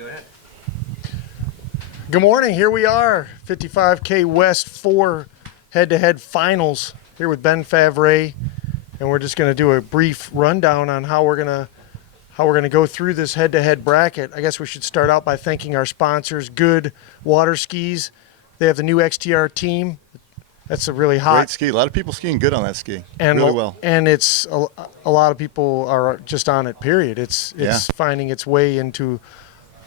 Go ahead. Good morning. Here we are, 55K West 4 head-to-head finals here with Ben Favre, and we're just going to do a brief rundown on how we're going to go through this head-to-head bracket. I guess we should start out by thanking our sponsors, Good Waterskis. They have the new XTR team. That's a really hot. Great ski. A lot of people skiing good on that ski. And really well. And it's a lot of people are just on it. Period. It's finding its way into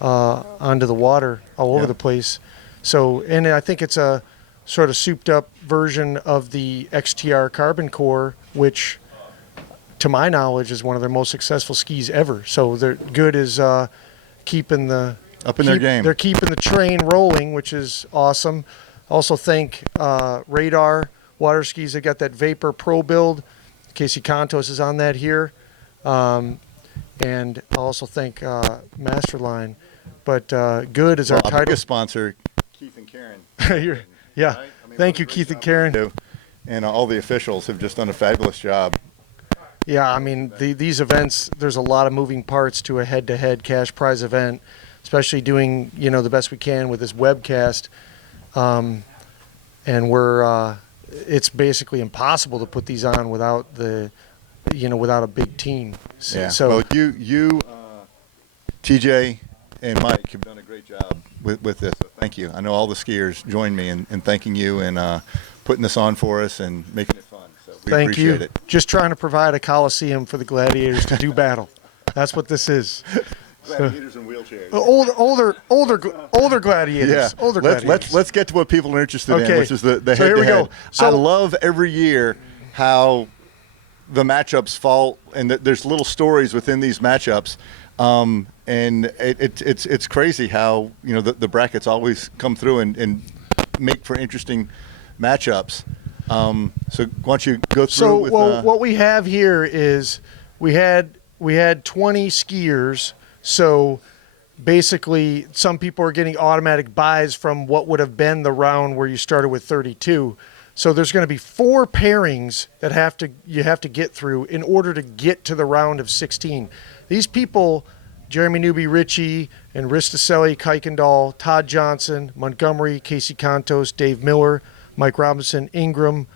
onto the water all over the place. So, and I think it's a sort of souped up version of the XTR Carbon Core, which, to my knowledge, is one of their most successful skis ever. So they're good as keeping the their game. They're keeping the train rolling, which is awesome. Also thank Radar Waterskis. They got that Vapor Pro build. Casey Contos is on that here. And I also thank Masterline. But Good is our title. Our biggest sponsor, Keith and Karen. Yeah. Right? I mean, thank you, Keith and Karen. And all the officials have just done a fabulous job. Yeah, I mean, these events, there's a lot of moving parts to a head-to-head cash prize event, especially doing, the best we can with this webcast. And it's basically impossible to put these on without without a big team. So well, you, TJ, and Mike have done a great job with this. So thank you. I know all the skiers join me in thanking you and putting this on for us and making it fun. So we appreciate it. Just trying to provide a coliseum for the gladiators to do battle. That's what this is. Gladiators in wheelchairs. Older gladiators. Yeah. Older gladiators. Let's get to what people are interested in, which is the head-to-head. So here we go. So I love every year how the matchups fall, and there's little stories within these matchups. And it's crazy how the brackets always come through and make for interesting matchups. So why don't you go through? So with, what we have here is we had 20 skiers. So basically, some people are getting automatic buys from what would have been the round where you started with 32. So there's going to be 4 pairings that you have to get through in order to get to the round of 16. These people, Jeremy Newby, Richie, and Risticelli, Kaikan Doll, Todd Johnson, Montgomery, Casey Contos, Dave Miller, Mike Robinson, Ingram,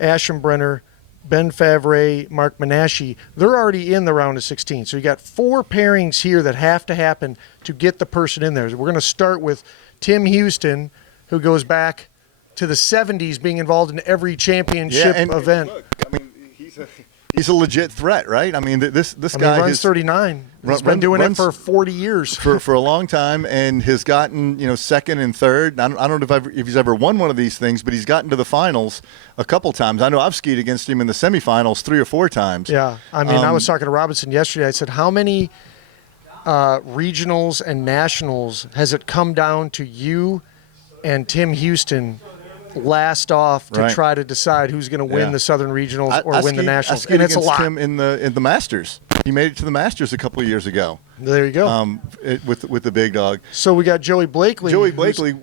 Ashenbrenner, Ben Favre, Mark Menashe, they're already in the round of 16. So you got 4 pairings here that have to happen to get the person in there. So we're going to start with Tim Houston, who goes back to the 70s, being involved in every championship event. Look, I mean, he's a legit threat, right? I mean, this guy runs 39. He's been doing it for 40 years. For a long time, and has gotten second and third. I don't know if he's ever won one of these things, but he's gotten to the finals a couple times. I know I've skied against him in the semifinals 3 or 4 times. Yeah, I mean, I was talking to Robinson yesterday. I said, how many regionals and nationals has it come down to you and Tim Houston last off to try to decide who's going to win the Southern Regionals or win the Nationals? And it's a lot. Him in the Masters. He made it to the Masters a couple of years ago. There you go. With the big dog. So we got Joey Blakely. Joey Blakely.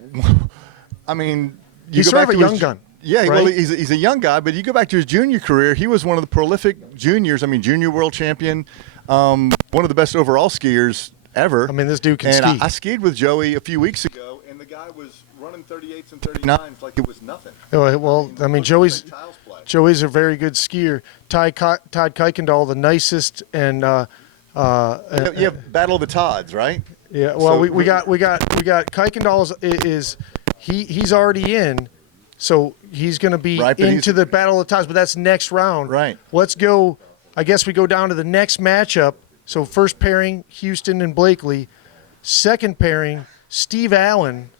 I mean, he's sort of a young gun. Yeah, right? Well, he's a young guy, but you go back to his junior career, he was one of the prolific juniors. I mean, junior world champion, one of the best overall skiers ever. I mean, this dude can ski. And I skied with Joey a few weeks ago, and the guy was running 38s and 39s like it was nothing. Well, I mean, Joey's a very good skier. Todd Kuykendall, the nicest, and you have Battle of the Todds, right? Yeah. Well, so we got Kuykendall he's already in, so he's going to be into the Battle of the Todds, but that's next round. Right. Let's go. I guess we go down to the next matchup. So first pairing, Houston and Blakely. Second pairing, Steve Allen,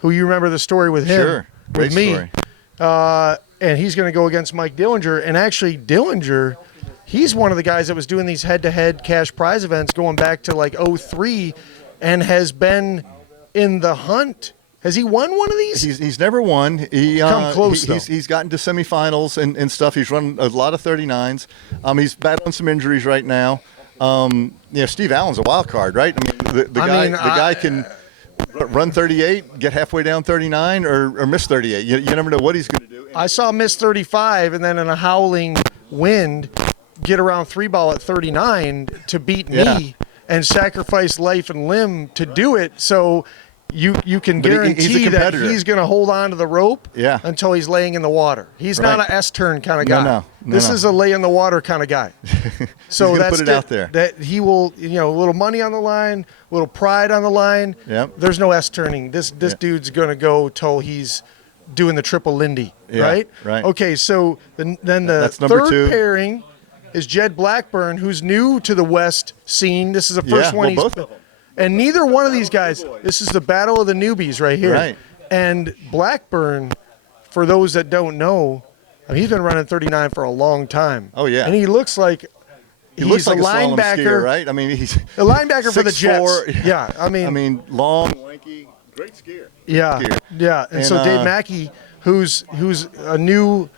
who you remember the story with him. Sure. Great with me. Story. And he's going to go against Mike Dillinger. And actually, Dillinger, he's one of the guys that was doing these head-to-head cash prize events going back to like 03 and has been in the hunt. Has he won one of these? He's never won. Come close, though. He's gotten to semifinals and stuff. He's run a lot of 39s. He's battling some injuries right now. Steve Allen's a wild card, right? I mean, the guy can run 38, get halfway down 39, or miss 38. You never know what he's going to do. I saw him miss 35, and then in a howling wind, get around 3 ball at 39 to beat me. and sacrifice life and limb to do it. So you can But he's a guarantee that competitor. he's going to hold on to the rope Yeah. until he's laying in the water. He's not Right. an S-turn kind of guy. No, This is a lay in the water kind of guy. So gonna that's put it out there. That he will, a little money on the line, a little pride on the line. Yep. There's no S-turning. This dude's going to go till he's doing the triple Lindy, Yeah, right? right. Okay, so then the That's number third 2. pairing is Jed Blackburn, who's new to the West scene. This is the first one both of them. and neither one of these guys, this is the battle of the newbies right here. Right. And Blackburn, for those that don't know, he's been running 39 for a long time. Oh, yeah. And he looks like He looks like a a slalom linebacker, skier, right? I mean, he's a linebacker for the Jets. 6'4". Yeah, I mean, long, lanky, great skier. yeah, skier. yeah. And so Dave Mackey, who's a new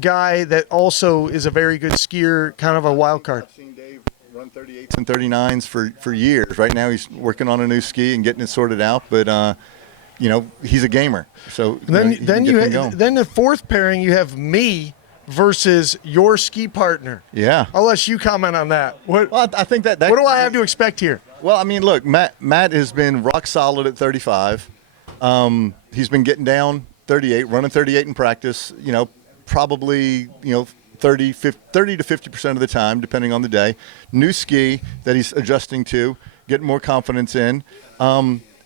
guy that also is a very good skier, kind of a wild card. I've seen Dave run 38s and 39s for years. Right now, he's working on a new ski and getting it sorted out. But he's a gamer. So Then he can get things going. then the fourth pairing, you have me versus your ski partner. Yeah. I'll let you comment on that. What Well, I think that. what do I have to expect here? Well, I mean, look, Matt has been rock solid at 35. He's been getting down 38, running 38 in practice. Probably 30 to 50% of the time, depending on the day. New ski that he's adjusting to, getting more confidence in.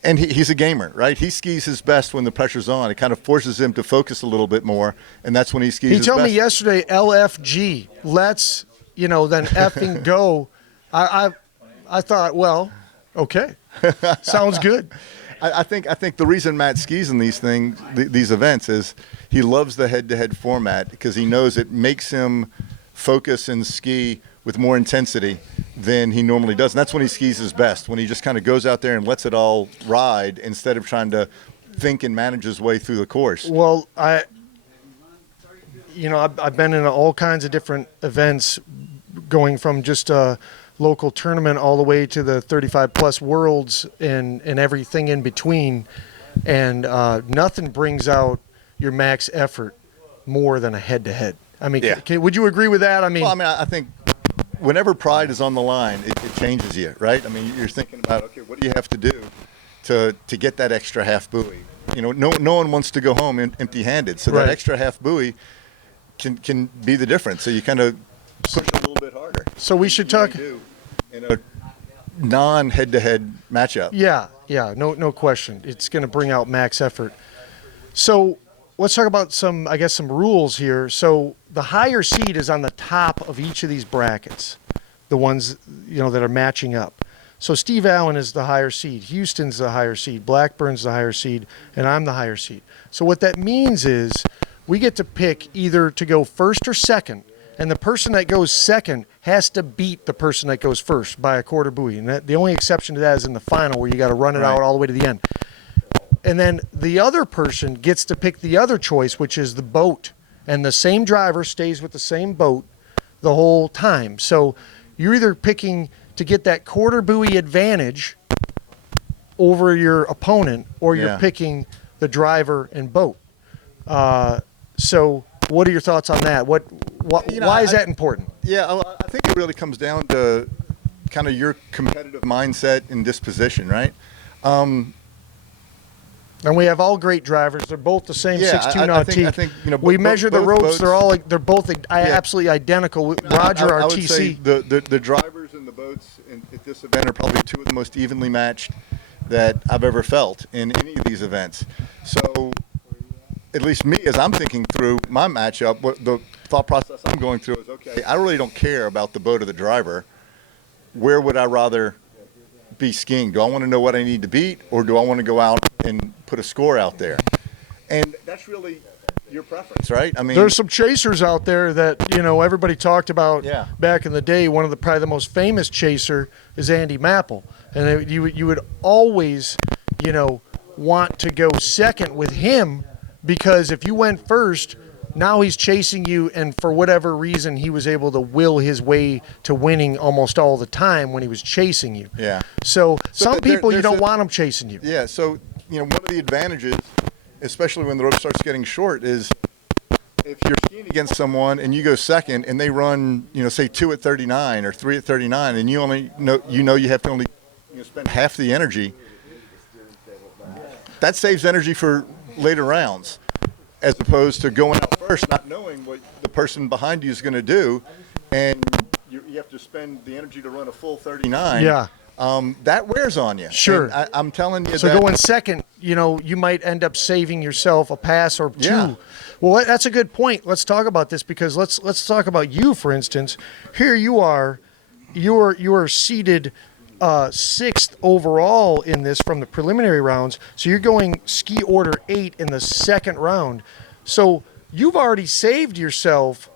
And he's a gamer, right? He skis his best when the pressure's on. It kind of forces him to focus a little bit more, and that's when he skis He his told best. me yesterday, LFG, let's, then effing go. I thought, well, okay, sounds good. I think the reason Matt skis in these things, these events, is he loves the head-to-head format because he knows it makes him focus and ski with more intensity than he normally does. And that's when he skis his best, when he just kind of goes out there and lets it all ride instead of trying to think and manage his way through the course. Well, I've been in all kinds of different events, going from just a local tournament all the way to the 35-plus worlds and everything in between. And nothing brings out your max effort more than a head-to-head. I mean, Yeah. would you agree with that? I mean, I think whenever pride is on the line, it changes you, right? I mean, you're thinking about, okay, what do you have to do to get that extra half buoy? No one wants to go home empty-handed, so Right. that extra half buoy can be the difference. So you kind of push a little bit harder. so we should talk. Do in a non-head-to-head matchup. Yeah, no question. It's going to bring out max effort. So let's talk about some rules here. So the higher seed is on the top of each of these brackets, the ones that are matching up. So Steve Allen is the higher seed, Houston's the higher seed, Blackburn's the higher seed, and I'm the higher seed. So what that means is we get to pick either to go first or second, and the person that goes second has to beat the person that goes first by a quarter buoy. And the only exception to that is in the final, where you got to run it out all the way to the end. And then the other person gets to pick the other choice, which is the boat. And the same driver stays with the same boat the whole time. So you're either picking to get that quarter buoy advantage over your opponent, or you're Yeah. picking the driver and boat. So what are your thoughts on that? Why is that important? Yeah, I think it really comes down to kind of your competitive mindset and disposition, right? And we have all great drivers. They're both the same Yeah, 6'2" I nautique. think, we measure the both ropes. boats- They're both absolutely identical. Roger, I our would say TC. the drivers and the boats at this event are probably two of the most evenly matched that I've ever felt in any of these events. So, at least me, as I'm thinking through my matchup, what the thought process I'm going through is, okay, I really don't care about the boat or the driver. Where would I rather be skiing? Do I want to know what I need to beat, or do I want to go out and put a score out there? And that's really your preference, right? I mean, There's some chasers out there that everybody talked about Yeah. back in the day. One of the probably the most famous chaser is Andy Mapple, and you would always want to go second with him, because if you went first, now he's chasing you, and for whatever reason he was able to will his way to winning almost all the time when he was chasing you. yeah. So some people you there's don't want them chasing you. Yeah, so one of the advantages, especially when the rope starts getting short, is if you're skiing against someone and you go second and they run, say 2 at 39 or 3 at 39, and you only know you have to only spend half the energy, that saves energy for later rounds, as opposed to going out first not knowing what the person behind you is going to do, and you have to spend the energy to run a full 39. Yeah. That wears on you. Sure. And I'm telling you So that. going second, you might end up saving yourself a pass or two. Yeah. Well, that's a good point. Let's talk about this, because let's talk about you, for instance. Here you are seated sixth overall in this from the preliminary rounds. So you're going ski order 8 in the second round. So you've already saved yourself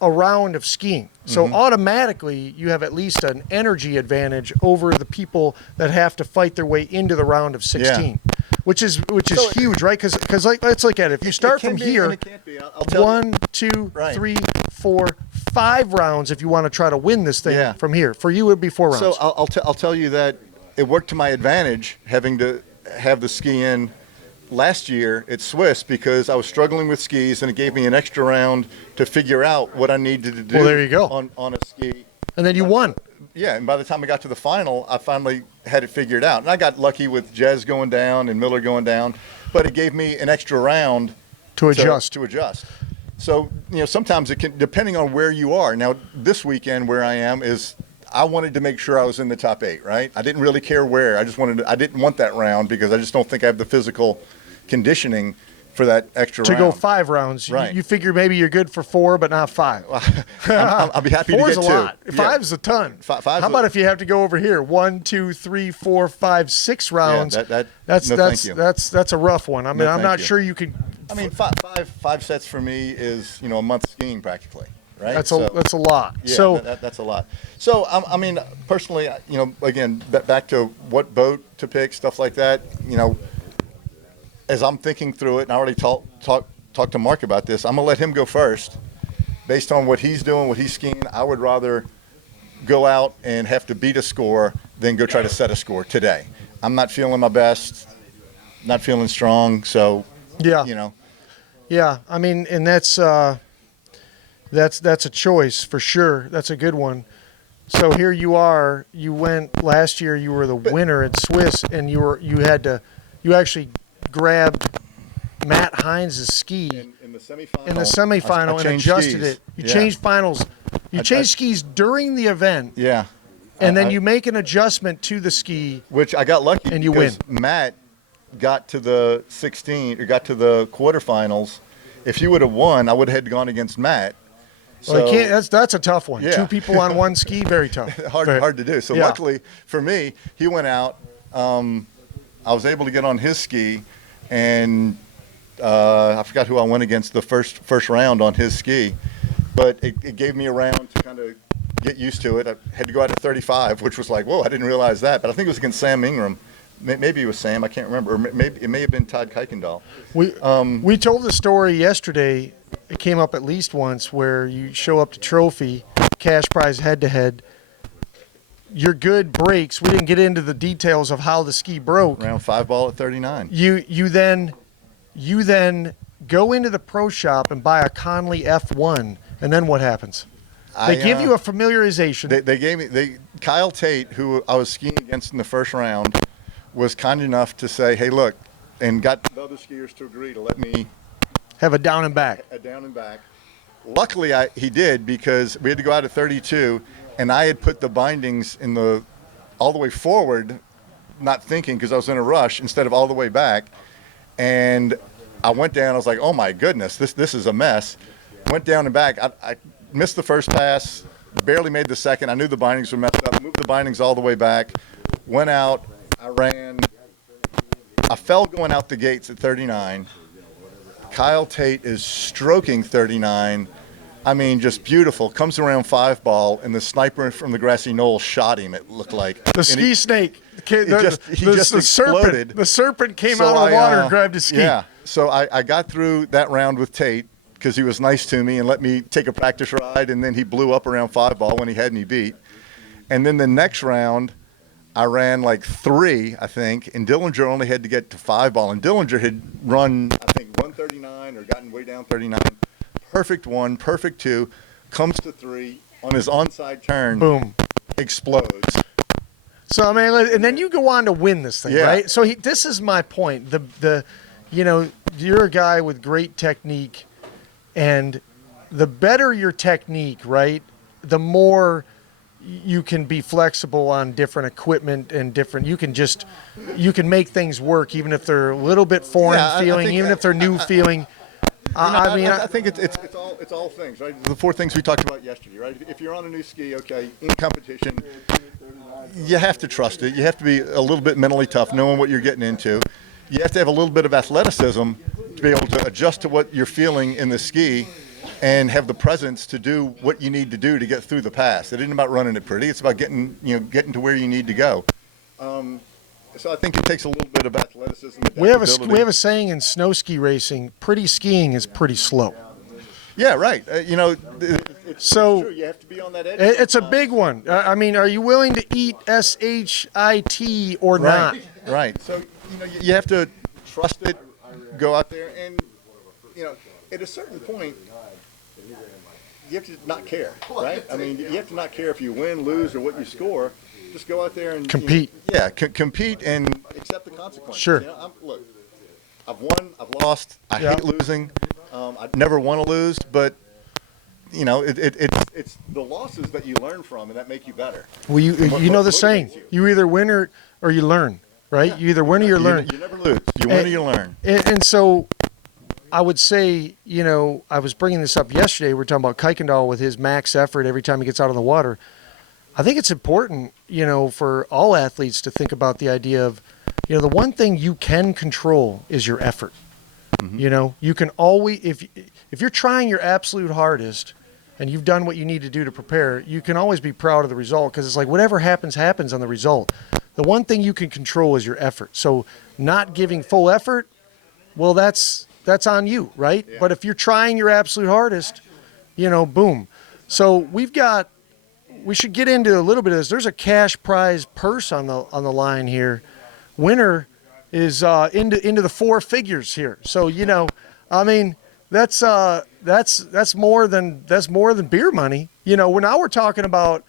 a round of skiing. So automatically you have at least an energy advantage over the people that have to fight their way into the round of 16. Yeah. Which is huge, right? Because let's look at it. If you start from here, it can't be. I'll tell 1, 2, 3, 4, 5 rounds if you want to try to win this thing from here. For you, it would be 4 rounds. So I'll tell you that it worked to my advantage having to have the ski in last year at Swiss, because I was struggling with skis, and it gave me an extra round to figure out what I needed to do. Well, there you go. On a ski. And then you won. Yeah, and by the time I got to the final, I finally had it figured out. And I got lucky with Jez going down and Miller going down, but it gave me an extra round to adjust. So, sometimes it can, depending on where you are. Now, this weekend where I am is, I wanted to make sure I was in the top 8, right? I didn't really care where. I didn't want that round, because I just don't think I have the physical conditioning for that extra round. To go 5 rounds. Right. You figure maybe you're good for 4, but not 5. I'll be happy to get 2. 4's a lot. 5's a ton. How about if you have to go over here? 1, 2, 3, 4, 5, 6 rounds. Yeah, that's thank you. that's a rough one. I mean, I'm not sure you could. I mean, five sets for me is a month skiing practically, right? That's a lot. Yeah, so that's a lot. So I mean, personally, again, back to what boat to pick, stuff like that. As I'm thinking through it, and I already talked to Mark about this, I'm gonna let him go first, based on what he's doing, what he's skiing. I would rather go out and have to beat a score than go try to set a score today. I'm not feeling my best, not feeling strong, so yeah. Yeah, I mean, and that's a choice for sure. That's a good one. So here you are. You went last year. You were the winner at Swiss, and you actually grabbed Matt Hines' ski in the semifinal. In the semifinal, and adjusted skis. It. You changed finals. You changed skis during the event. Yeah. And then you make an adjustment to the ski, which I got lucky, and you win. Matt got to the 16 or got to the quarterfinals. If he would have won, I would have gone against Matt. So well, that's a tough one. Yeah. 2 people on one ski, very tough. hard to do. So luckily for me, he went out. I was able to get on his ski, and I forgot who I went against the first round on his ski, but it gave me a round to kind of get used to it. I had to go out at 35, which was like, whoa, I didn't realize that. But I think it was against Sam Ingram. Maybe it was Sam, I can't remember. Or maybe it may have been Todd Kaikan Doll. We told the story yesterday. It came up at least once, where you show up to trophy, cash prize head-to-head. Your good breaks. We didn't get into the details of how the ski broke. Round 5 ball at 39. You then go into the pro shop and buy a Conley F1, and then what happens? They give you a familiarization. They gave me Kyle Tate, who I was skiing against in the first round, was kind enough to say, "Hey, look," and got the other skiers to agree to let me have a down and back. Luckily, he did, because we had to go out at 32. And I had put the bindings all the way forward, not thinking, because I was in a rush, instead of all the way back. And I went down. I was like, "Oh my goodness, this is a mess." Went down and back. I missed the first pass, barely made the second. I knew the bindings were messed up. Moved the bindings all the way back. Went out. I ran. I fell going out the gates at 39. Kyle Tate is stroking 39. I mean, just beautiful. Comes around 5 ball, and the sniper from the grassy knoll shot him, it looked like. The ski snake. He just exploded. The serpent came out of the water and grabbed his ski. Yeah. So I got through that round with Tate, because he was nice to me and let me take a practice ride, and then he blew up around 5 ball when he had me beat. And then the next round, I ran like 3, I think, and Dillinger only had to get to 5 ball. And Dillinger had run, I think, 139 or gotten way down 39. perfect 1, perfect 2, comes to 3 on his onside turn. Boom. Explodes. So I mean, and then you go on to win this thing, Yeah. right? So this is my point. You're a guy with great technique, and the better your technique, right, the more you can be flexible on different equipment and different. You can make things work even if they're a little bit foreign feeling, even if they're new feeling. I think it's all things, right? The 4 things we talked about yesterday, right? If you're on a new ski, okay, in competition, you have to trust it. You have to be a little bit mentally tough, knowing what you're getting into. You have to have a little bit of athleticism to be able to adjust to what you're feeling in the ski and have the presence to do what you need to do to get through the pass. It isn't about running it pretty. It's about getting to where you need to go. So I think it takes a little bit of athleticism. We have a saying in snow ski racing: pretty skiing is pretty slow. Yeah, right. It's true. You have to be on that edge. It's a big one. I mean, are you willing to eat SHIT or not? Right. So you have to trust it. Go out there, and at a certain point, you have to not care, right? I mean, you have to not care if you win, lose, or what you score. Just go out there and compete. Compete and accept the consequences. Sure. Look, I've won, I've lost. I hate losing. I never want to lose, but it's the losses that you learn from and that make you better. Well, you know the saying: you either win or you learn, right? You either win or you learn. You never lose. You win or you learn. And so, I would say, I was bringing this up yesterday. We were talking about Kaikan Doll with his max effort every time he gets out on the water. I think it's important, for all athletes to think about the idea of, the one thing you can control is your effort. Mm-hmm. You can always, if you're trying your absolute hardest and you've done what you need to do to prepare, you can always be proud of the result, because it's like whatever happens on the result. The one thing you can control is your effort. So not giving full effort, well, that's on you, right? Yeah. But if you're trying your absolute hardest, boom. So we should get into a little bit of this. There's a cash prize purse on the line here. Winner is into the 4 figures here. So I mean, that's more than beer money. We're talking about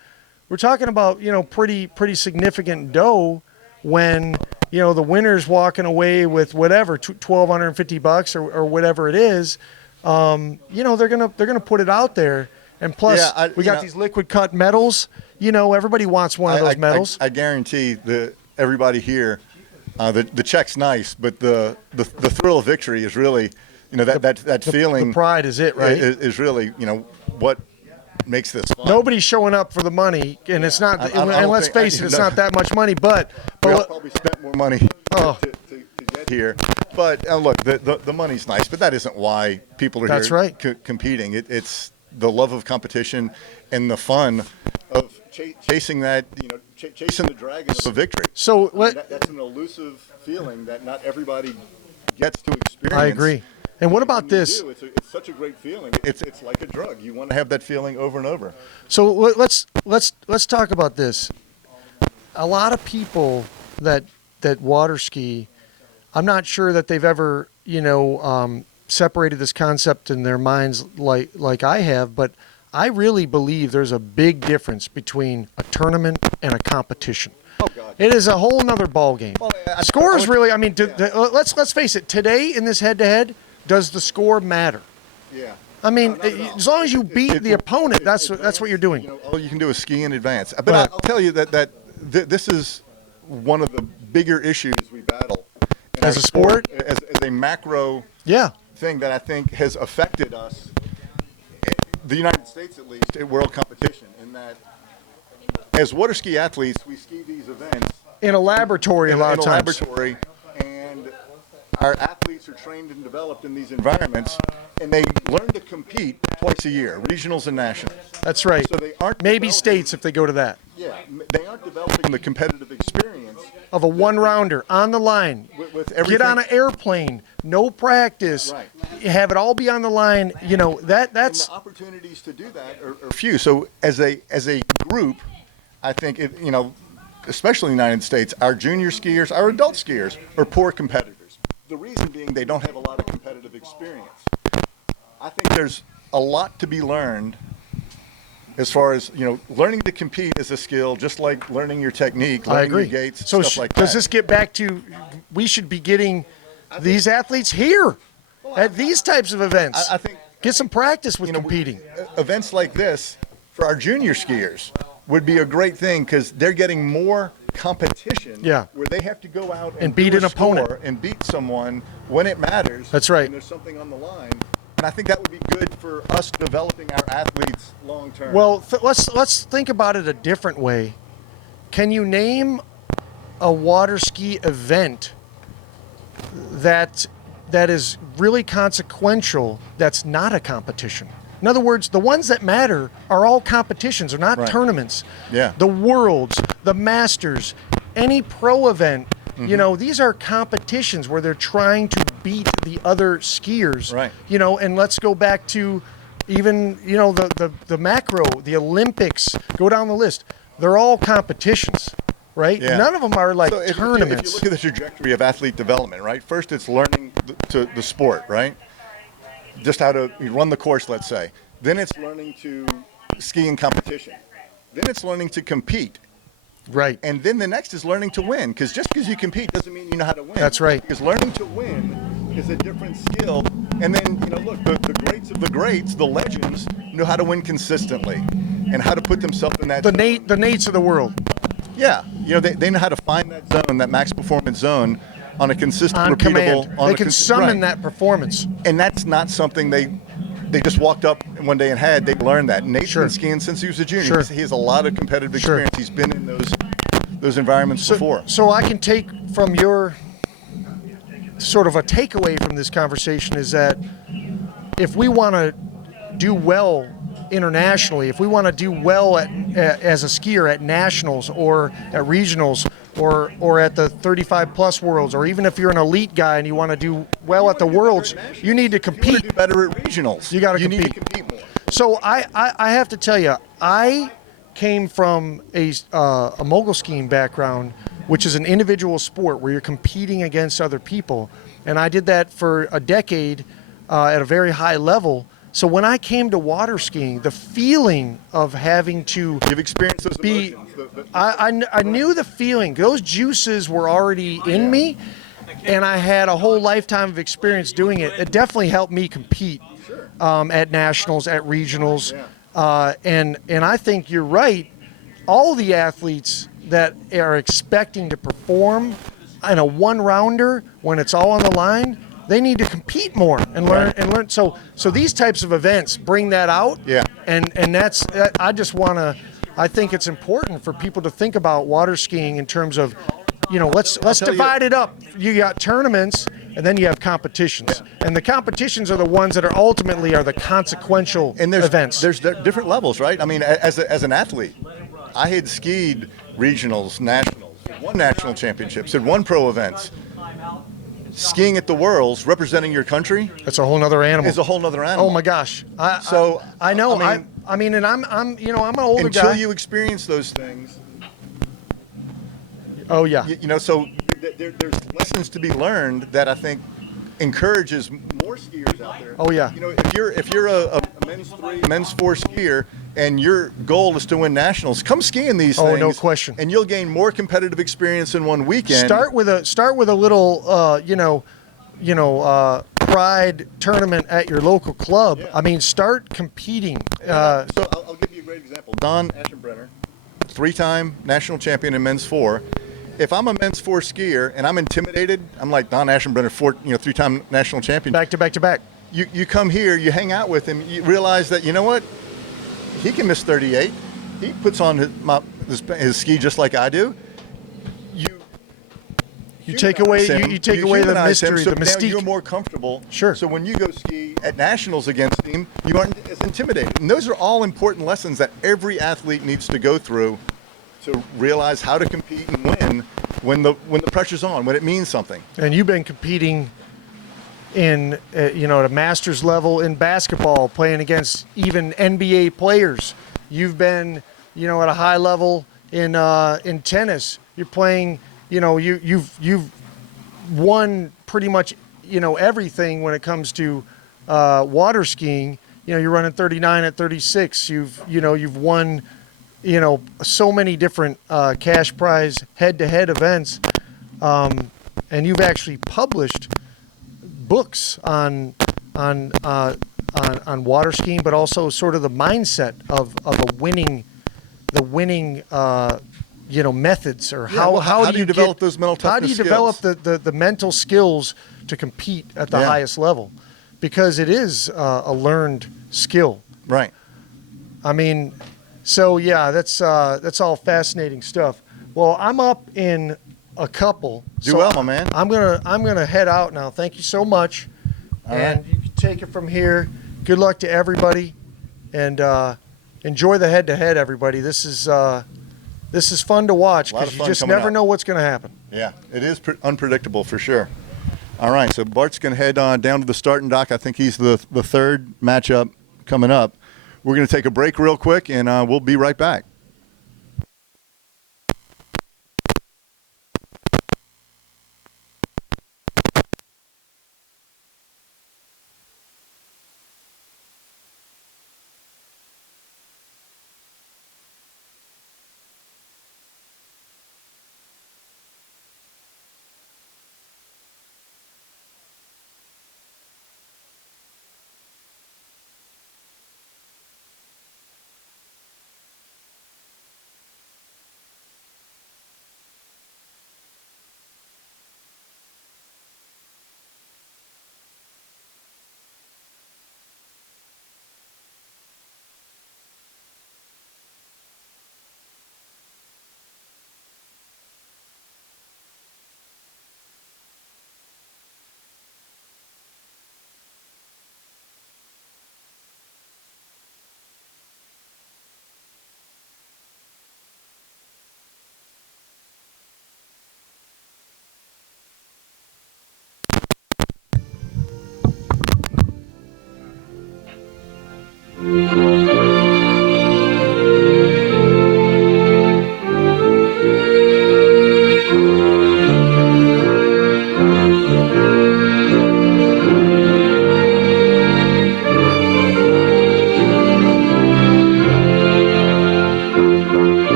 pretty significant dough when the winner's walking away with whatever $1,250 or whatever it is. They're gonna put it out there. And plus, we got these liquid cut medals. Everybody wants one of those medals. I guarantee that everybody here, the check's nice, but the thrill of victory is really, that feeling. The pride is it, right? Is really, what makes this fun. Nobody's showing up for the money, and it's not. And let's face it, it's not that much money. But we all probably spent more money to get here. But look, the money's nice, but that isn't why people are That's here right. Competing. It's the love of competition and the fun of chasing that, chasing the dragon of a victory. So that's an elusive feeling that not everybody gets to experience. I agree. And what about this? It's such a great feeling. It's like a drug. You want to have that feeling over and over. So let's talk about this. A lot of people that water ski, I'm not sure that they've ever separated this concept in their minds like I have, but I really believe there's a big difference between a tournament and a competition. Oh God! It is a whole nother ball game. Well, Scores really. I mean, let's face it. Today in this head-to-head, does the score matter? Yeah. I mean, as long as you beat the opponent, that's what you're doing. All you can do is ski in advance. But I'll tell you that this is one of the bigger issues we battle as a sport, as a macro. Yeah. Thing that I think has affected us, the United States at least, in world competition, in that as water ski athletes, we ski these events in a laboratory a lot of times. And our athletes are trained and developed in these environments, and they learn to compete twice a year, regionals and nationals. That's right. So they aren't maybe states if they go to that. Yeah, they aren't developing the competitive experience of a one-rounder on the line. With everything. Get on an airplane, no practice. Right. Have it all be on the line. That's. And the opportunities to do that are few. So as a group, I think especially in the United States, our junior skiers, our adult skiers, are poor competitors. The reason being they don't have a lot of competitive experience. I think there's a lot to be learned as far as, learning to compete is a skill, just like learning your technique, I learning agree. your gaits, So stuff like does that. this get back to we should be getting these athletes here at these types of events? I think get some practice with competing. Events like this for our junior skiers would be a great thing because they're getting more competition where they have to go out and beat do an a opponent score and beat someone when it matters. That's right. And there's something on the line. And I think that would be good for us developing our athletes long term. Well, let's think about it a different way. Can you name a water ski event that is really consequential that's not a competition? In other words, the ones that matter are all competitions. They're not tournaments. Yeah. The Worlds, the Masters, any pro event, these are competitions where they're trying to beat the other skiers. Right. And let's go back to even, the macro, the Olympics, go down the list. They're all competitions, right? Yeah. None of them are like So if tournaments. you look at the trajectory of athlete development, right? First, it's learning the sport, right? Just how to run the course, let's say. Then it's learning to ski in competition. Then it's learning to compete. Right. And then the next is learning to win, because just because you compete doesn't mean you know how to win. That's right. Because learning to win is a different skill. And then, look, the greats of the greats, the legends, know how to win consistently and how to put themselves in that The zone. Nates of the world. Yeah. They know how to find that zone, that max performance zone on a consistent, On repeatable. command. They can summon that performance. And that's not something they just walked up one day and had. They learned that. Nate's been skiing since he was a junior. Sure. He has a lot of competitive experience. He's been in those environments before. So I can take from your sort of a takeaway from this conversation is that if we want to do well internationally, if we want to do well as a skier at nationals or at regionals or at the 35 plus worlds, or even if you're an elite guy and you want to do well at the worlds, you need to compete. You want to do better at regionals. You got to compete. compete. You need to compete more. So I have to tell you, I came from a mogul skiing background, which is an individual sport where you're competing against other people. And I did that for a decade at a very high level. So when I came to water skiing, the feeling of having to You've experienced those emotions. I knew the feeling. Those juices were already in me, and I had a whole lifetime of experience doing it. It definitely helped me compete at nationals, at regionals. And I think you're right. All the athletes that are expecting to perform in a one-rounder when it's all on the line, they need to compete more and learn. So these types of events bring that out. Yeah. And I think it's important for people to think about water skiing in terms of, let's divide it up. You got tournaments and then you have competitions. And the competitions are the ones that are ultimately the consequential events. There's different levels, right? I mean, as an athlete, I had skied regionals, nationals, won national championships, had won pro events. Skiing at the Worlds, representing your country, that's a whole nother animal. Is a whole nother animal. Oh my gosh! I know. I mean, and I'm I'm an older guy. Until you experience those things. Oh yeah. So there's lessons to be learned that I think encourages more skiers out there. Oh yeah. If you're a men's 3, men's 4 skier, and your goal is to win nationals, come ski in these things. Oh, no question. And you'll gain more competitive experience in one weekend. Start with a little pride tournament at your local club. Yeah. I mean, start competing. So I'll give you a great example. Don Aschenbrenner, 3-time national champion in men's 4. If I'm a men's 4 skier and I'm intimidated, I'm like Don Aschenbrenner, 3-time national champion. Back to back to back. You come here, you hang out with him, you realize that, you know what? He can miss 38. He puts on his ski just like I do. You take away him, you take away the humanize him, mystery, so the mystique. now you're more comfortable. Sure. So when you go ski at nationals against him, you aren't as intimidated. And those are all important lessons that every athlete needs to go through to realize how to compete and win when the pressure's on, when it means something. And you've been competing in at a master's level in basketball, playing against even NBA players. You've been at a high level in tennis. You're playing. You've won pretty much everything when it comes to water skiing. you're running 39 at 36. You've won, so many different cash prize head-to-head events, and you've actually published books on water skiing, but also sort of the mindset of the winning methods, or how do you develop those mental toughness how do you develop the mental skills to compete at the highest level, because it is a learned skill. Right. I mean, so yeah, that's all fascinating stuff. Well, I'm up in a couple. Do well, my man. I'm gonna head out now. Thank you so much. All and right. you can take it from here. Good luck to everybody, and enjoy the head-to-head, everybody. This is fun to watch, because you just never know what's going to happen. Yeah, it is unpredictable for sure. All right, so Bart's going to head on down to the starting dock. I think he's the third matchup coming up. We're going to take a break real quick, and we'll be right back.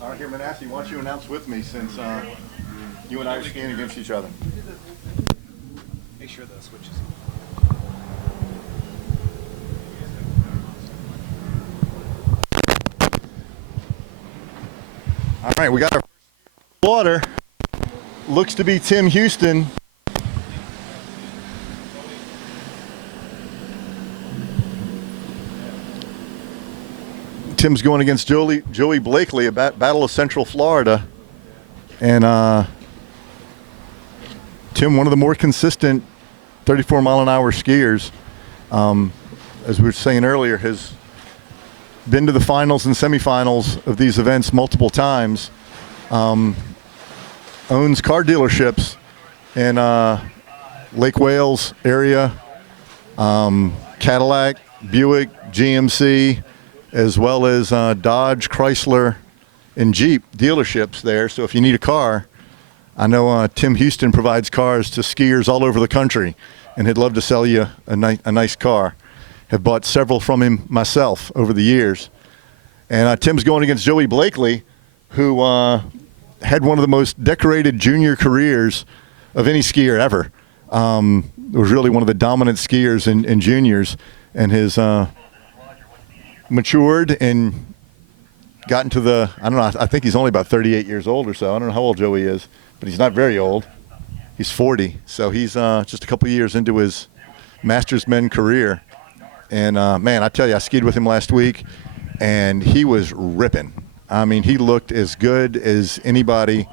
All right, here, Manasseh, why don't you announce with me, since you and I are skiing against each other. Make sure the switch is. All right, we got our water. Looks to be Tim Houston. Tim's going against Joey Blakely, a Battle of Central Florida. And Tim, one of the more consistent 34-mile-an-hour skiers, as we were saying earlier, has been to the finals and semifinals of these events multiple times. Owns car dealerships in Lake Wales area, Cadillac, Buick, GMC, as well as Dodge, Chrysler, and Jeep dealerships there. So if you need a car, I know Tim Houston provides cars to skiers all over the country, and he'd love to sell you a nice car. Have bought several from him myself over the years. And Tim's going against Joey Blakely, who had one of the most decorated junior careers of any skier ever. Was really one of the dominant skiers in juniors, and his matured and gotten to the, I don't know, I think he's only about 38 years old or so. I don't know how old Joey is, but he's not very old. He's 40, so he's just a couple years into his Masters men career. And, man, I tell you, I skied with him last week, and he was ripping. I mean, he looked as good as anybody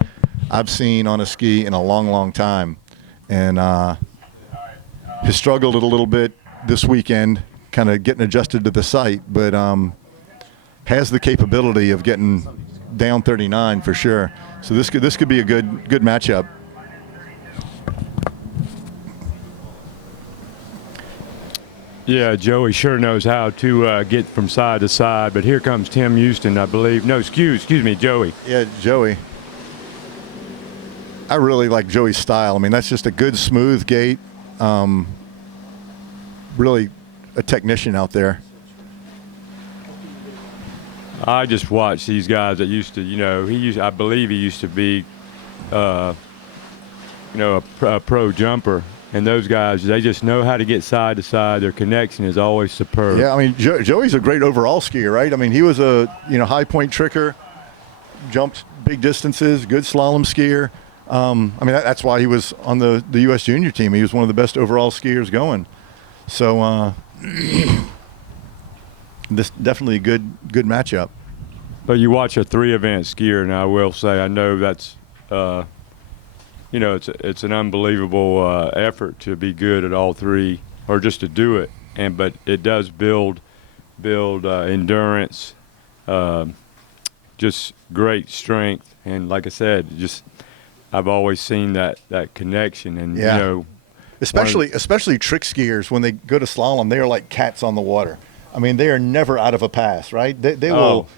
I've seen on a ski in a long, long time. And has struggled a little bit this weekend, kind of getting adjusted to the site, but has the capability of getting down 39 for sure. So this could be a good matchup. Yeah, Joey sure knows how to get from side to side. But here comes Tim Houston, I believe. No, excuse me, Joey. Yeah, Joey. I really like Joey's style. I mean, that's just a good, smooth gait. Really a technician out there. I just watch these guys that used to, I believe he used to be, a pro jumper. And those guys, they just know how to get side to side. Their connection is always superb. Yeah, I mean, Joey's a great overall skier, right? I mean, he was a, high point tricker, jumped big distances, good slalom skier. I mean, that's why he was on the U.S. junior team. He was one of the best overall skiers going. So this definitely a good matchup. But you watch a 3-event skier, and I will say, I know that's, it's an unbelievable effort to be good at all three, or just to do it. But it does build endurance, just great strength, and like I said, I've always seen that connection, and yeah. Especially trick skiers, when they go to slalom, they are like cats on the water. I mean, they are never out of a pass, right? They will,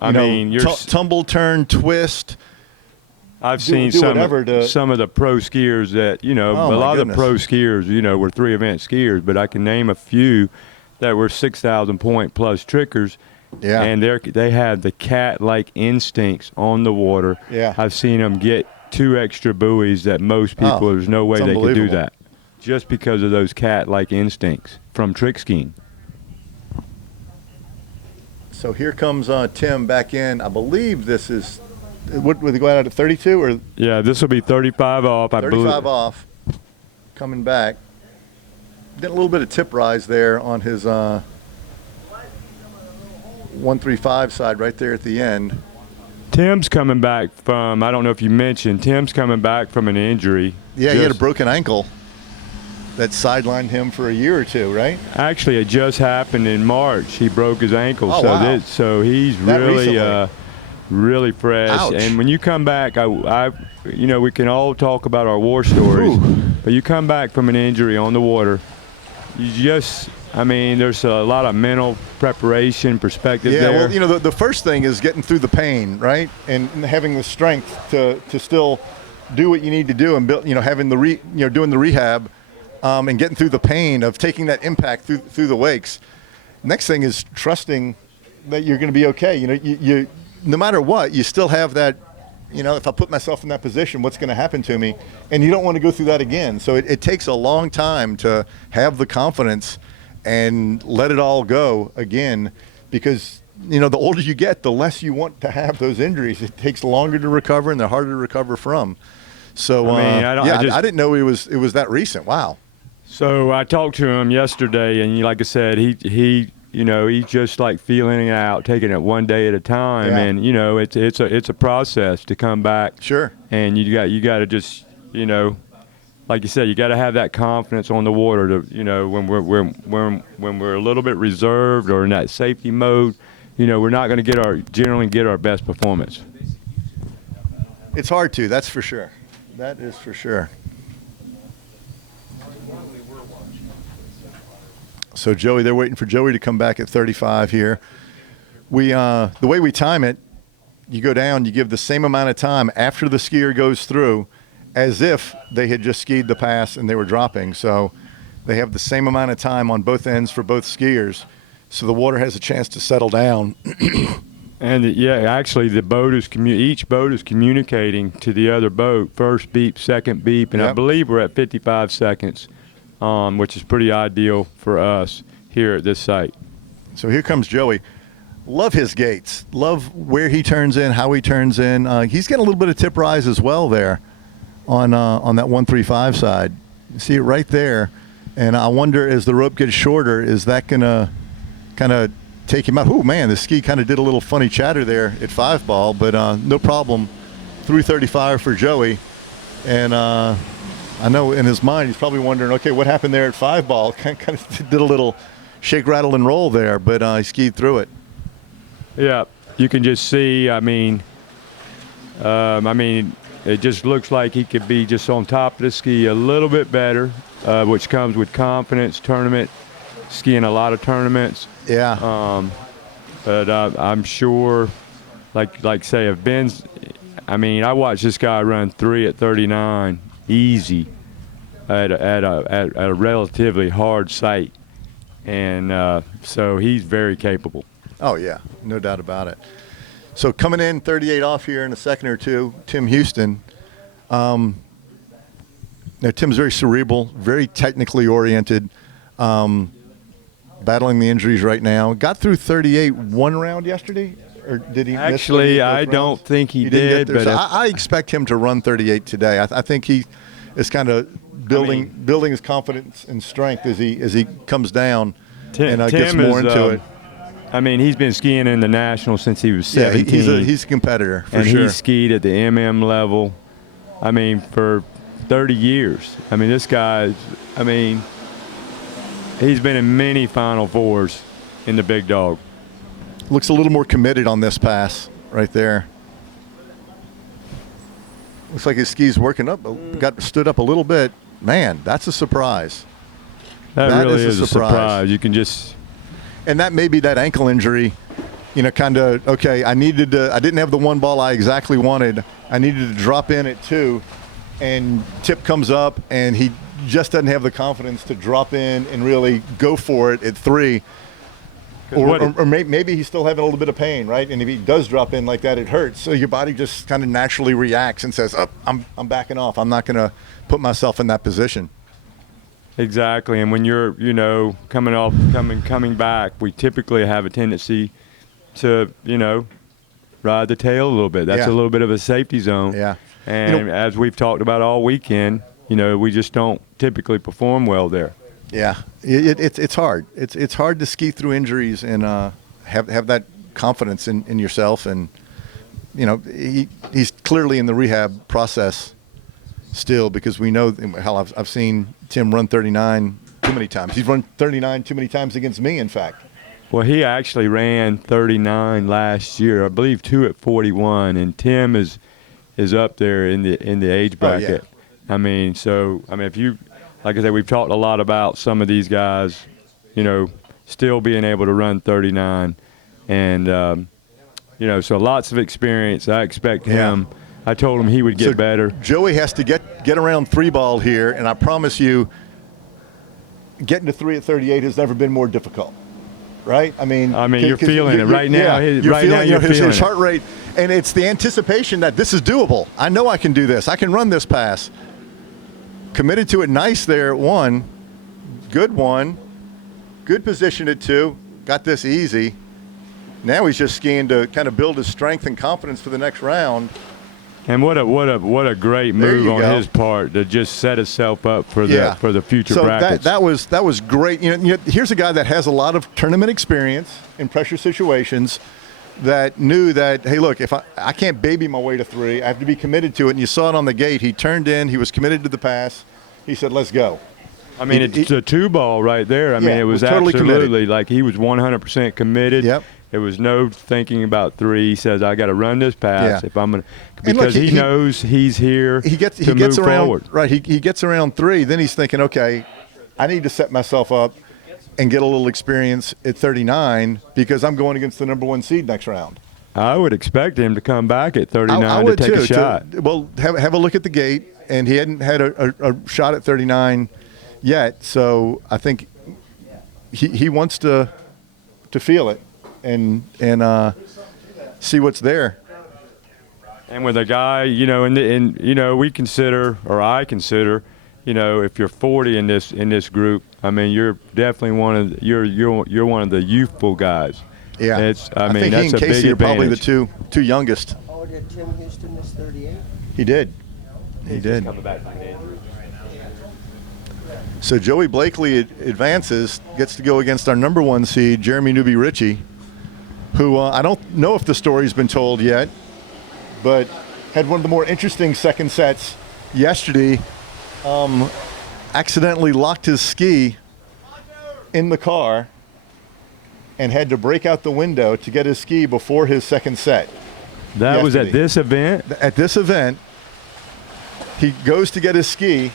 tumble, turn, twist. I've seen some of the pro skiers that, a lot of the pro skiers, were 3-event skiers, but I can name a few that were 6,000 point plus trickers. Yeah. And they have the cat-like instincts on the water. Yeah. I've seen them get 2 extra buoys that most people, there's no way they could do that. Just because of those cat-like instincts from trick skiing. So here comes Tim back in. I believe this is, would they go out at 32 or? Yeah, this will be 35 off. 35 off. Coming back. Getting a little bit of tip rise there on his 135 side right there at the end. Tim's coming back from, I don't know if you mentioned, Tim's coming back from an injury. Yeah, he had a broken ankle that sidelined him for a year or two, right? Actually, it just happened in March. He broke his ankle. Oh, wow. So he's really fresh. Ouch. And when you come back, we can all talk about our war stories, but you come back from an injury on the water, there's a lot of mental preparation, perspective there. Yeah, well, the first thing is getting through the pain, right? And having the strength to still do what you need to do and build, having doing the rehab and getting through the pain of taking that impact through the wakes. Next thing is trusting that you're going to be okay. You no matter what, you still have that, if I put myself in that position, what's going to happen to me? And you don't want to go through that again. So it takes a long time to have the confidence and let it all go again, because, the older you get, the less you want to have those injuries. It takes longer to recover, and they're harder to recover from. So, I didn't know it was that recent. Wow. So I talked to him yesterday, and like I said, he's just like feeling it out, taking it one day at a time, yeah. And it's a process to come back. Sure. And you got to just like you said, you got to have that confidence on the water to when we're a little bit reserved or in that safety mode, we're not going to generally get our best performance. It's hard to. That's for sure. That is for sure. So Joey, they're waiting for Joey to come back at 35 here. The way we time it, you go down, you give the same amount of time after the skier goes through as if they had just skied the pass and they were dropping. So they have the same amount of time on both ends for both skiers. So the water has a chance to settle down. And actually the boat is each boat is communicating to the other boat, first beep, second beep, and yep. I believe we're at 55 seconds. Which is pretty ideal for us here at this site. So here comes Joey. Love his gaits. Love where he turns in, how he turns in. He's getting a little bit of tip rise as well there on that 135 side. You see it right there. And I wonder, as the rope gets shorter, is that going to kind of take him out? Oh, man, the ski kind of did a little funny chatter there at 5-ball, but no problem. 335 for Joey. And I know in his mind he's probably wondering, okay, what happened there at 5-ball? Kind of did a little shake, rattle, and roll there, but he skied through it. Yeah, you can just see, I mean, it just looks like he could be just on top of the ski a little bit better, which comes with confidence, tournament, skiing a lot of tournaments. Yeah. But I'm sure, like say, if Ben's, I mean, I watched this guy run 3 at 39 easy at a relatively hard site. And so he's very capable. Oh, yeah, no doubt about it. So coming in 38 off here in a second or two, Tim Houston. Now, Tim's very cerebral, very technically oriented, battling the injuries right now. Got through 38 one round yesterday, or did he miss? Actually, I don't think he did. But so I expect him to run 38 today. I think he is kind of building his confidence and strength as he comes down and gets more into it. I mean, he's been skiing in the National since he was 17. Yeah, he's a competitor, for and sure. he skied at the MM level, I mean, for 30 years. I mean, this guy, I mean, he's been in many Final Fours in the big dog. Looks a little more committed on this pass right there. Looks like his ski's working up, stood up a little bit. Man, that's a surprise. That really is a surprise. You can just... And that may be that ankle injury, kind of, okay, I didn't have the 1 ball I exactly wanted. I needed to drop in at 2, and tip comes up, and he just doesn't have the confidence to drop in and really go for it at 3. Or maybe he's still having a little bit of pain, right? And if he does drop in like that, it hurts. So your body just kind of naturally reacts and says, oh, I'm backing off. I'm not going to put myself in that position. Exactly, and when you're, coming back, we typically have a tendency to, ride the tail a little bit. That's a little bit of a safety zone. Yeah. And as we've talked about all weekend, we just don't typically perform well there. Yeah, it's hard. It's hard to ski through injuries and have that confidence in yourself. And he's clearly in the rehab process still, because we know how I've seen Tim run 39 too many times. He's run 39 too many times against me, in fact. Well, he actually ran 39 last year, I believe 2 at 41, and Tim is up there in the age bracket. Oh, yeah. I mean, if you, like I said, we've talked a lot about some of these guys, still being able to run 39, and so lots of experience. I expect him. I told him he would get better. Joey has to get around 3-ball here, and I promise you, getting to 3 at 38 has never been more difficult, right? I mean, you're feeling it right now. You're feeling his heart rate, and it's the anticipation that this is doable. I know I can do this. I can run this pass. Committed to it nice there at 1. Good 1. Good position at 2. Got this easy. Now he's just skiing to kind of build his strength and confidence for the next round. And what a great move on his part to just set himself up for the future brackets. That was great. Here's a guy that has a lot of tournament experience in pressure situations, that knew that, hey, look, if I can't baby my way to 3, I have to be committed to it. And you saw it on the gate. He turned in. He was committed to the pass. He said, let's go. I mean, it's a 2-ball right there. I mean, it was totally absolutely committed. like he was 100% committed. Yep. There was no thinking about 3. He says, I got to run this pass if I'm going to, because look, he knows he's here he gets move around, forward. Right, he gets around 3. Then he's thinking, okay, I need to set myself up and get a little experience at 39, because I'm going against the number 1 seed next round. I would expect him to come back at 39 I would to take too, a shot. Have a look at the gate, and he hadn't had a shot at 39 yet, so I think he wants to feel it and see what's there. And with a guy, we consider, or I consider, if you're 40 in this group, I mean, you're definitely one of the youthful guys. Yeah. I mean, think that's he and a big Casey are probably the advantage. two youngest. Oh, did Tim Houston miss 38? He did. He did. Coming back from the injury. So Joey Blakely advances, gets to go against our number 1 seed, Jeremy Newby Richie, who I don't know if the story's been told yet, but had one of the more interesting second sets yesterday. Accidentally locked his ski in the car and had to break out the window to get his ski before his second set. That was at yesterday. this event? At this event, he goes to get his ski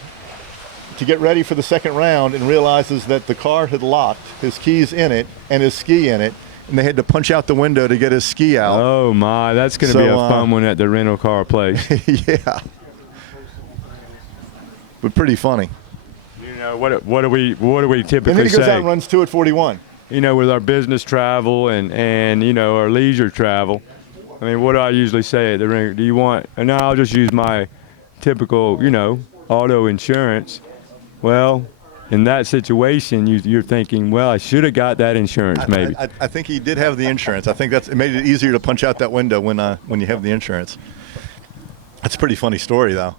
to get ready for the second round and realizes that the car had locked, his keys in it and his ski in it, and they had to punch out the window to get his ski out. Oh my, that's going to be a fun one at the rental car place. Yeah. But pretty funny. You know, what do we typically And then he goes say? out and runs 2 at 41. You know, with our business travel and you know, our leisure travel. I mean, what do I usually say at the ring? Do you want, and now I'll just use my typical, you know, auto insurance. Well, in that situation, you're thinking, well, I should have got that insurance maybe. I think he did have the insurance. I think it made it easier to punch out that window when you have the insurance. That's a pretty funny story, though.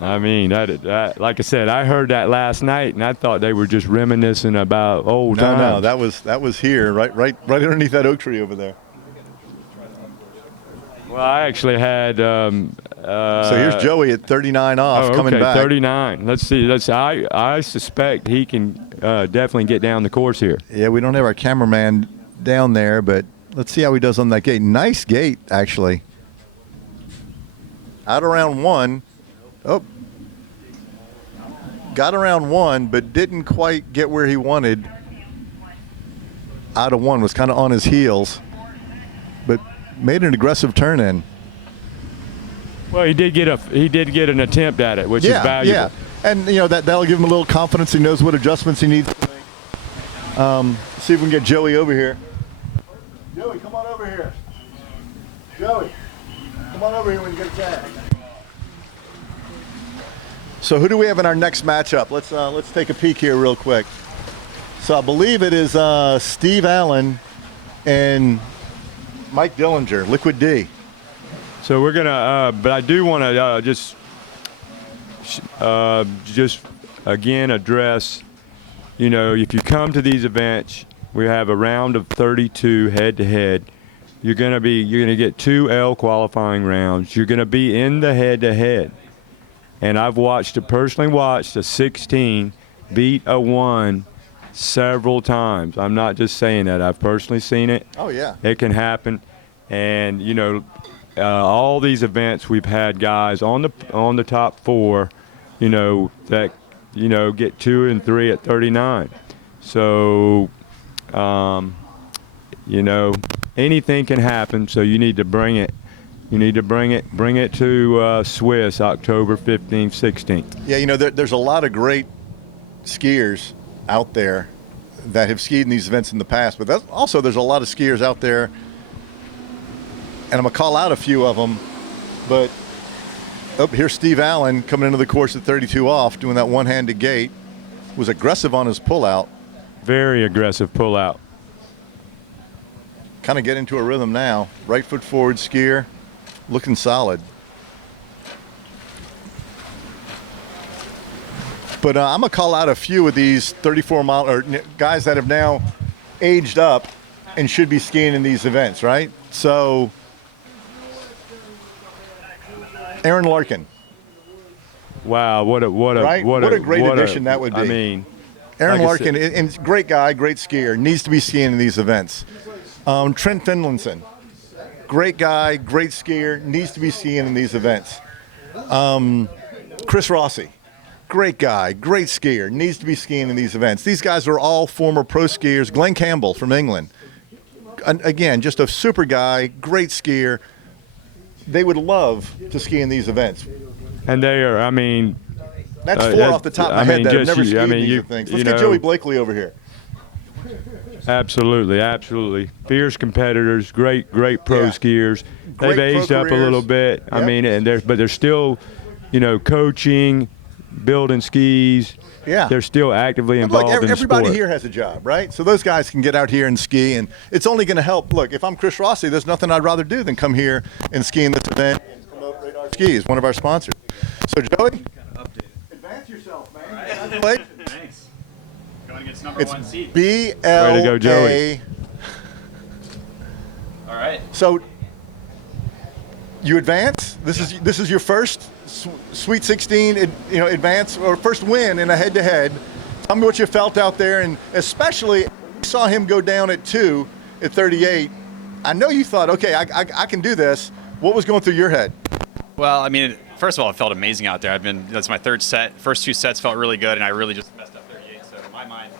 I mean, that, like I said, I heard that last night, and I thought they were just reminiscing about old times. No, that was here, right underneath that oak tree over there. Well, I actually had. So here's Joey at 39 off, coming back. 39. Let's see. I suspect he can definitely get down the course here. Yeah, we don't have our cameraman down there, but let's see how he does on that gate. Nice gate, actually. Out around 1. Oh. Got around 1, but didn't quite get where he wanted. Out of 1, was kind of on his heels, but made an aggressive turn in. Well, he did get an attempt at it, which is valuable. Yeah, and you know that'll give him a little confidence. He knows what adjustments he needs to make. See if we can get Joey over here. Joey, come on over here. Joey, come on over here when you get a chance. So who do we have in our next matchup? Let's take a peek here real quick. So I believe it is Steve Allen and Mike Dillinger, Liquid D. So we're gonna, but I do want to just again address. You know, if you come to these events, we have a round of 32 head-to-head. You're gonna get 2 L qualifying rounds. You're gonna be in the head-to-head. And I've personally watched a 16 beat a 1 several times. I'm not just saying that. I've personally seen it. Oh, yeah. It can happen. And, you know, all these events we've had guys on the top 4, you know, that, you know, get 2 and 3 at 39. So, you know, anything can happen, so you need to bring it. You need to bring it to Swiss October 15th, 16th. Yeah, you know, there's a lot of great skiers out there that have skied in these events in the past, but there's a lot of skiers out there, and I'm going to call out a few of them, but here's Steve Allen coming into the course at 32 off, doing that one-handed gate. Was aggressive on his pullout. Very aggressive pullout. Kind of get into a rhythm now. Right foot forward skier. Looking solid. But I'm going to call out a few of these 34-mile or guys that have now aged up and should be skiing in these events, right? So, Aaron Larkin. Wow, what a great addition that would be. I mean, Aaron like Larkin, and great guy, great skier, needs to be skiing in these events. Trent Finlinson. Great guy, great skier, needs to be skiing in these events. Chris Rossi, great guy, great skier, needs to be skiing in these events. These guys are all former pro skiers. Glenn Campbell from England. Again, just a super guy, great skier. They would love to ski in these events. And they are, I mean. That's 4 off the top of my head that have never skied in these things. Let's get Joey Blakely over here. Absolutely. Fierce competitors, great pro skiers. Great They've aged up a little bit. Yep. I mean, but they're still, you know, coaching, building skis. Yeah. They're still actively But involved look, in the everybody sport. here has a job, right? So those guys can get out here and ski, and it's only going to help. Look, if I'm Chris Rossi, there's nothing I'd rather do than come here and ski in this event and promote Radar Skis, one of our sponsors. So, Joey, advance yourself, man. Congratulations. Thanks. Going against number It's one seed. BLA. Way to go, Joey. All right. So you advance. This is your first Sweet 16, advance or first win in a head-to-head. Tell me what you felt out there, and especially you saw him go down at 2 at 38. I know you thought, okay, I can do this. What was going through your head? Well, I mean, first of all, it felt amazing out there. That's my third set. First 2 sets felt really good, and I really just messed up 38. So in my mind,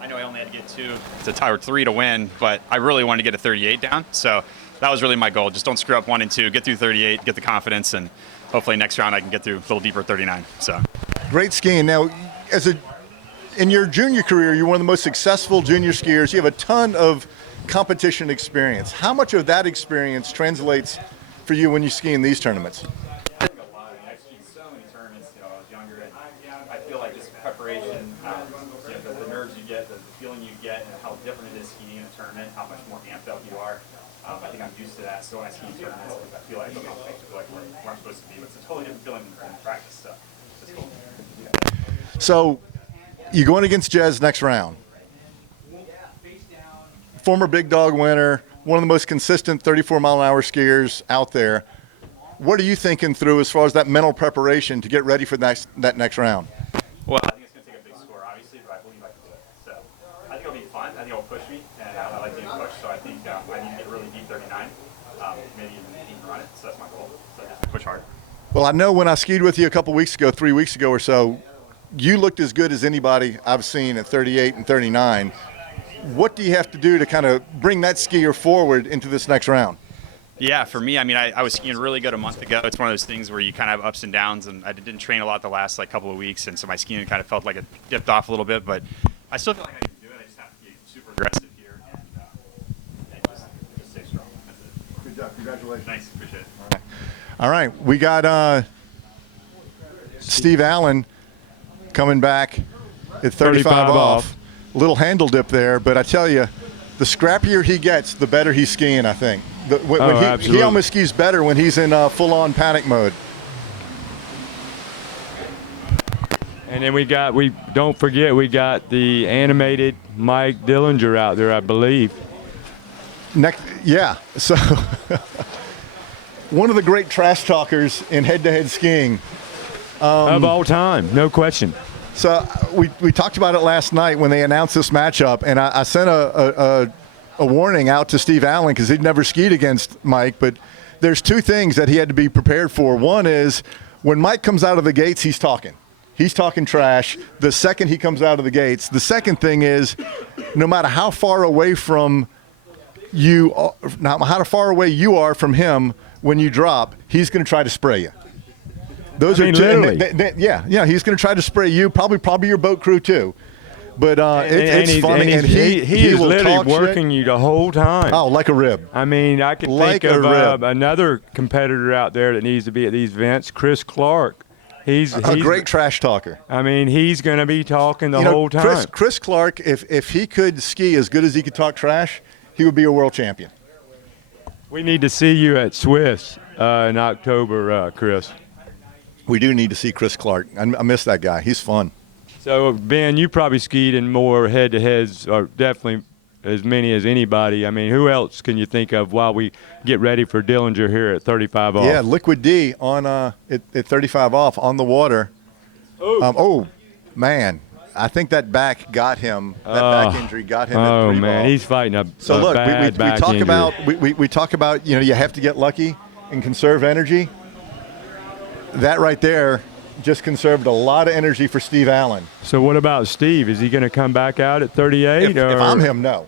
I know I only had to get 2 to tie or 3 to win, but I really wanted to get a 38 down. So that was really my goal. Just don't screw up 1 and 2. Get through 38, get the confidence, and hopefully next round I can get through a little deeper 39. So Great skiing. Now, in your junior career, you're one of the most successful junior skiers. You have a ton of competition experience. How much of that experience translates for you when you ski in these tournaments? I think a lot. I've skied so many tournaments, I was younger, and I feel like just preparation, the nerves you get, the feeling you get, and how different it is skiing in a tournament, how much more amped up you are. I think I'm used to that. So when I ski in tournaments, I feel like where I'm supposed to be. But it's a totally different feeling than practice stuff. It's cool. So you're going against Jez next round. Former Big Dog winner, one of the most consistent 34-mile-an-hour skiers out there. What are you thinking through as far as that mental preparation to get ready for that next round? Well, I think it's going to take a big score, obviously, but I believe I can do it. So I think it'll be fun. I think it'll push me, and I like being pushed. So I think I need to get really deep 39, maybe even run it. So that's my goal. So just push hard. Well, I know when I skied with you a couple weeks ago, 3 weeks ago or so, you looked as good as anybody I've seen at 38 and 39. What do you have to do to kind of bring that skier forward into this next round? Yeah, for me, I mean, I was skiing really good a month ago. It's one of those things where you kind of have ups and downs, and I didn't train a lot the last couple of weeks, and so my skiing kind of felt like it dipped off a little bit, but I still feel like I can do it. I just have to be super aggressive here and just stay strong. That's it. Good job. Congratulations. Thanks. Appreciate it. All right. We got Steve Allen coming back at 35 off. Little handle dip there, but I tell you, the scrappier he gets, the better he's skiing, I think. He almost skis better when he's in full-on panic mode. And then we don't forget, we got the animated Mike Dillinger out there, I believe. Yeah, so one of the great trash talkers in head-to-head skiing. Of all time, no question. So we talked about it last night when they announced this matchup, and I sent a warning out to Steve Allen because he'd never skied against Mike, but there's 2 things that he had to be prepared for. One is when Mike comes out of the gates, he's talking. He's talking trash the second he comes out of the gates. The second thing is no matter how far away from you are from him when you drop, he's going to try to spray you. Those are literally. Yeah. He's going to try to spray you, probably your boat crew too. But it's funny, and he is will literally talk working shit. you the whole time. Oh, like a rib. I mean, I can Like think a of rib. another competitor out there that needs to be at these events, Chris Clark. He's A great trash talker. I mean, he's going to be talking the whole time. Chris Clark, if he could ski as good as he could talk trash, he would be a world champion. We need to see you at Swiss in October, Chris. We do need to see Chris Clark. I miss that guy. He's fun. So, Ben, you probably skied in more head-to-heads, or definitely as many as anybody. I mean, who else can you think of while we get ready for Dillinger here at 35 off? Yeah, Liquid D on at 35 off on the water. Oh, man. I think that back got him. That back injury got him. Oh, at 3 man, ball. he's fighting a So look, bad we back talk injury. about we talk about you have to get lucky and conserve energy. That right there just conserved a lot of energy for Steve Allen. So what about Steve? Is he going to come back out at 38? If I'm him, no.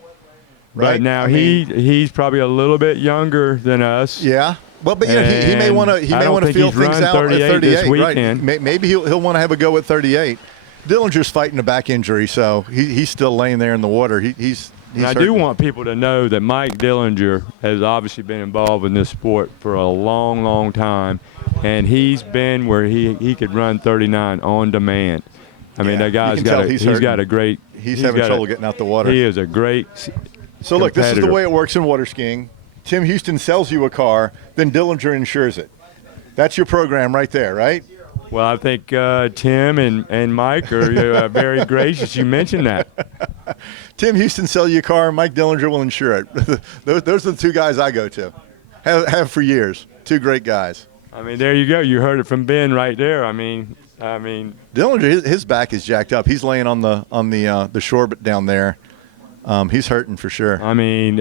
But Right? now I mean, he's probably a little bit younger than us. yeah. Well, but he may And want I to don't think feel he's things run out at 38 38. this Right? weekend. Maybe he'll want to have a go at 38. Dillinger's fighting a back injury, so he's still laying there in the water. He's And I do hurting. want people to know that Mike Dillinger has obviously been involved in this sport for a long, long time. and he's been where he could run 39 on demand. I mean, Yeah, that guy's you can tell he's got a great. He's having trouble getting out the water. He is a great. So look, this is the competitor. way it works in water skiing. Tim Houston sells you a car, then Dillinger insures it. That's your program right there, right? Well, I think Tim and Mike are very gracious. You mentioned that. Tim Houston sell you a car, Mike Dillinger will insure it. Those are the two guys I go to. Have for years. Two great guys. I mean, there you go. You heard it from Ben right there. I mean, Dillinger, his back is jacked up. He's laying on the shore down there. He's hurting for sure. I mean,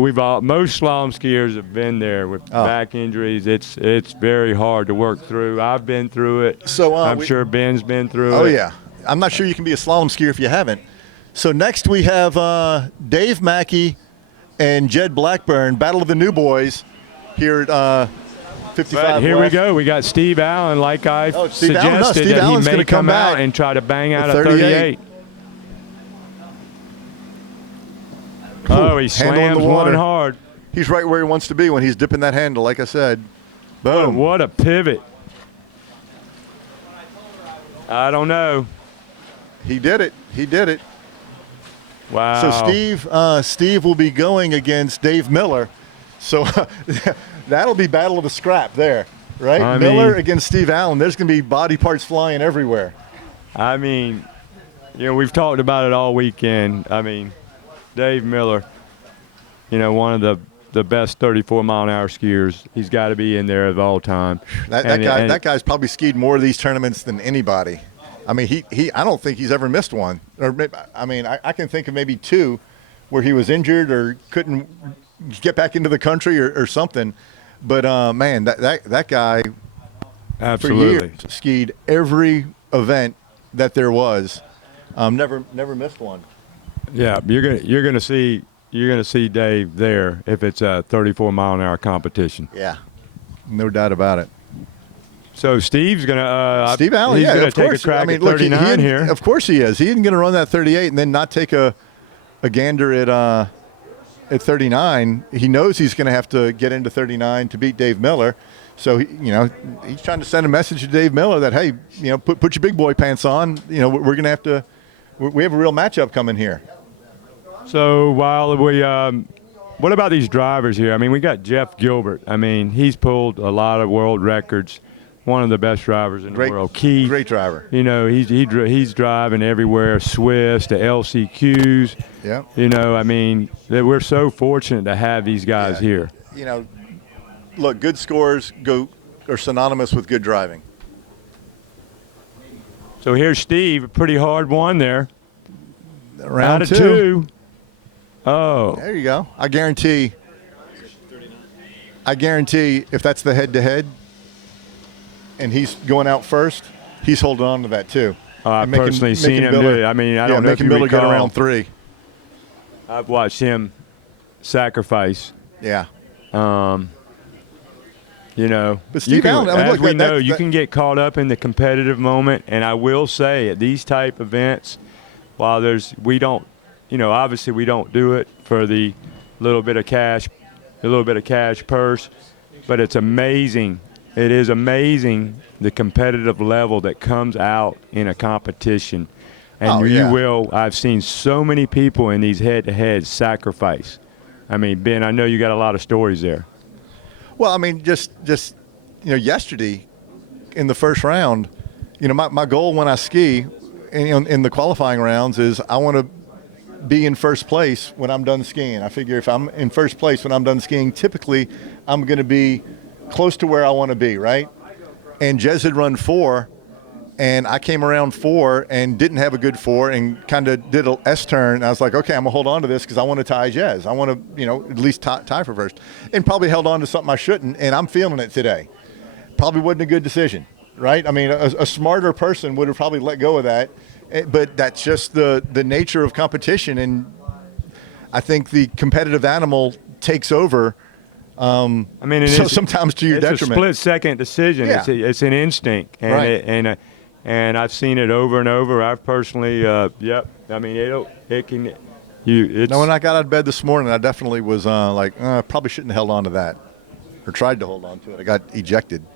we've all most slalom skiers have been there with back injuries. It's very hard to work through. I've been through it. So I'm sure Ben's been through it. Oh yeah, I'm not sure you can be a slalom skier if you haven't. So next we have Dave Mackey and Jed Blackburn, Battle of the New Boys, here at 55. But here West. we go. We got Steve Allen, like I Steve Allen. No, suggested, Steve that Allen's he gonna may come back out and try to bang out a 38. 38. Oh, he Handle in slams the water. one hard. He's right where he wants to be when he's dipping that handle, like I said. Oh, Boom. what a pivot. I don't know. He did it. He did it. Wow. So Steve will be going against Dave Miller. So that'll be battle of the scrap there, right? I Miller mean- against Steve Allen. There's going to be body parts flying everywhere. I mean, we've talked about it all weekend. I mean, Dave Miller, one of the best 34-mile-an-hour skiers. He's got to be in there of all time. That guy's probably skied more of these tournaments than anybody. I mean, he I don't think he's ever missed one. Or maybe, I can think of maybe two where he was injured or couldn't get back into the country or something. But man, that guy Absolutely. for years skied every event that there was. Never missed one. Yeah, you're gonna see Dave there if it's a 34-mile-an-hour competition. Yeah, no doubt about it. So Steve's gonna Steve Allen, he's yeah, gonna of take course. a crack I mean, at look, 39 here. Of course he is. He isn't going to run that 38 and then not take a gander at 39. He knows he's going to have to get into 39 to beat Dave Miller. So he's trying to send a message to Dave Miller that, hey, put your big boy pants on. We're going to have to. We have a real matchup coming here. So while we, what about these drivers here? I mean, we got Jeff Gilbert. I mean, he's pulled a lot of world records. One of the best drivers in the world. Keith, great driver. He's driving everywhere. Swiss, the LCQs. Yeah. I mean, we're so fortunate to have these guys here. Look, good scores are synonymous with good driving. So here's Steve, a pretty hard one there. Round Out of two. Oh. There you go. I guarantee if that's the head-to-head and he's going out first, he's holding on to that too. I've personally seen him do it. I mean, I don't know if you Miller get recall. around 3. I've watched him sacrifice. Yeah. But Steve Allen, you can get caught up in the competitive moment, and I will say at these type events, while obviously we don't do it for the little bit of cash purse, but it's amazing. It is amazing the competitive level that comes out in a competition. And I've seen so many people in these head-to-heads sacrifice. I mean, Ben, I know you got a lot of stories there. Well, I mean, just yesterday in the first round, my goal when I ski in the qualifying rounds is I want to be in first place when I'm done skiing. I figure if I'm in first place when I'm done skiing, typically I'm going to be close to where I want to be, right? And Jez had run 4, and I came around 4 and didn't have a good 4 and kind of did a S-turn. I was like, okay, I'm going to hold on to this because I want to tie Jez. I want to, at least tie for first. And probably held on to something I shouldn't, and I'm feeling it today. Probably wasn't a good decision, right? I mean, a smarter person would have probably let go of that, but that's just the nature of competition, and I think the competitive animal takes over. Sometimes to your detriment. It's a split-second decision. Yeah. It's an instinct, and right. and I've seen it over and over. I've personally, yep. I mean, it can. When I got out of bed this morning, I definitely was probably shouldn't have held on to that, or tried to hold on to it. I got ejected.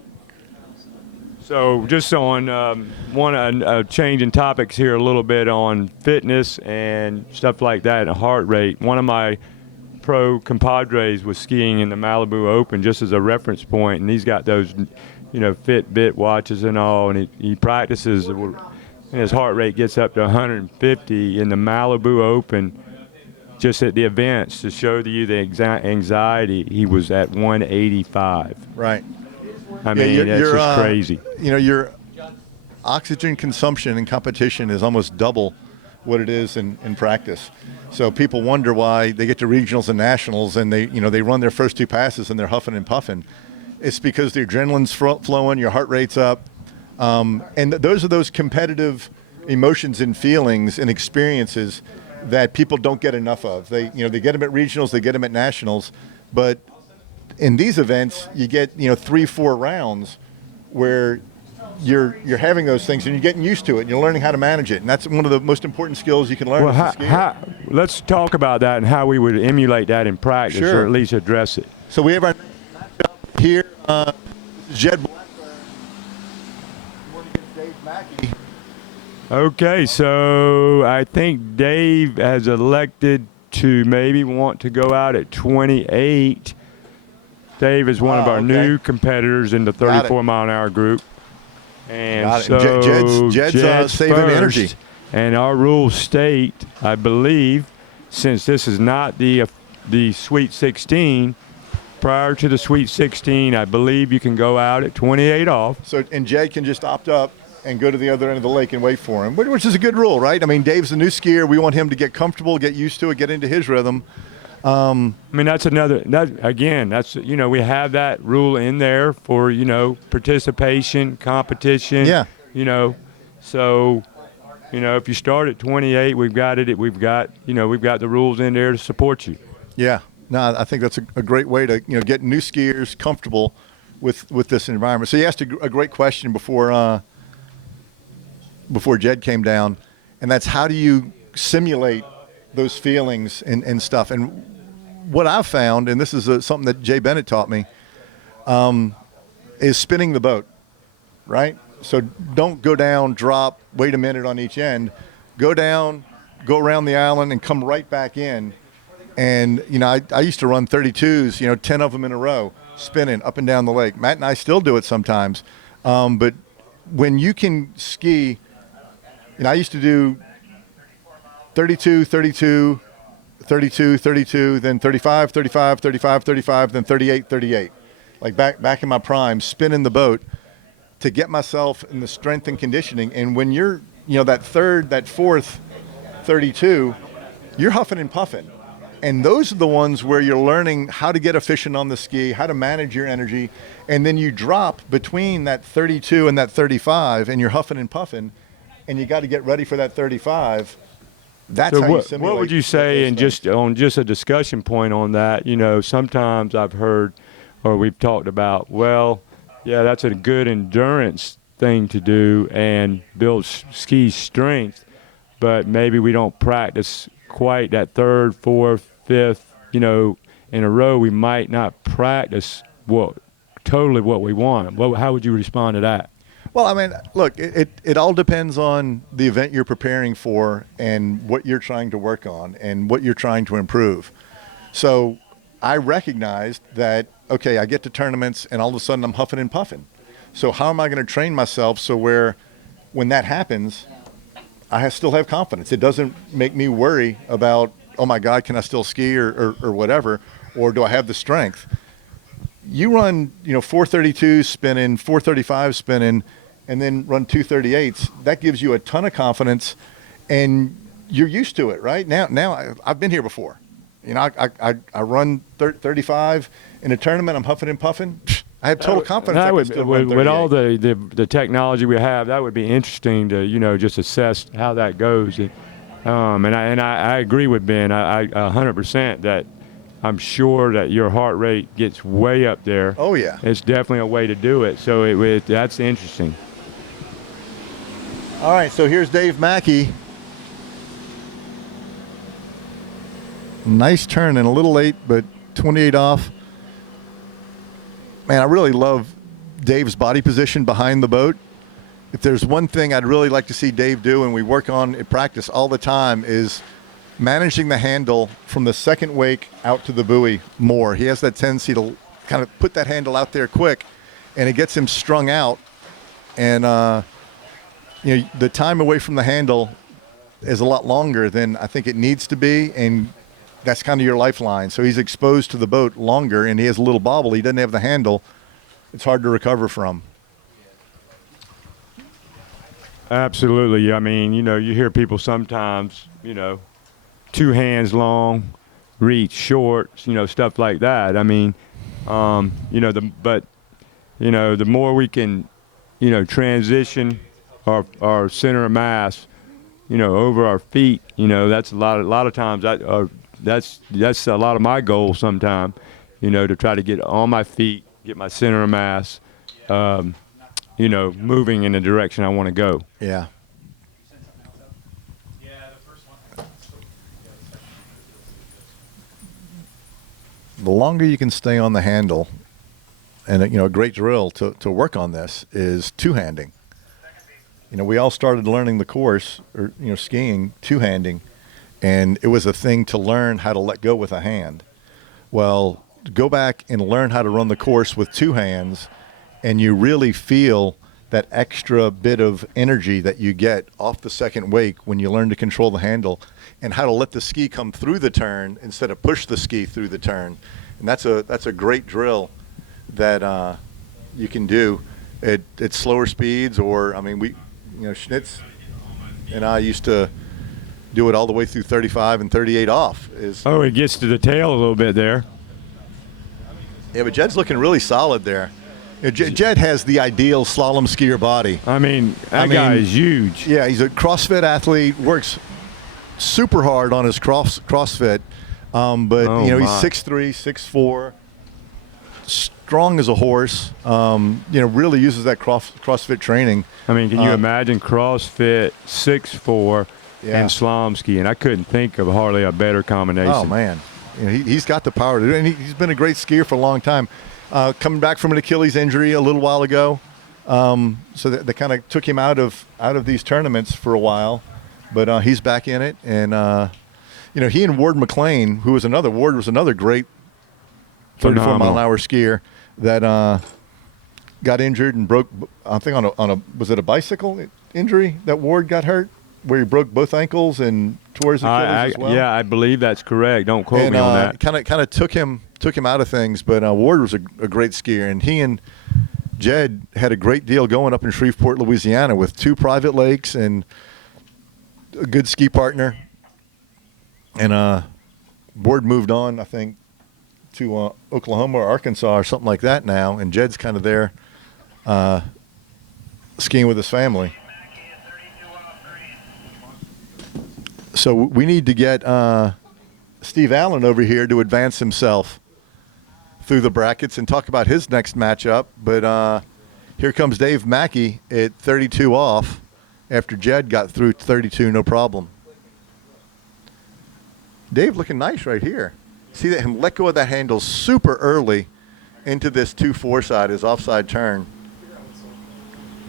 So just on changing topics here a little bit on fitness and stuff like that and heart rate. One of my pro compadres was skiing in the Malibu Open just as a reference point, and he's got those, Fitbit watches and all, and he practices, and his heart rate gets up to 150 in the Malibu Open. Just at the events to show you the anxiety, he was at 185. Right. I mean, that's just crazy. Your oxygen consumption in competition is almost double what it is in practice. So people wonder why they get to regionals and nationals and they run their first two passes and they're huffing and puffing. It's because the adrenaline's flowing, your heart rate's up, and those are those competitive emotions and feelings and experiences that people don't get enough of. They get them at regionals, they get them at nationals, but in these events, you get 3-4 rounds where you're having those things and you're getting used to it and you're learning how to manage it, and that's one of the most important skills you can learn. Well, let's talk about that and how we would emulate that in practice, Sure. or at least address it. So we have our matchup here. This is Jed Blackburn going against Dave Mackey. Okay, so I think Dave has elected to maybe want to go out at 28. Dave is one of our new competitors in the 34-mile-an-hour group. And so Jed's saving first, energy. And our rules state, I believe, since this is not the Sweet 16, prior to the Sweet 16, I believe you can go out at 28 off. So, and Jed can just opt up and go to the other end of the lake and wait for him, which is a good rule, right? I mean, Dave's a new skier. We want him to get comfortable, get used to it, get into his rhythm. I mean, that's we have that rule in there for, participation, competition. Yeah. So, if you start at 28, we've got the rules in there to support you. Yeah. No, I think that's a great way to, get new skiers comfortable with this environment. So you asked a great question before Jed came down, and that's how do you simulate those feelings and stuff. And what I've found, and this is something that Jay Bennett taught me, is spinning the boat, right? So don't go down, drop, wait a minute on each end. Go down, go around the island, and come right back in. And, I used to run 32s, 10 of them in a row, spinning up and down the lake. Matt and I still do it sometimes. But when you can ski, I used to do 32, 32, 32, 32, then 35, 35, 35, 35, then 38, 38. Like back in my prime, spinning the boat to get myself in the strength and conditioning. And when you're, that fourth 32, you're huffing and puffing. And those are the ones where you're learning how to get efficient on the ski, how to manage your energy. And then you drop between that 32 and that 35 and you're huffing and puffing, and you got to get ready for that 35. That's so how you simulate. What would you say, and just a discussion point on that, sometimes I've heard or we've talked about, well, yeah, that's a good endurance thing to do and build ski strength, but maybe we don't practice quite that third, fourth, fifth, in a row. We might not practice totally what we want. How would you respond to that? Well, I mean, look, it all depends on the event you're preparing for and what you're trying to work on and what you're trying to improve. So I recognized that, okay, I get to tournaments and all of a sudden I'm huffing and puffing. So how am I going to train myself so where when that happens, I still have confidence? It doesn't make me worry about, oh my God, can I still ski or whatever, or do I have the strength? You run, 432 spinning, 435 spinning, and then run 238s. That gives you a ton of confidence, and you're used to it, right? Now I've been here before. I run 35 in a tournament. I'm huffing and puffing. I have total confidence. With all the technology we have, that would be interesting to just assess how that goes. And I agree with Ben. I 100% that I'm sure that your heart rate gets way up there. Oh yeah, it's definitely a way to do it. So that's interesting. All right, so here's Dave Mackey. Nice turn and a little late, but 28 off. Man, I really love Dave's body position behind the boat. If there's one thing I'd really like to see Dave do, and we work on in practice all the time, is managing the handle from the second wake out to the buoy more. He has that tendency to kind of put that handle out there quick, and it gets him strung out. And the time away from the handle is a lot longer than I think it needs to be, and that's kind of your lifeline. So he's exposed to the boat longer, and he has a little bobble. He doesn't have the handle. It's hard to recover from. Absolutely. I mean, you hear people sometimes, 2 hands long, reach short, stuff like that. I mean, the more we can, transition our center of mass, over our feet, that's a lot of times that's a lot of my goal sometime, to try to get on my feet, get my center of mass, moving in the direction I want to go. Yeah. The longer you can stay on the handle, and a great drill to work on this is two-handing. We all started learning the course, or skiing two-handing, and it was a thing to learn how to let go with a hand. Well, go back and learn how to run the course with 2 hands, and you really feel that extra bit of energy that you get off the second wake when you learn to control the handle and how to let the ski come through the turn instead of push the ski through the turn. And that's a great drill that you can do at slower speeds, or Schnitz and I used to do it all the way through 35 and 38 off. It gets to the tail a little bit there. Yeah, but Jed's looking really solid there. Jed has the ideal slalom skier body. I mean, that guy is huge. Yeah, he's a CrossFit athlete, works super hard on his CrossFit, but he's 6'3", 6'4", strong as a horse. Really uses that CrossFit training. I mean, can you imagine CrossFit, 6'4", and slalom skiing? I couldn't think of hardly a better combination. Oh man, he's got the power to do it, and he's been a great skier for a long time. Coming back from an Achilles injury a little while ago, so they kind of took him out of these tournaments for a while, but he's back in it. And he and Ward McLean, Ward was another great 34-mile-an-hour skier that got injured and broke. I think on a was it a bicycle injury that Ward got hurt, where he broke both ankles and tore his Achilles as well? Yeah, I believe that's correct. Don't quote me on that. Kind of took him out of things, but Ward was a great skier, and he and Jed had a great deal going up in Shreveport, Louisiana, with 2 private lakes and a good ski partner. And Ward moved on, I think, to Oklahoma or Arkansas or something like that now, and Jed's kind of there skiing with his family. So we need to get Steve Allen over here to advance himself through the brackets and talk about his next matchup. But here comes Dave Mackey at 32 off after Jed got through 32, no problem. Dave looking nice right here. See that him let go of that handle super early into this 2-4 side, his offside turn.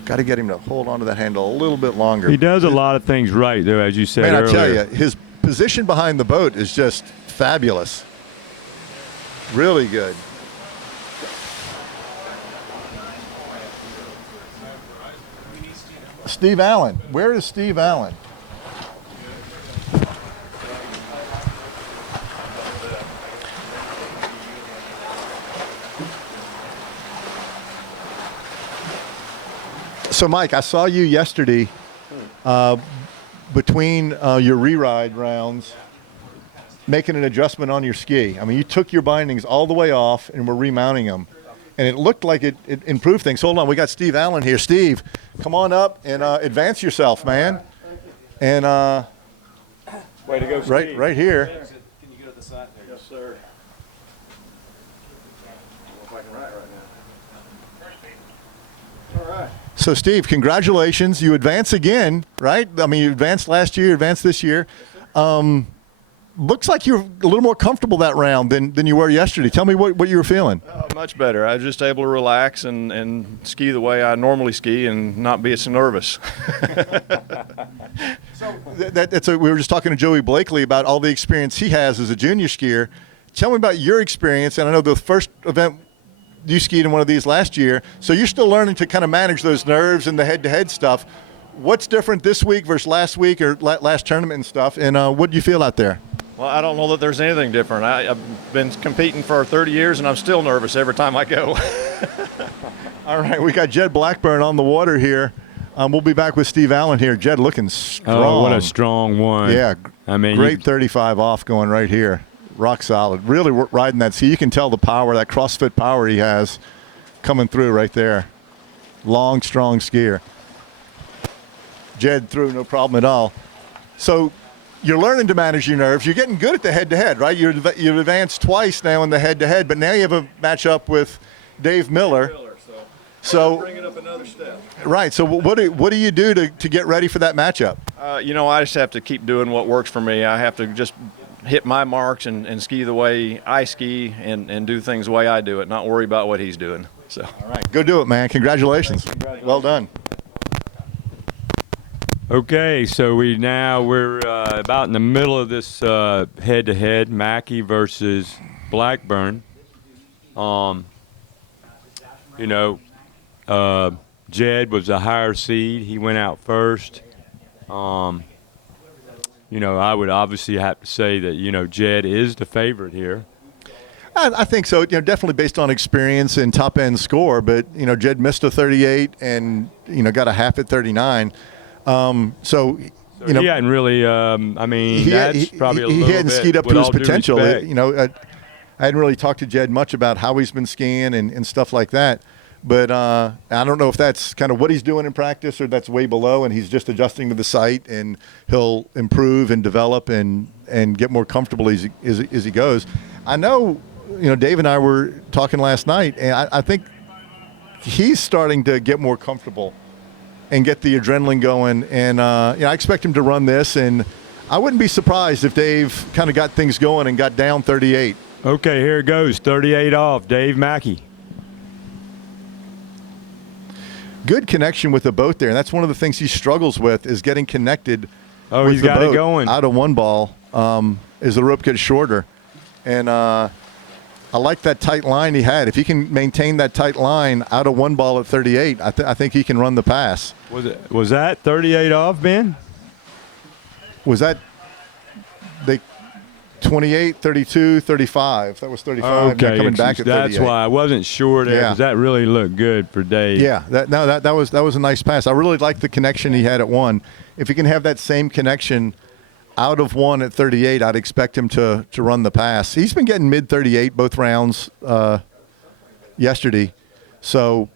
Got to get him to hold on to that handle a little bit longer. He does a lot of things right, though, as you said earlier. Man, I tell you, his position behind the boat is just fabulous. Really good. Steve Allen. Where is Steve Allen? So, Mike, I saw you yesterday between your re-ride rounds making an adjustment on your ski. I mean, you took your bindings all the way off and were remounting them. And it looked like it improved things. Hold on, we got Steve Allen here. Steve, come on up and advance yourself, man. And way to go, Steve. Right here. Can you go to the side there? Yes, sir. I don't know if I can ride right now. All right. So, Steve, congratulations. You advance again, right? I mean, you advanced last year, you advanced this year. looks like you're a little more comfortable that round than you were yesterday. Tell me what you were feeling. Much better. I was just able to relax and ski the way I normally ski and not be so nervous. We were just talking to Joey Blakely about all the experience he has as a junior skier. Tell me about your experience. And I know the first event you skied in one of these last year, so you're still learning to kind of manage those nerves and the head-to-head stuff. What's different this week versus last week or last tournament and stuff, and what do you feel out there? Well, I don't know that there's anything different. I've been competing for 30 years, and I'm still nervous every time I go. All right, we got Jed Blackburn on the water here. We'll be back with Steve Allen here. Jed looking strong. Oh, what a strong one. Yeah, I mean, great 35 off going right here. Rock solid. Really riding that ski. You can tell the power, that CrossFit power he has coming through right there. Long, strong skier. Jed through, no problem at all. So you're learning to manage your nerves. You're getting good at the head-to-head, right? You've advanced twice now in the head-to-head, but now you have a matchup with Dave Miller. So bring it up another step. Right. So what do you do to get ready for that matchup? I just have to keep doing what works for me. I have to just hit my marks and ski the way I ski and do things the way I do it, not worry about what he's doing. So. All right. Go do it, man. Congratulations. Well done. Okay, so we're about in the middle of this head-to-head, Mackey versus Blackburn. Jed was a higher seed. He went out first. I would obviously have to say that Jed is the favorite here. I think so. Definitely based on experience and top end score. But Jed missed a 38 and got a half at 39. He hadn't really. That's probably a little bit. He hadn't skied up to his potential. I hadn't really talked to Jed much about how he's been skiing and stuff like that. But I don't know if that's kind of what he's doing in practice or that's way below, and he's just adjusting to the site, and he'll improve and develop and get more comfortable as he goes. I know, Dave and I were talking last night, and I think he's starting to get more comfortable and get the adrenaline going. And I expect him to run this, and I wouldn't be surprised if Dave kind of got things going and got down 38. Okay, here it goes. 38 off, Dave Mackey. Good connection with the boat there, and that's one of the things he struggles with is getting connected. Oh, with he's the got boat it going. out of one ball as the rope gets shorter. And I like that tight line he had. If he can maintain that tight line out of one ball at 38, I think he can run the pass. Was that 38 off, Ben? Was that the 28, 32, 35? That was 35. Okay, coming back at 38. That's why I wasn't sure there because that really looked good for Dave. Yeah, that was a nice pass. I really liked the connection he had at one. If he can have that same connection out of one at 38, I'd expect him to run the pass. He's been getting mid 38 both rounds yesterday, so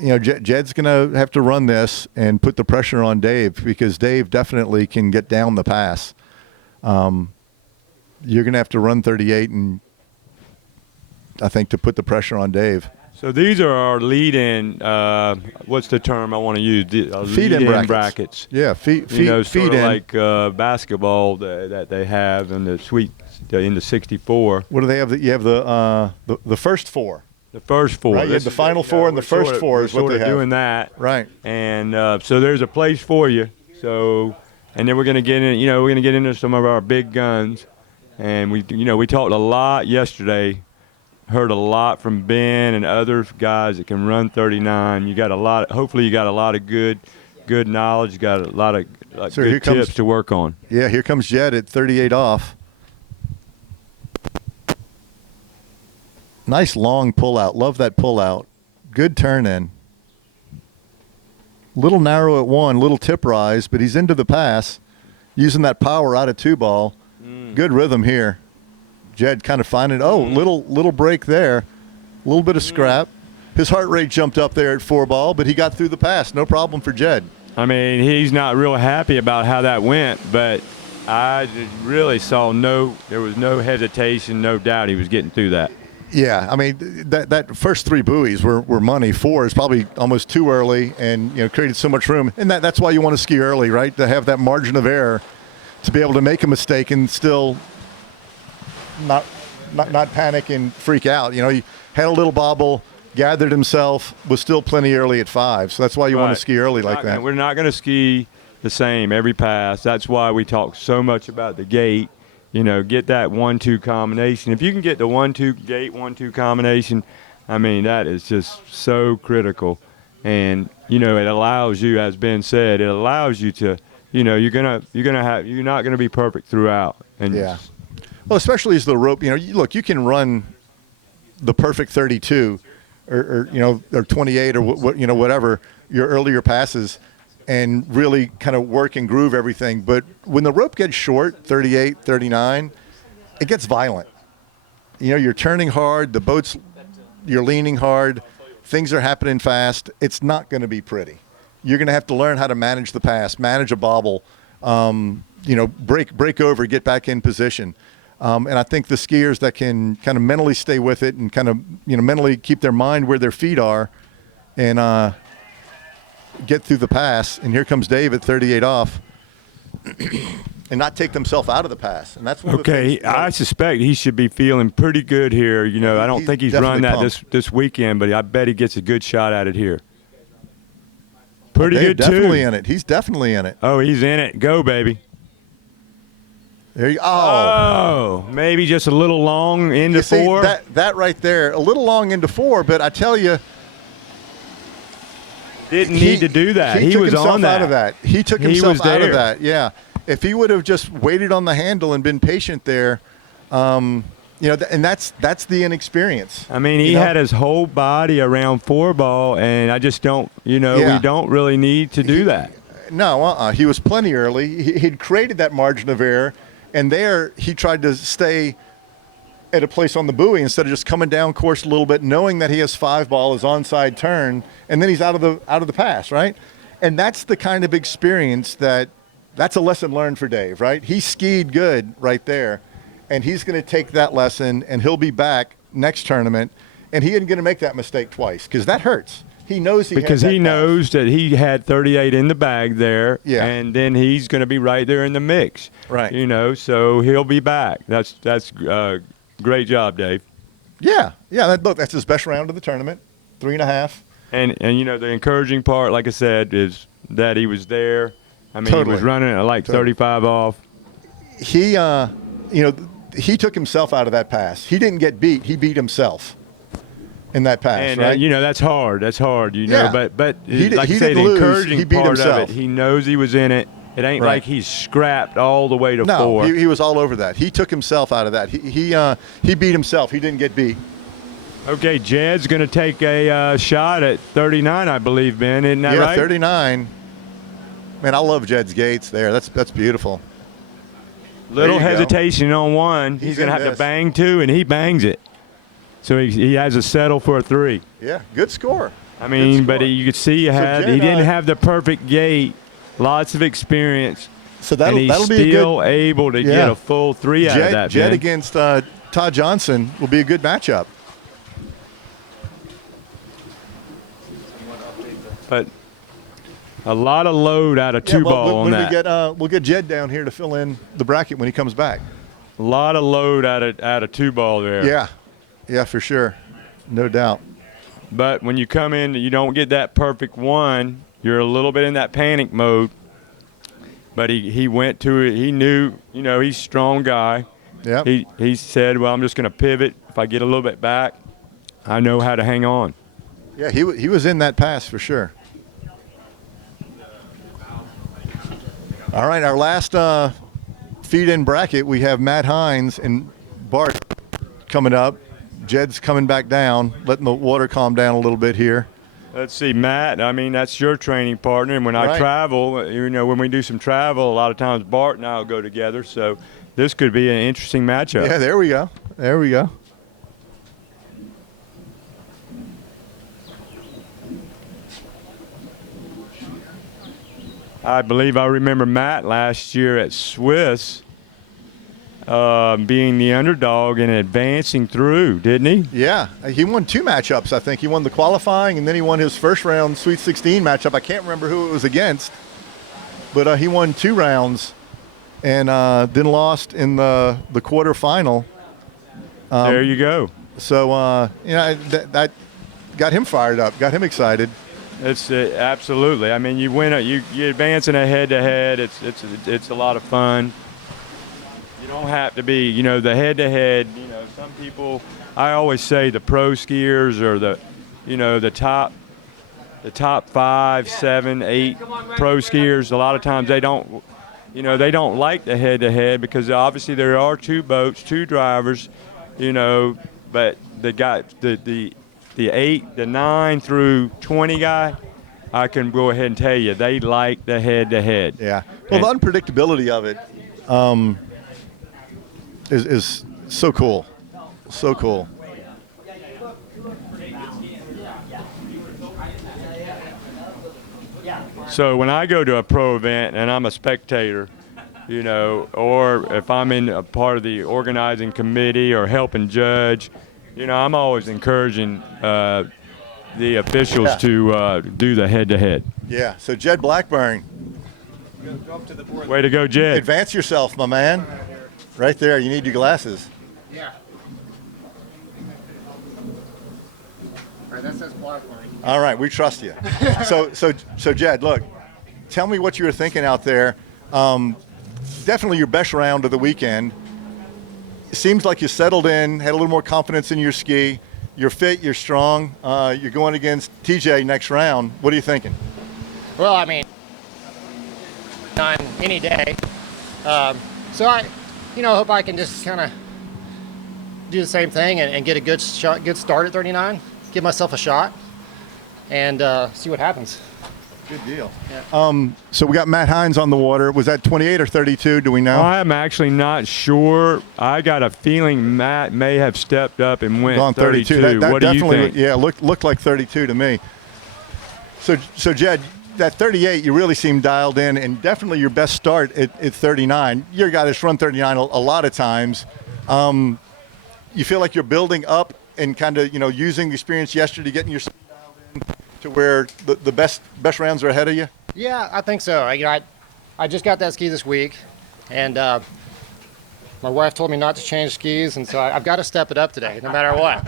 Jed's going to have to run this and put the pressure on Dave because Dave definitely can get down the pass. You're going to have to run 38, and I think to put the pressure on Dave. So these are our lead-in. What's the term I want to use? Feed-in brackets. Yeah, feed sort of in. like basketball that they have in the in the 64. What do they have? You have the first four. The first four. Right, you have the final four and the first four is what they have. Doing that. Right. And so there's a place for you. So, and then we're going to get in. We're going to get into some of our big guns, and we talked a lot yesterday. Heard a lot from Ben and other guys that can run 39. You got a lot. Hopefully, you got a lot of good knowledge. You got a lot of good tips to work on. Yeah, here comes Jed at 38 off. Nice long pull out. Love that pull out. Good turn in. Little narrow at one, little tip rise, but he's into the pass, using that power out of two ball. Good rhythm here. Jed kind of finding, little break there, a little bit of scrap. His heart rate jumped up there at four ball, but he got through the pass. No problem for Jed. I mean, he's not real happy about how that went, but I really saw there was no hesitation, no doubt he was getting through that. Yeah, I mean, that first three buoys were money. Four is probably almost too early and created so much room. And that's why you want to ski early, right? To have that margin of error to be able to make a mistake and still not panic and freak out. You know, he had a little bobble, gathered himself, was still plenty early at 5. So that's why you want to ski early like that. We're not going to ski the same every pass. That's why we talk so much about the gate. You know, get that 1-2 combination. If you can get the 1-2 gate, 1-2 combination, I mean, that is just so critical. And, you know, it allows you, as Ben said, it allows you to, you know, you're not gonna be perfect throughout. And yeah. Well, especially as the rope, you know, look, you can run the perfect 32 or you know, or 28 or what, you know, whatever your earlier passes, and really kind of work and groove everything. But when the rope gets short, 38, 39, it gets violent. You know, you're turning hard, the boat's, you're leaning hard, things are happening fast. It's not going to be pretty. You're going to have to learn how to manage the pass, manage a bobble, you know, break over, get back in position. And I think the skiers that can kind of mentally stay with it and kind of, you know, mentally keep their mind where their feet are and get through the pass, and here comes Dave at 38 off, and not take themselves out of the pass. And that's one of the things, I suspect he should be feeling pretty good here. You know, I don't think he's run that this weekend, but I bet he gets a good shot at it here. Pretty good too. Definitely in it. He's definitely in it. Oh, he's in it. Go, baby. There you Oh, maybe just a little long into you see, 4. that right there, a little long into 4, but I tell you, didn't need to do that. He took was himself on that. out of that. He took He himself was out of there. that. Yeah. If he would have just waited on the handle and been patient there, you know, and that's the inexperience. I mean, he had his whole body around 4-ball, and I just don't, you know, we don't really need to do that. No, he was plenty early. He'd created that margin of error, and there he tried to stay at a place on the buoy instead of just coming down course a little bit, knowing that he has 5-ball, his onside turn, and then he's out of the pass, right? And that's the kind of experience that's a lesson learned for Dave, right? He skied good right there, and he's going to take that lesson, and he'll be back next tournament, and he isn't going to make that mistake twice because that hurts. He knows because he knows that he had 38 in the bag there, and then he's going to be right there in the mix, right? You know, so he'll be back. That's great job, Dave. Yeah. Look, that's his best round of the tournament, 3.5. And you know, the encouraging part, like I said, is that he was there. I mean, Totally. he was running at like 35 off. He, you know, he took himself out of that pass. He didn't get beat. He beat himself in that pass, and, right? You know, that's hard. That's hard, you know. Yeah. But He like he I say, didn't the lose. encouraging He beat part himself. of it, he knows he was in it. It ain't Right. like he's scrapped all the way to 4. He was all over that. He took himself out of that. He beat himself. He didn't get beat. Okay, Jed's going to take a shot at 39, I believe, Ben. Isn't that right? 39. Man, I love Jed's gates there. That's beautiful. Little There you go. hesitation on 1. He's going to have to bang 2, and he bangs it. So he has to settle for a 3. Yeah, good score. I mean, but you could see Jed, he didn't have the perfect gate. Lots of experience. So and he's that'll be still a good, able to get a full 3 out of that. Jed Ben. against Todd Johnson will be a good matchup. But a lot of load out of 2-ball on that. We'll get Jed down here to fill in the bracket when he comes back. A lot of load out of 2-ball there. Yeah, for sure, no doubt. But when you come in, you don't get that perfect 1. You're a little bit in that panic mode. But he went to it. He knew, you know, he's a strong guy. Yeah. He said, well, I'm just going to pivot. If I get a little bit back, I know how to hang on. Yeah, he was in that pass for sure. All right, our last feed-in bracket, we have Matt Hines and Bart coming up. Jed's coming back down, letting the water calm down a little bit here. Let's see, Matt, I mean, that's your training partner. And when I travel, you know, when we do some travel, a lot of times Bart and I will go together. So this could be an interesting matchup. Yeah, there we go. There we go. I believe I remember Matt last year at Swiss being the underdog and advancing through, didn't he? Yeah, he won 2 matchups, I think. He won the qualifying, and then he won his first round Sweet 16 matchup. I can't remember who it was against, but he won 2 rounds and then lost in the quarterfinal. There you go. So that got him fired up, got him excited. It's absolutely. I mean, you win it. You advance in a head-to-head. It's a lot of fun. You don't have to be, the head-to-head. Some people. I always say the pro skiers are the top 5, 7, 8 pro skiers. A lot of times they don't like the head-to-head because obviously there are 2 boats, 2 drivers, but the 8, the 9 through 20 guy, I can go ahead and tell you they like the head-to-head. Yeah. Well, the unpredictability of it is so cool. So cool. So when I go to a pro event and I'm a spectator, or if I'm in a part of the organizing committee or helping judge, I'm always encouraging the officials to do the head-to-head. Yeah. So Jed Blackburn, Way to go, Jed. advance yourself, my man. Right there. You need your glasses. Yeah. All right, that says Blackburn. All right, we trust you. So Jed, look, tell me what you were thinking out there. Definitely your best round of the weekend. It seems like you settled in, had a little more confidence in your ski. You're fit, you're strong. You're going against TJ next round. What are you thinking? Well, I mean, on any day. So I, hope I can just kind of do the same thing and get a good start at 39, give myself a shot, and see what happens. Good deal. Yeah. So we got Matt Hines on the water. Was that 28 or 32? Do we know? I'm actually not sure. I got a feeling Matt may have stepped up and went Gone 32. That What do you definitely, think? yeah, looked like 32 to me. So Jed, that 38, you really seem dialed in, and definitely your best start at 39. You're a guy that's run 39 a lot of times. You feel like you're building up and kind of, using the experience yesterday, getting your speed dialed in to where the best rounds are ahead of you? Yeah, I think so. I just got that ski this week, and my wife told me not to change skis, and so I've got to step it up today, no matter what.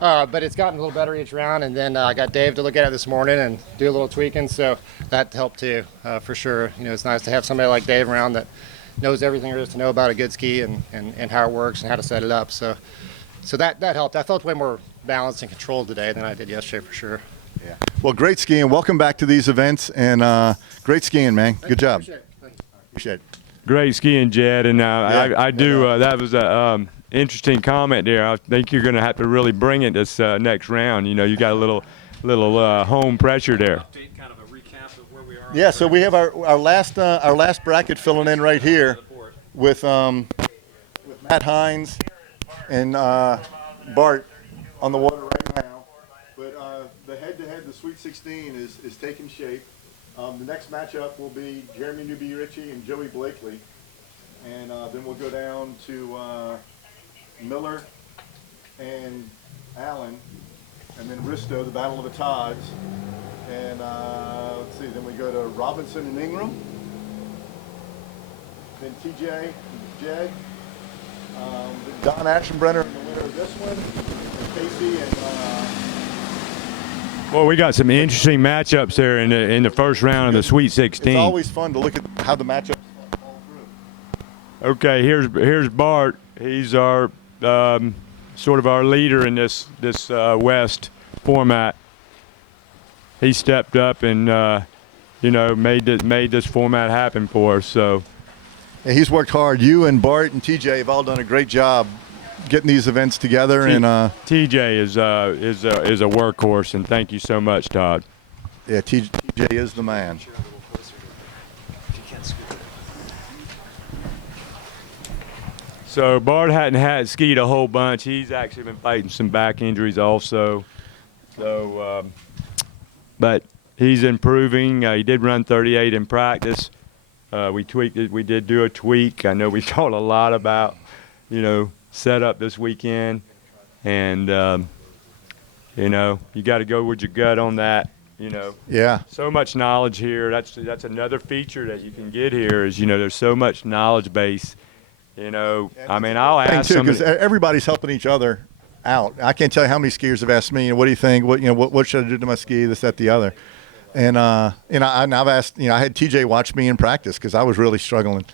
But it's gotten a little better each round, and then I got Dave to look at it this morning and do a little tweaking, so that helped too, for sure. It's nice to have somebody like Dave around that knows everything there is to know about a good ski and how it works and how to set it up. So that helped. I felt way more balanced and controlled today than I did yesterday, for sure. Yeah. Well, great skiing. Welcome back to these events, and great skiing, man. Good job. Appreciate it. Thank you. Appreciate it. Great skiing, Jed. And I do. Yeah. That was a interesting comment there. I think you're going to have to really bring it this next round. You got a little home pressure there. Kind of a recap of where we are. Yeah. So we have our last bracket filling in right here with Matt Hines and Bart on the water right now. But the head-to-head, the Sweet 16 is taking shape. The next matchup will be Jeremy Newby, Richie, and Joey Blakely. And then we'll go down to Miller and Allen, and then Risto, the Battle of the Tods. And let's see, then we go to Robinson and Ingram. Then TJ and Jed. Don Aschenbrenner in the winner of this one. And Casey and Well, we got some interesting matchups there in the first round of the Sweet 16. it's always fun to look at how the matchups fall through. Okay, here's Bart. He's our sort of our leader in this West format. He stepped up and made this format happen for us. So Yeah, he's worked hard. You and Bart and TJ have all done a great job getting these events together. And TJ is a workhorse, and thank you so much, Todd. yeah, TJ is the man. So Bart hadn't skied a whole bunch. He's actually been fighting some back injuries also. So, but he's improving. He did run 38 in practice. We tweaked it. We did do a tweak. I know we talked a lot about, setup this weekend, and you got to go with your gut on that. You know, Yeah. so much knowledge here. That's another feature that you can get here is, you know, there's so much knowledge base. You know, I mean, I'll ask too, somebody. because everybody's helping each other out. I can't tell you how many skiers have asked me, what do you think? What should I do to my ski? This, that, the other. And I've asked. I had TJ watch me in practice because I was really struggling.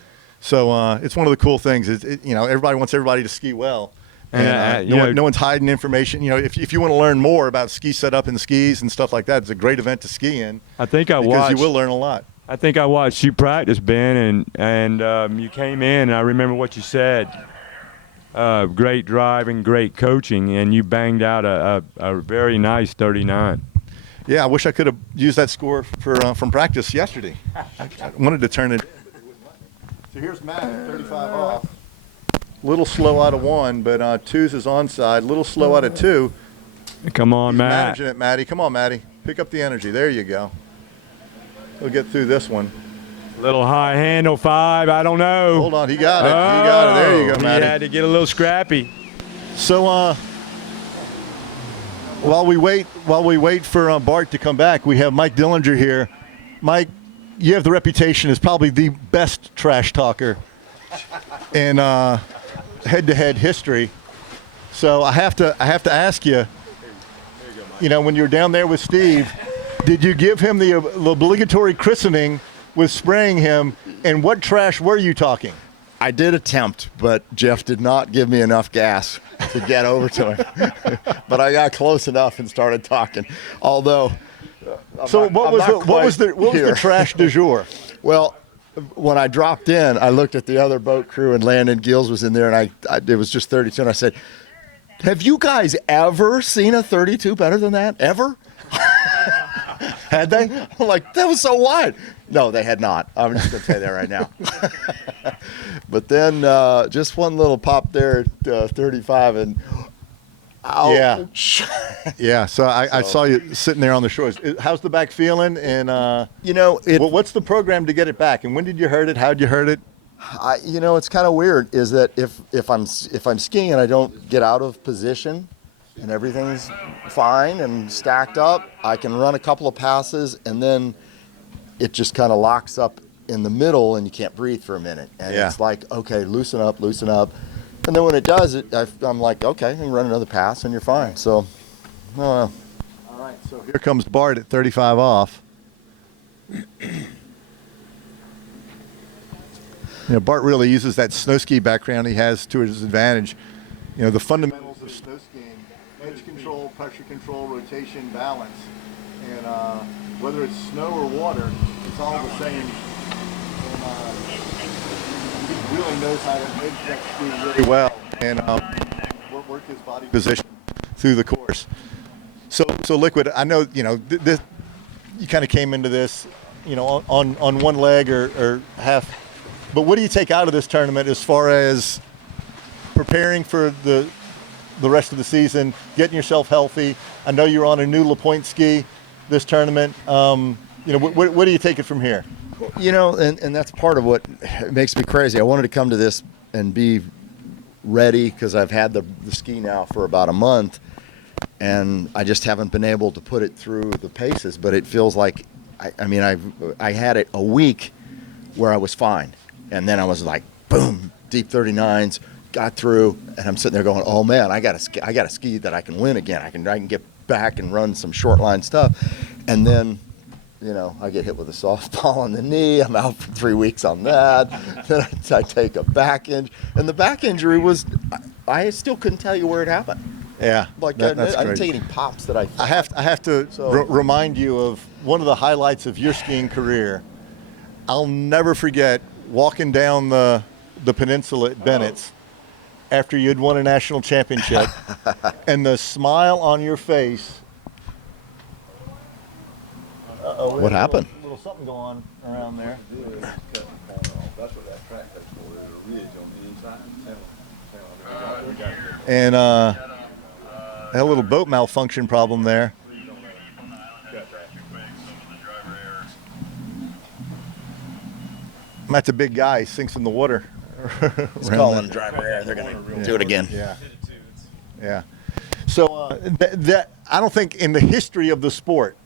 So it's one of the cool things is everybody wants everybody to ski well. And no one's hiding information. If you want to learn more about ski setup and skis and stuff like that, it's a great event to ski in. I think I because watched. you will learn a lot. I think I watched you practice, Ben, and you came in, and I remember what you said. Great driving, great coaching, and you banged out a very nice 39. Yeah, I wish I could have used that score from practice yesterday. I wanted to turn it. So here's Matt at 35 off. Little slow out of 1, but 2's his onside. Little slow out of 2. Come on, He's Matt. managing it, Matty. Come on, Matty. Pick up the energy. There you go. We'll get through this one. Little high handle 5. I don't know. Hold on, he got it. He got it. There you go, Matty. He had to get a little scrappy. So while we wait for Bart to come back, we have Mike Dillinger here. Mike, you have the reputation as probably the best trash talker in head-to-head history. So I have to ask you. When you were down there with Steve, did you give him the obligatory christening with spraying him? And what trash were you talking? I did attempt, but Jeff did not give me enough gas to get over to him. But I got close enough and started talking. Although, what was the trash du jour? Well, when I dropped in, I looked at the other boat crew, and Landon Gills was in there, and it was just 32, and I said, "Have you guys ever seen a 32 better than that? Ever?" Had they? I'm like, that was so wide. No, they had not. I'm just going to say that right now. But then just one little pop there at 35, and ouch. Yeah. So I saw you sitting there on the shores. How's the back feeling? And what's the program to get it back? And when did you hurt it? How'd you hurt it? It's kind of weird. Is that if I'm skiing and I don't get out of position, and everything's fine and stacked up, I can run a couple of passes, and then it just kind of locks up in the middle, and you can't breathe for a minute. And it's like, okay, loosen up. And then when it does it, I'm like, okay, and run another pass, and you're fine. So, all right, so here comes Bart at 35 off. Bart really uses that snow ski background he has to his advantage. The fundamentals of snow skiing. Edge control, pressure control, rotation, balance. And whether it's snow or water, it's all the same. And he really knows how to edge that ski really well and work his body position through the course. So Liquid, I know, this, you kind of came into this, on one leg or half. But what do you take out of this tournament as far as preparing for the rest of the season, getting yourself healthy? I know you're on a new LaPointe ski this tournament. What do you take it from here? And that's part of what makes me crazy. I wanted to come to this and be ready because I've had the ski now for about a month, and I just haven't been able to put it through the paces. But it feels like, I had it a week where I was fine, and then I was like, boom, deep 39s. Got through, and I'm sitting there going, "Oh man, I got a ski that I can win again. I can get back and run some short line stuff." And then, I get hit with a softball on the knee. I'm out for 3 weeks on that. Then I take a back injury, and the back injury was, I still couldn't tell you where it happened. Yeah, like I didn't take any pops that I have to remind you of one of the highlights of your skiing career. I'll never forget walking down the peninsula at Bennett's. After you'd won a national championship, and the smile on your face. What happened? A little something going on around there. And had a little boat malfunction problem there. Matt's a big guy. He sinks in the water. It's calling driver error. They're going to do it again. Yeah. So that I don't think in the history of the sport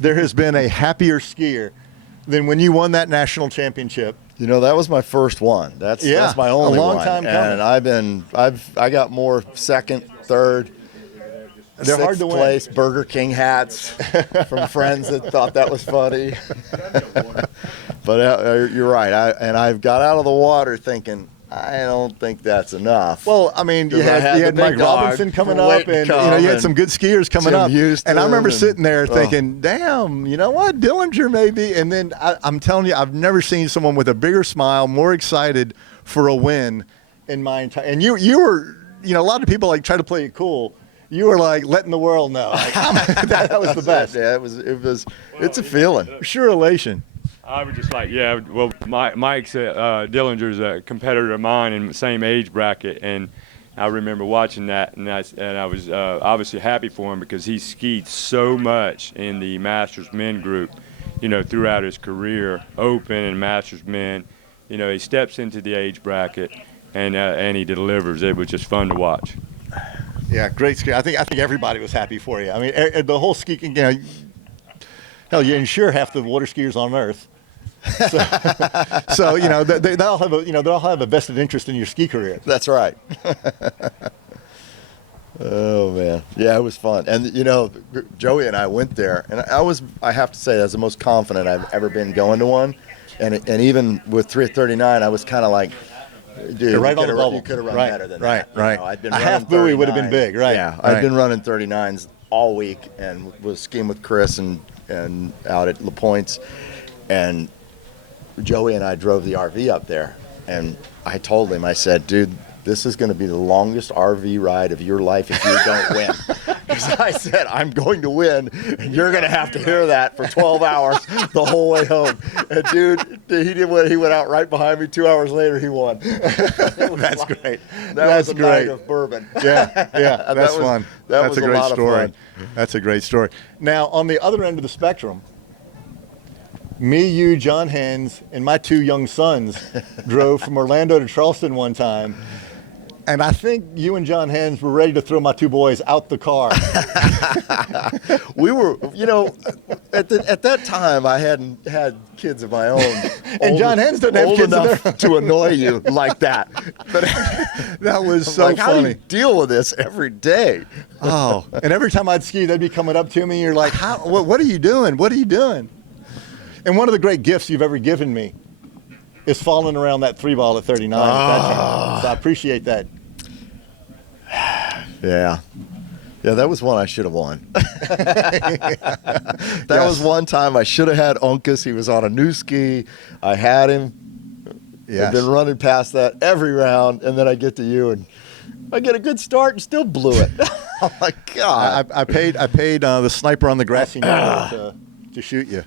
there has been a happier skier than when you won that national championship. You know, that was my first one. That's my only a long one. time coming. And I got more second, third, They're hard sixth to win. place Burger King hats from friends that thought that was funny. But you're right. I got out of the water thinking, I don't think that's enough. Well, I mean, you 'Cause I had had the Mike big dog Robinson coming for up, Wait and Come you had and some good skiers coming Tim up. Houston And I remember and- sitting there oh. thinking, "Damn, you know what, Dillinger maybe." And then I'm telling you, I've never seen someone with a bigger smile, more excited for a win in my entire. And you were, you know, a lot of people like try to play it cool. You were like letting the world know. Like, that was the best. Yeah, it was. It's a feeling. Sure elation. I was just like, yeah, well, Mike's Dillinger's a competitor of mine in the same age bracket, and I remember watching that, and I was obviously happy for him because he skied so much in the Masters men group, you know, throughout his career, Open and Masters men. You know, he steps into the age bracket, and he delivers. It was just fun to watch. Yeah, great ski. I think everybody was happy for you. I mean, the whole ski, you know, hell, you insure half the water skiers on Earth. So you know, they'll have a vested interest in your ski career. That's right. Oh man, yeah, it was fun. And you know, Joey and I went there, and I have to say, that's the most confident I've ever been going to one. And even with 339, I was kind of like, dude, You're right on the you bubble. could have run Right, better than right, that. You right. know, I'd been A running half buoy would have been 39. big, right, Yeah, right. I'd been running 39s all week and was skiing with Chris and out at La Pointe's. And Joey and I drove the RV up there, and I told him, I said, dude, this is going to be the longest RV ride of your life if you don't win. Because I said, I'm going to win, and you're going to have to hear that for 12 hours the whole way home. And dude, he did what? He went out right behind me. 2 hours later, he won. That's great. That That's was a great. night of bourbon. Yeah, That that's was- fun. that That's was a a great lot of story. fun. That's a great story. Now, on the other end of the spectrum, me, you, John Hines, and my two young sons drove from Orlando to Charleston one time. And I think you and John Hines were ready to throw my two boys out the car. We were, you know, at that time, I hadn't had kids of my own. And John Hines doesn't have old kids of enough to annoy you like that. But That was so like, how do funny. you deal with this every day? Oh, and every time I'd ski, they'd be coming up to me. You're like, "How? What are you doing? What are you doing?" And one of the great gifts you've ever given me is falling around that 3-ball at 39. At that time. So I appreciate that. Yeah. Yeah, that was one I should have won. That was one time I should have had Uncas. He was on a new ski. I had him. Yes. I've been running past that every round, and then I get to you, and I get a good start and still blew it. Oh my God! I paid the sniper on the grassy knoll to shoot you.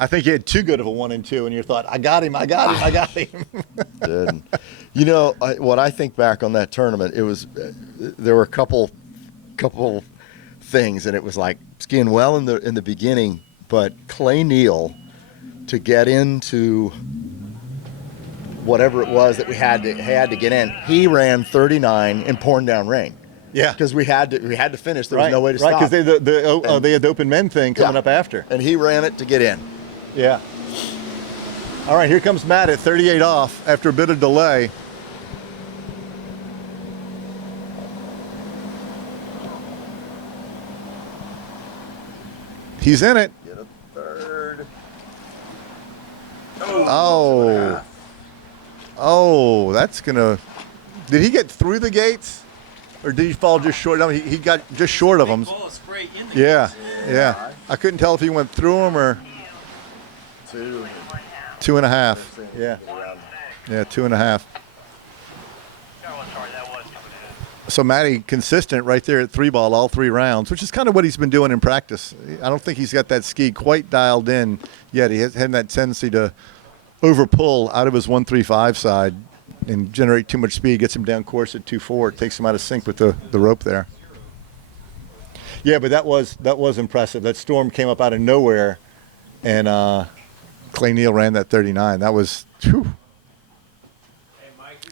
I think you had too good of a 1 and 2, and you thought, I got him. Didn't. You know, what I think back on that tournament, it was there were a couple things, and it was like skiing well in the beginning, but Clay Neal to get into whatever it was that we had to get in, he ran 39 in pouring down rain. Yeah. Because we had to finish. There was no way to Right, stop. because they had the open men thing coming Yeah. up after. And he ran it to get in. Yeah. All right, here comes Matt at 38 off after a bit of delay. He's in it. Get a third. Oh, that's gonna. Did he get through the gates, or did he fall just short? No, he got just short of them. Yeah, yeah. I couldn't tell if he went through them or 2.5. Yeah, yeah, 2.5. So Matty consistent right there at 3-ball all 3 rounds, which is kind of what he's been doing in practice. I don't think he's got that ski quite dialed in yet. He has had that tendency to overpull out of his 135 side and generate too much speed. Gets him down course at 2.4. It takes him out of sync with the rope there. Yeah, but that was impressive. That storm came up out of nowhere, and Clay Neal ran that 39. That was. Whew.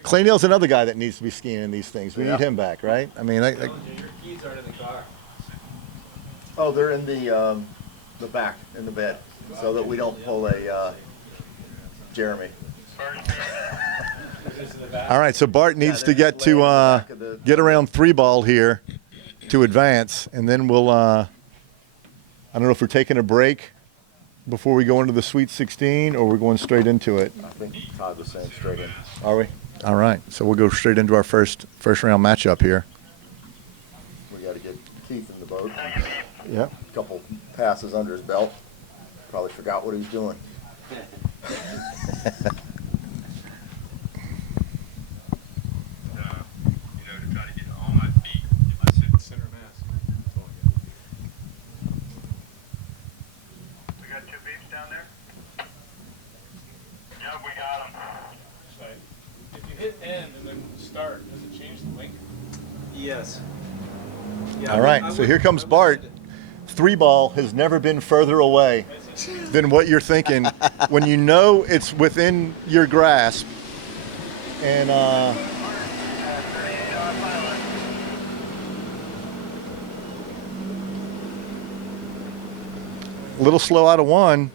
Clay Neal's another guy that needs to be skiing in these things. We need him back, right? I mean, Your keys are in the car. Oh, they're in the back in the bed, so that we don't pull a Jeremy. All right, so Bart needs to get get around 3-ball here to advance, and then we'll. I don't know if we're taking a break before we go into the Sweet 16, or we're going straight into it. I think Todd was saying straight in. Are we? All right, so we'll go straight into our first round matchup here. We got to get Keith in the boat. Yeah. A couple passes under his belt. Probably forgot what he was doing. Yes. All right, so here comes Bart. 3-ball has never been further away than what you're thinking when you know it's within your grasp. And a little slow out of 1.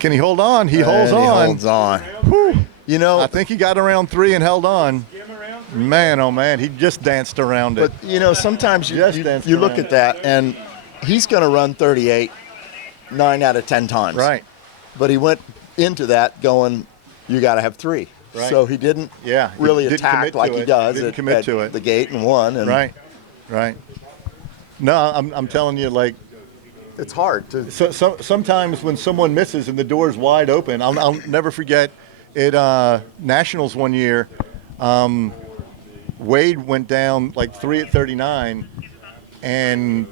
Can he hold on? He holds on. He holds on. Whew. You know, I think he got around 3 and held on. Man, oh man, he just danced around it. but you know, sometimes you look at that and he's going to run 38 9 out of 10 times. Right. But he went into that going, you got to have 3. Right. So he didn't really didn't attack commit like to he it. does Didn't at, commit at to it. the gate and won. And Right. No, I'm telling you, like, it's hard to. sometimes when someone misses and the door's wide open, I'll never forget at Nationals one year, Wade went down like 3 at 39, and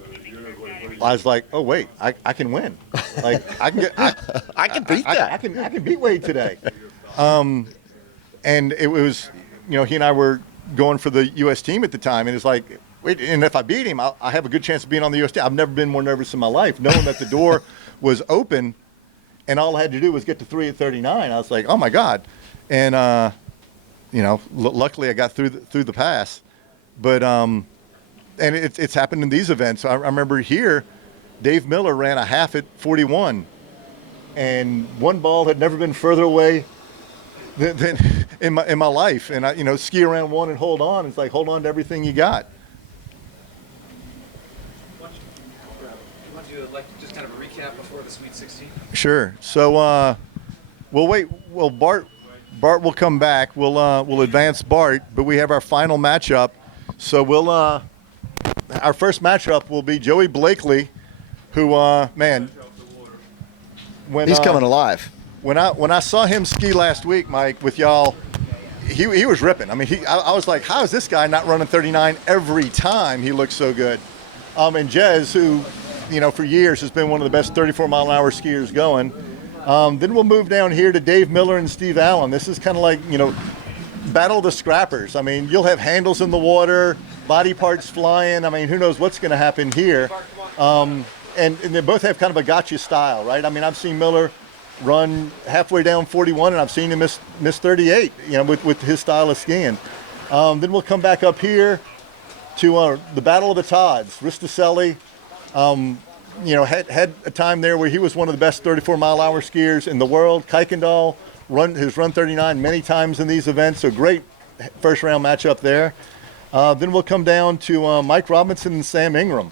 I was like, oh wait, I can win. Like I can get, I can beat that. I can beat Wade today. And it was, he and I were going for the U.S. team at the time, and it's like, wait, and if I beat him, I have a good chance of being on the U.S. team. I've never been more nervous in my life, knowing that the door was open, and all I had to do was get to 3 at 39. I was like, oh my God, and luckily I got through the pass, but and it's happened in these events. I remember here, Dave Miller ran a half at 41, and 1 ball had never been further away than in my life. And I ski around 1 and hold on. It's like, hold on to everything you got. You want to do just kind of a recap before the Sweet 16? Sure. So we'll wait. Well, Bart will come back. We'll advance Bart, but we have our final matchup. So we'll our first matchup will be Joey Blakely, who when He's coming alive. When I saw him ski last week, Mike, with y'all, he was ripping. I mean, I was like, how is this guy not running 39 every time? He looks so good. And Jez, who for years has been one of the best 34-mile-an-hour skiers going. Then we'll move down here to Dave Miller and Steve Allen. This is kind of like battle of the scrappers. I mean, you'll have handles in the water, body parts flying. I mean, who knows what's going to happen here? And they both have kind of a gotcha style, right? I mean, I've seen Miller run halfway down 41, and I've seen him miss 38, with his style of skiing. Then we'll come back up here to the Battle of the Todds. Risticelli, had a time there where he was one of the best 34-mile-an-hour skiers in the world. Kaikan Doll has run 39 many times in these events, so great first-round matchup there. Then we'll come down to Mike Robinson and Sam Ingram.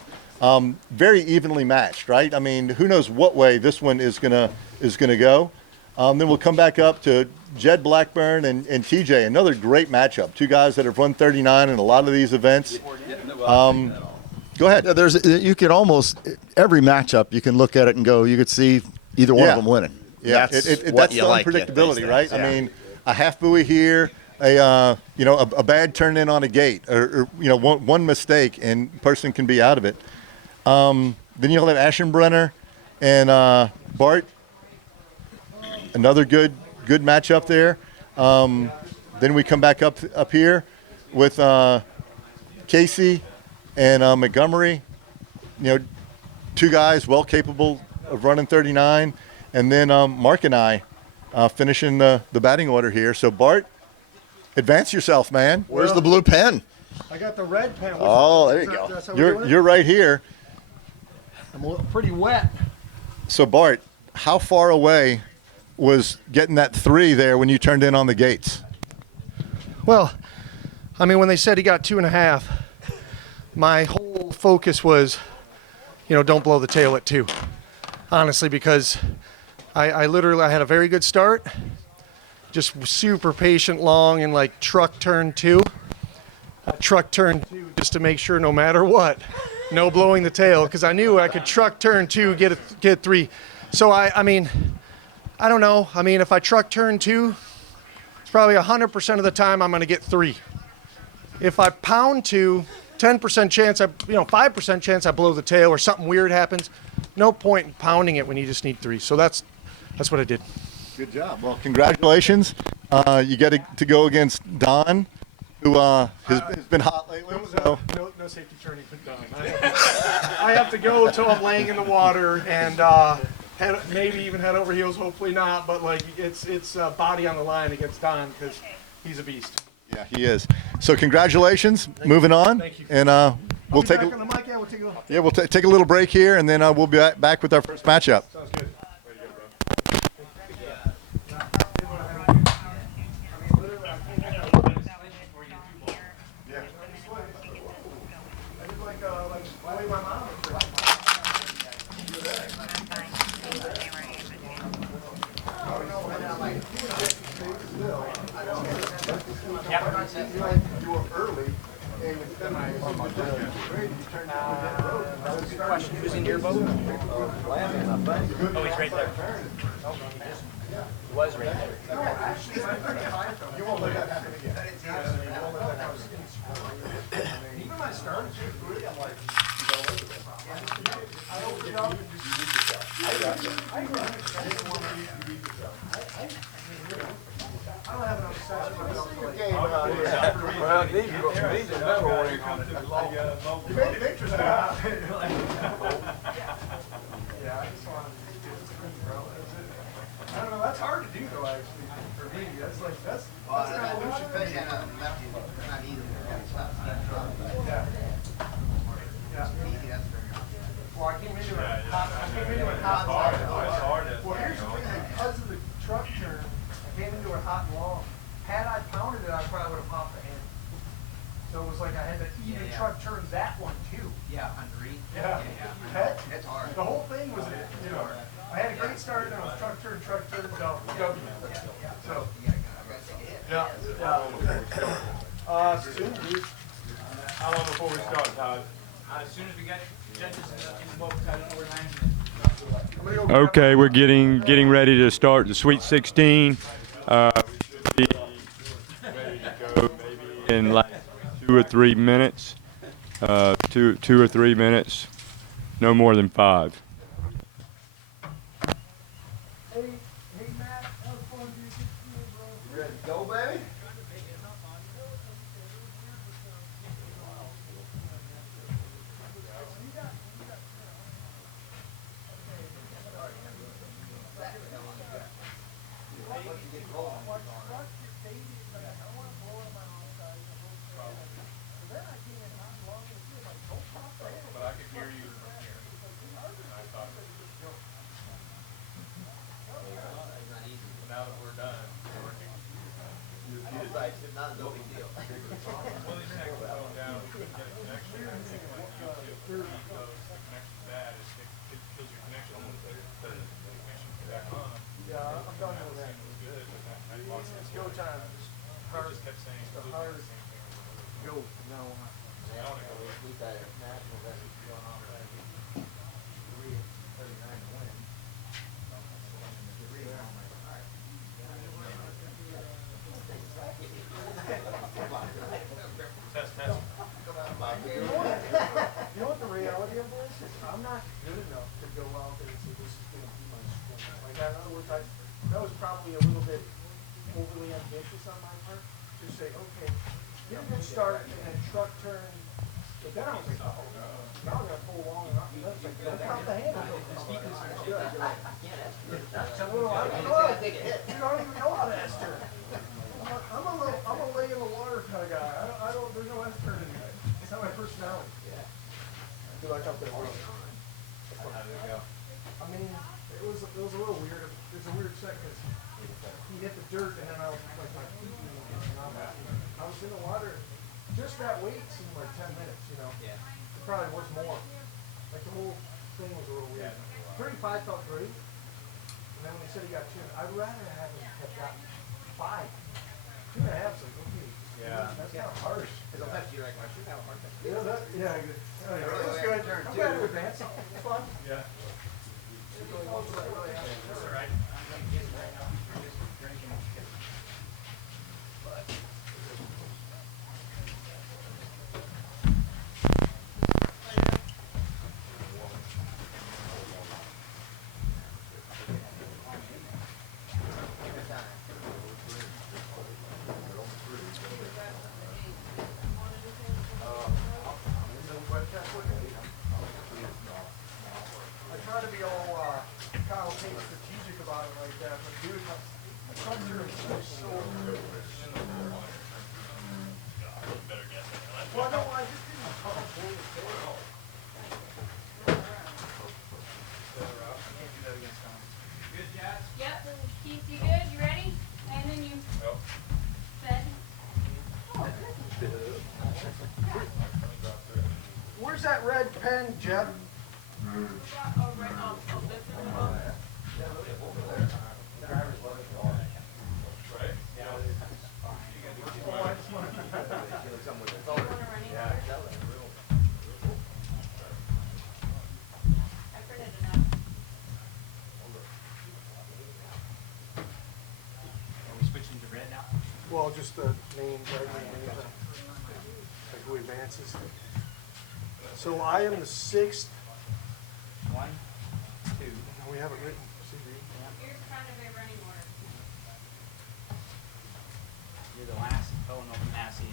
Very evenly matched, right? I mean, who knows what way this one is gonna go. Then we'll come back up to Jed Blackburn and TJ. Another great matchup. 2 guys that have run 39 in a lot of these events. Go ahead. You can almost every matchup you can look at it and go, you could see either one of them winning. Yeah, that's that's what the you like. unpredictability, right? Yeah. I mean, a half buoy here, a bad turn in on a gate, or one mistake and person can be out of it. Then you'll have Aschenbrenner and Bart. Another good matchup there. Then we come back up here with Casey and Montgomery. 2 guys well capable of running 39, and then Mark and I finishing the batting order here. So Bart, advance yourself, man. Where's the blue pen? I I got the red pen. Oh, there you go. You're right here. I'm pretty wet. So Bart, how far away was getting that 3 there when you turned in on the gates? Well, I mean, when they said he got 2.5, my whole focus was, don't blow the tail at 2. Honestly, because I literally had a very good start, just super patient long, and like truck turn 2. Truck turn 2 just to make sure no matter what, no blowing the tail, because I knew I could truck turn 2, get 3. So I mean, I don't know. I mean, if I truck turn 2, it's probably 100% of the time I'm going to get 3. If I pound 2, 10% chance, 5% chance I blow the tail or something weird happens. No point in pounding it when you just need 3. So that's what I did. Good job. Well, congratulations. You get to go against Don, who has been hot lately. So. No safety turning for Don. I have to go until I'm laying in the water and maybe even head over heels. Hopefully not, but like it's body on the line against Don because he's a beast. Yeah, he is. So congratulations. Moving on. Thank you. And we'll take back on the mic. Yeah, we'll take a little. we'll take a little break here, and then we'll be back with our first matchup. Sounds good. Question, who's in your boat? Oh, he's right there. He was right there. You won't let that happen again. Even my stern, I'm like, I opened up. I don't have enough sex for myself to play. Well, these are never working on it. You made it interesting. Yeah, I just wanted to get it bro. That's it. I don't know. That's hard to do, though. Actually, for me, that's an evolution. Especially on a lefty look, they're not easy to get stuff. Yeah. Easy, that's very hard. Well, I came into it hot. Well, here's the thing. Because of the truck turn, I came into it hot and long. Had I pounded it, I probably would have popped the hand. So it was like I had to even truck turn that one too. Yeah, under eat. Yeah. It's hard. The whole thing was, I had a great start, and I was truck turn, go. So, yeah. Soon, dude. How long before we start, Todd? As soon as we get judges in the boat, I don't know where Hines is. Okay, we're getting ready to start the Sweet 16. We should be ready to go maybe in like 2 or 3 minutes. 2 or 3 minutes, no more than 5. Hey, Matt, how fun do you think bro? Ready to go, baby? Not a no big deal. Yeah, I'm done with that. It's go time. Just kept saying the hard go from now on. We've got a national record going on right here. 3:39 to win. You know what the reality of this is? I'm not good enough to go out there and say this is going to be my sport. Like, in other words, that was probably a little bit overly ambitious on my part. To say, okay, get a good start and then truck turn. But then I was like, oh, now I'm going to pull along and up. That's like, don't count the hand. You don't even know how to S turn. I'm a lay in the water kind of guy. There's no S turn in here. Good luck up there, bro. I mean, it was a little weird. It was a weird set because he hit the dirt and then I was like my feet and I was in the water. Just that wait seemed like 10 minutes, you know. Yeah. It probably was more. Like the whole thing was a little weird. 35 felt great. And then when he said he got 2, I'd rather have him have gotten 5. 2.5 is like, okay. Yeah. That's kind of harsh. Because I'll have you like, I should have a hard time. Yeah, good. It was good. I'm glad to advance. It's fun. Yeah. That's all right. I'm going to get it right now. I'm just drinking. But. I try to be all Kyle Tate strategic about it like that, but dude, I try to do it so good. Well, no, I just didn't call it. Yep. Keith, you good? You ready? And then you said. Oh, good. Where's that red pen, Jed? Oh, right. Oh, this is the one. I printed it out. Are we switching to red now? Well, just the names, right? Like who advances. So I am the 6th. 1, 2. We have it written. Here's kind of a running order. You're the last. Oh, no, Massey.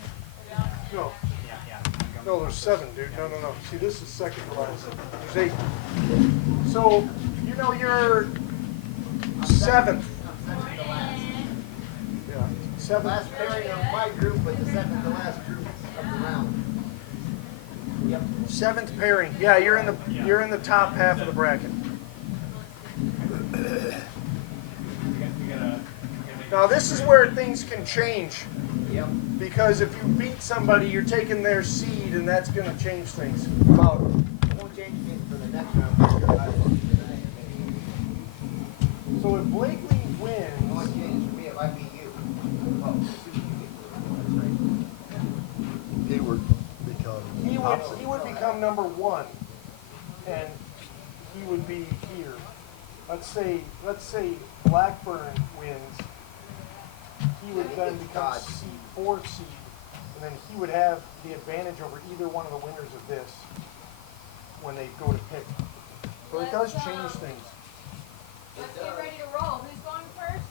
No. Yeah. No, there's 7, dude. No. See, this is second to last. There's 8. So, you know, you're 7th. Yeah, 7th. Last pairing of my group, but the second to last group of the round. Yep. 7th pairing. Yeah, you're in the top half of the bracket. Now this is where things can change. Yep. Because if you beat somebody, you're taking their seed, and that's going to change things. About, it won't change things for the next round. So if Blakely It wins, won't change for me if I beat you. Well, that's right. He would become. he would become number 1, and he would be here. Let's say Blackburn wins. He would then become seed 4 seed, and then he would have the advantage over either one of the winners of this when they go to pick. So it does change things. Let's get ready to roll. Who's going first?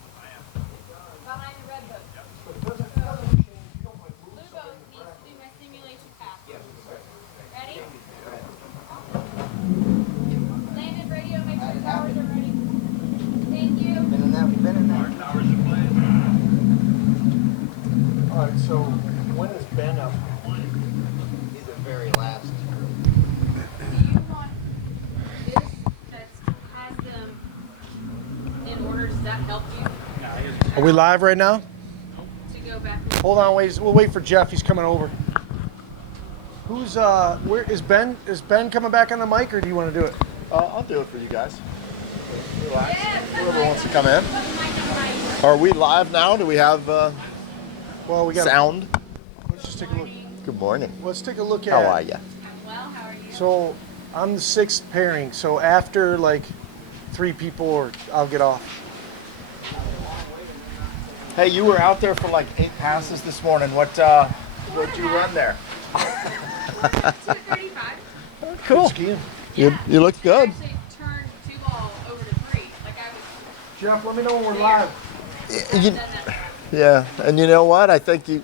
Behind the red book. But it doesn't change. You don't like move Blue somebody boat in the needs to bracket. do my simulation pass. Ready? Landed radio, make sure towers are ready. Thank you. Been in that. All right, so when is Ben up? These are very last. Do you want this that has them in order? Does that help you? Are we live right now? To go back. Hold on, we'll wait for Jeff. He's coming over. Who's where is Ben? Is Ben coming back on the mic, or do you want to do it? I'll do it for you guys. Relax. Yeah, Whoever wants to come in. Mic. Are we live now? Do we have Well, we got sound? Let's just take a look. Good morning. Let's take a look at. How are you? Well, how are you? So I'm the 6th pairing. So after like 3 people, or I'll get off. Hey, you were out there for like 8 passes this morning. What'd you run there? 235. Cool. Skiing. You looked good. Actually turned 2 ball over to 3. Like I was. Jeff, let me know when we're live. You- Done that. yeah, and you know what? I think you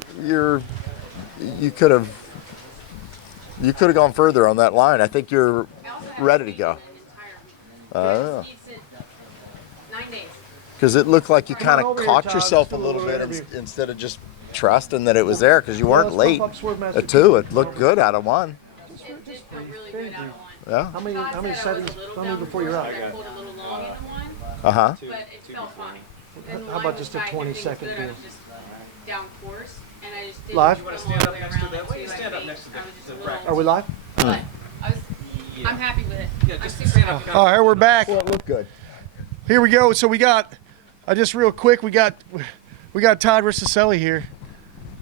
could have gone further on that line. I think you're I also have ready to go. Oh. Oh. 9 days. Because it looked like you Come kind on of over here, caught Todd. yourself a Let's do a little little bit interview. instead of just trusting that it was there because you weren't Let's late pump up Swerve Master at 2. It looked good out of 1. Yeah, it did feel really good out of one. Yeah. How many Todd said I was settings? a little How many down before you're course, out? I pulled a little long in the one, Uh-huh. but it felt fine. Then the How line about was just a tight, 20 everything was second good, I deal? was just down course, and I just didn't Live? feel You wanna stand up like next to around the- it why don't you too, I stand up think. next to the- I was just the a bracket? little- Are we live? But I was, I'm happy with it. Yeah, I'm just super stand up. happy. All right, we're back. Well, it looked good. Here we go. So we got, just real quick, we got Todd Risticelli here,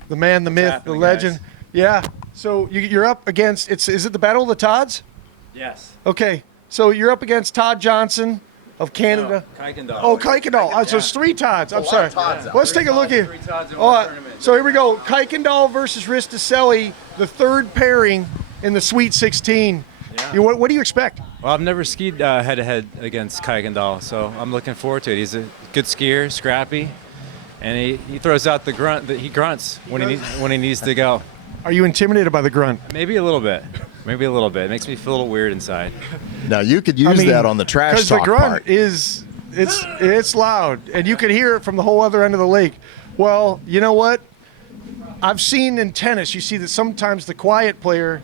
the man, the myth, the happening, legend. guys? Yeah. So you're up against. Is it the Battle of the Todds? Yes. Okay. So you're up against Todd Johnson of Canada. No, Kaikan Doll. Oh, Kaikan Doll. So it's 3 Todds. I'm sorry. Todds out. Let's take a look here. 3 Todds in Oh, one tournament. so here we go. Kaikan Doll versus Risticelli, the third pairing in the Sweet 16. Yeah. What do you expect? Well, I've never skied head-to-head against Kaikan Doll, so I'm looking forward to it. He's a good skier, scrappy, and he throws out the grunt. He grunts when he needs to go. Are you intimidated by the grunt? Maybe a little bit. Maybe a little bit. It makes me feel a little weird inside. Now you could use that on the trash because the talk grunt part. it's loud, and you could hear it from the whole other end of the lake. Well, you know what? I've seen in tennis, you see that sometimes the quiet player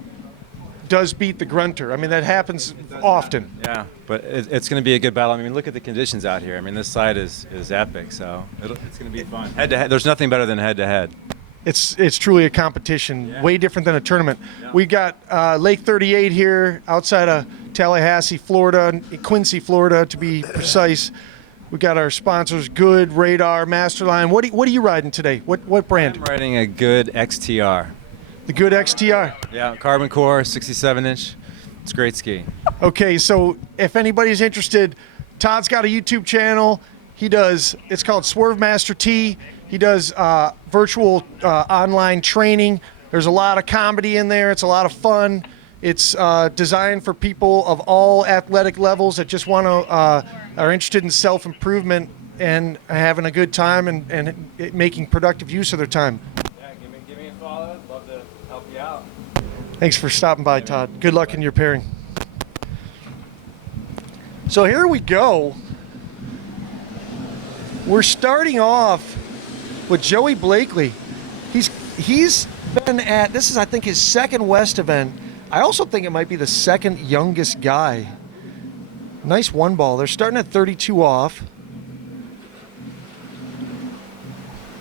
does beat the grunter. I mean, that happens often. Yeah, but it's going to be a good battle. I mean, look at the conditions out here. I mean, this side is epic, so it's going to be fun. Head-to-head. There's nothing better than head-to-head. It's truly a competition, way different than a tournament. We got Lake 38 here outside of Tallahassee, Florida, Quincy, Florida, to be precise. We got our sponsors, Good, Radar, Masterline. What are you riding today? What brand? I'm riding a Good XTR. The Good XTR. Yeah, carbon core, 67-inch. It's a great ski. Okay, so if anybody's interested, Todd's got a YouTube channel. It's called Swerve Master T. He does virtual online training. There's a lot of comedy in there. It's a lot of fun. It's designed for people of all athletic levels that just are interested in self-improvement and having a good time and making productive use of their time. Yeah, give me a follow. Love to help you out. Thanks for stopping by, Todd. Good luck in your pairing. So here we go. We're starting off with Joey Blakely. He's been at, this is I think his second West event. I also think it might be the second youngest guy. Nice one ball. They're starting at 32 off.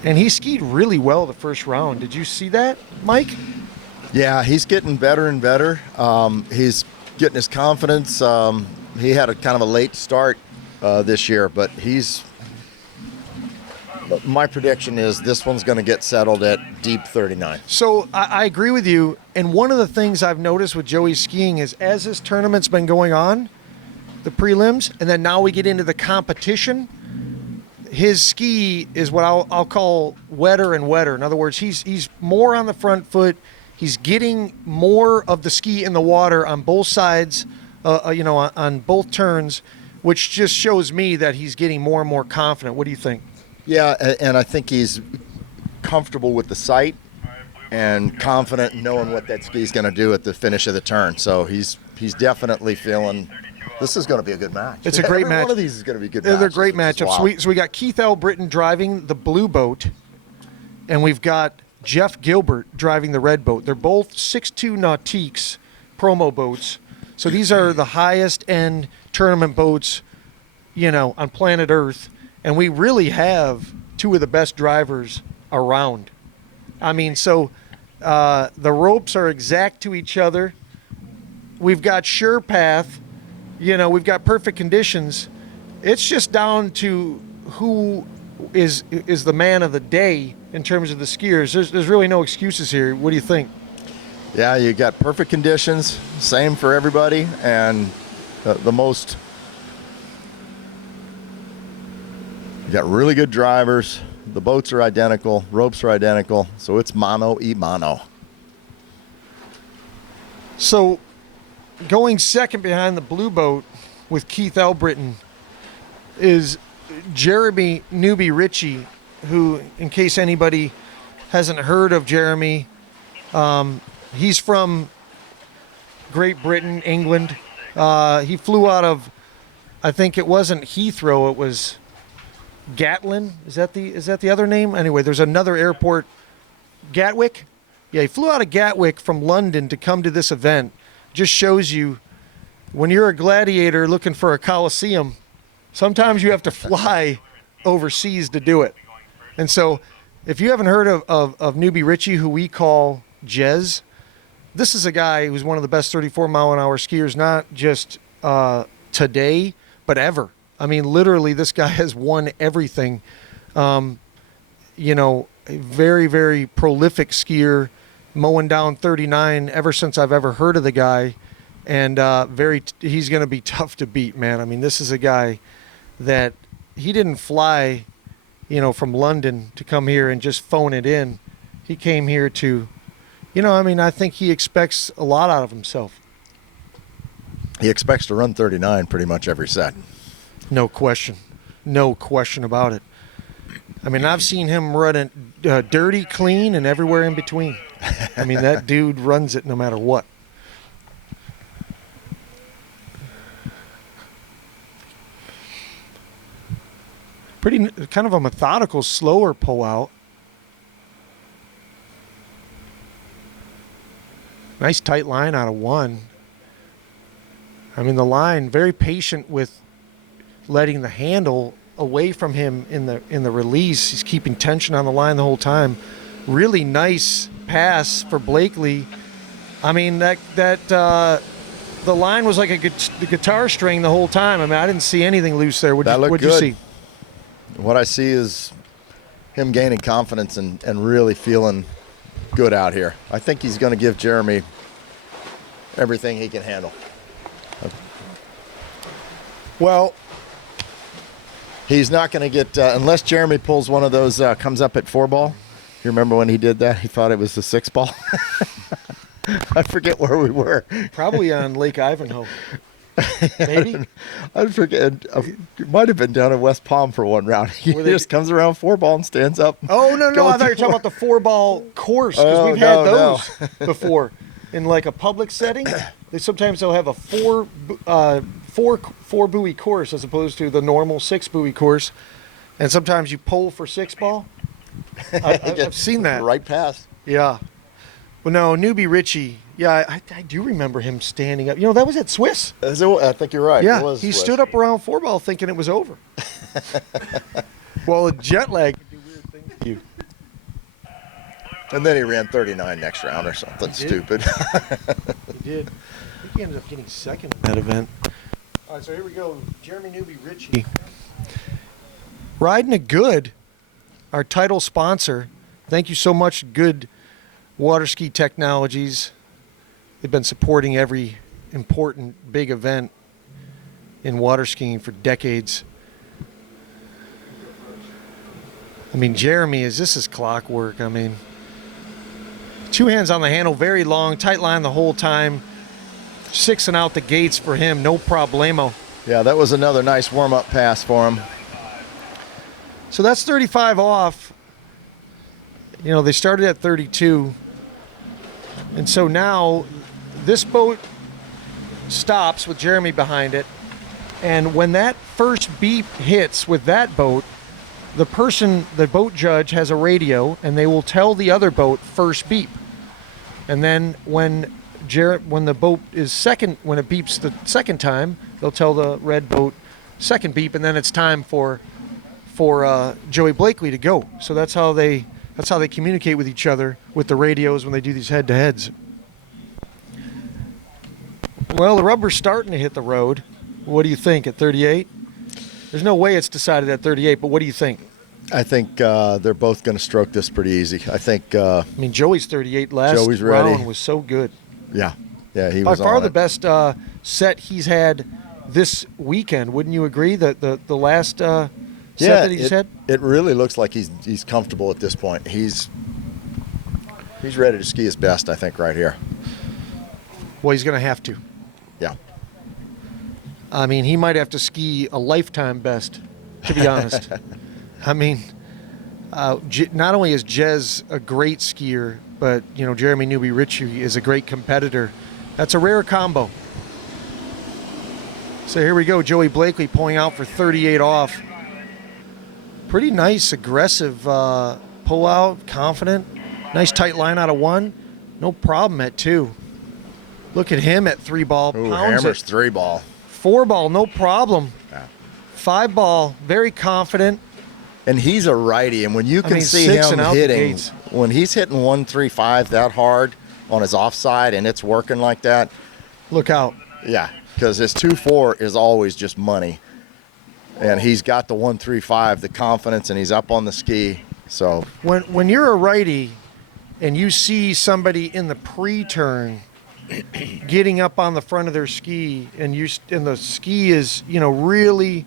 And he skied really well the first round. Did you see that, Mike? Yeah, he's getting better and better. He's getting his confidence. He had a kind of a late start this year, but my prediction is this one's going to get settled at deep 39. So I agree with you. And one of the things I've noticed with Joey's skiing is as this tournament's been going on, the prelims, and then now we get into the competition, his ski is what I'll call wetter and wetter. In other words, he's more on the front foot. He's getting more of the ski in the water on both sides, on both turns, which just shows me that he's getting more and more confident. What do you think? Yeah, and I think he's comfortable with the sight and confident in knowing what that ski's going to do at the finish of the turn. So he's definitely feeling this is going to be a good match. It's a great Every match. One of these is going to be good. They're matches, great which is matchups. wild. So we got Keith L. Britton driving the blue boat, and we've got Jeff Gilbert driving the red boat. They're both 6'2" Nautiques promo boats. So these are the highest end tournament boats, on planet Earth. And we really have two of the best drivers around. I mean, so the ropes are exact to each other. We've got sure path. We've got perfect conditions. It's just down to who is the man of the day in terms of the skiers. There's really no excuses here. What do you think? Yeah, you got perfect conditions, same for everybody, and the most. You got really good drivers. The boats are identical, ropes are identical, so it's mano y mano. So, going second behind the blue boat with Keith L. Britton is Jeremy Newby Richie, who, in case anybody hasn't heard of Jeremy, he's from Great Britain, England. He flew out of, I think it wasn't Heathrow, it was Gatlin. Is that the other name? Anyway, there's another airport, Gatwick. Yeah, he flew out of Gatwick from London to come to this event. just shows you when you're a gladiator looking for a coliseum, sometimes you have to fly overseas to do it. And so if you haven't heard of Newby Richie, who we call Jez, this is a guy who's one of the best 34-mile-an-hour skiers, not just today, but ever. I mean, literally, this guy has won everything. You know, a very, very prolific skier, mowing down 39 ever since I've ever heard of the guy. And he's going to be tough to beat, man. I mean, this is a guy that he didn't fly, you know, from London to come here and just phone it in. He came here to, you know, I mean, I think he expects a lot out of himself. He expects to run 39 pretty much every set. No question. No question about it. I mean, I've seen him run it dirty, clean, and everywhere in between. I mean, that dude runs it no matter what. Pretty kind of a methodical, slower pull out. Nice tight line out of 1. I mean, the line, very patient with letting the handle away from him in the release. He's keeping tension on the line the whole time. Really nice pass for Blakely. I mean, the line was like the guitar string the whole time. I mean, I didn't see anything loose there. What'd you see? What I see is him gaining confidence and really feeling good out here. I think he's going to give Jeremy everything he can handle. Well, he's not going to get, unless Jeremy pulls one of those, comes up at 4-ball. You remember when he did that? He thought it was the 6-ball. I forget where we were. Probably on Lake Ivanhoe. Maybe? I forget. It might have been down in West Palm for one round. He just comes around 4-ball and stands up. Oh, no. I thought you were talking about the 4-ball course, because we've had those before. In like a public setting, sometimes they'll have a four buoy course as opposed to the normal 6 buoy course. And sometimes you pull for 6-ball. I've seen that. Right past. Yeah. Well, no, Newby Richie, yeah, I do remember him standing up. You know, that was at Swiss. I think you're right. Yeah, it was he Swiss. stood up around 4-ball thinking it was over. Well, the jet lag can do weird things to you. And then he ran 39 next round or something stupid. He did. I think he ended up getting second in that event. All right, so here we go. Jeremy Newby Richie. Riding a Good, our title sponsor. Thank you so much, Good Waterski Technologies. They've been supporting every important big event in water skiing for decades. I mean, Jeremy, this is clockwork. I mean, 2 hands on the handle, very long, tight line the whole time. 6 and out the gates for him, no problemo. Yeah, that was another nice warm-up pass for him. So that's 35 off. You know, they started at 32. And so now this boat stops with Jeremy behind it. And when that first beep hits with that boat, the boat judge has a radio, and they will tell the other boat first beep. And then when the boat is second, when it beeps the second time, they'll tell the red boat second beep, and then it's time for Joey Blakely to go. So that's how they communicate with each other with the radios when they do these head-to-heads. Well, the rubber's starting to hit the road. What do you think at 38? There's no way it's decided at 38, but what do you think? I think they're both going to stroke this pretty easy. I think. I mean, Joey's 38 last round was so good. Yeah, he by was far on the it. best set he's had this weekend. Wouldn't you agree that the last set that he's had? It really looks like he's comfortable at this point. He's ready to ski his best, I think, right here. Well, he's going to have to. Yeah. I mean, he might have to ski a lifetime best, to be honest. I mean, not only is Jez a great skier, but, you know, Jeremy Newby Richie is a great competitor. That's a rare combo. So here we go. Joey Blakely pulling out for 38 off. Pretty nice, aggressive pull out, confident. Nice tight line out of 1. No problem at 2. Look at him at 3-ball. Ooh, Pounds hammers it. 3-ball. 4-ball, no problem. Yeah. 5-ball, very confident. And he's a righty, and when you can see 6 him and out the hitting, gates. when he's hitting 135 that hard on his offside and it's working like that, look out. Yeah, because his 2-4 is always just money. And he's got the 135, the confidence, and he's up on the ski. So When you're a righty and you see somebody in the pre-turn getting up on the front of their ski and the ski is, really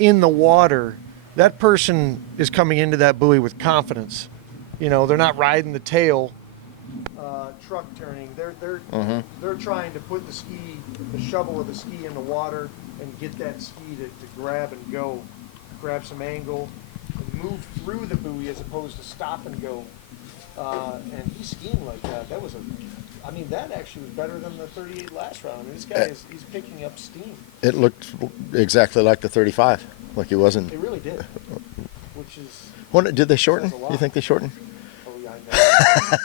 in the water, that person is coming into that buoy with confidence. They're not riding the tail, truck turning. They're trying to put the shovel of the ski in the water and get that ski to grab and go, grab some angle, and move through the buoy as opposed to stop and go. And he's skiing like that. That actually was better than the 38 last round. This guy he's picking up steam. it looked exactly like the 35, like he wasn't. It really did. Which is. Did they shorten? You think they shortened? Oh yeah, I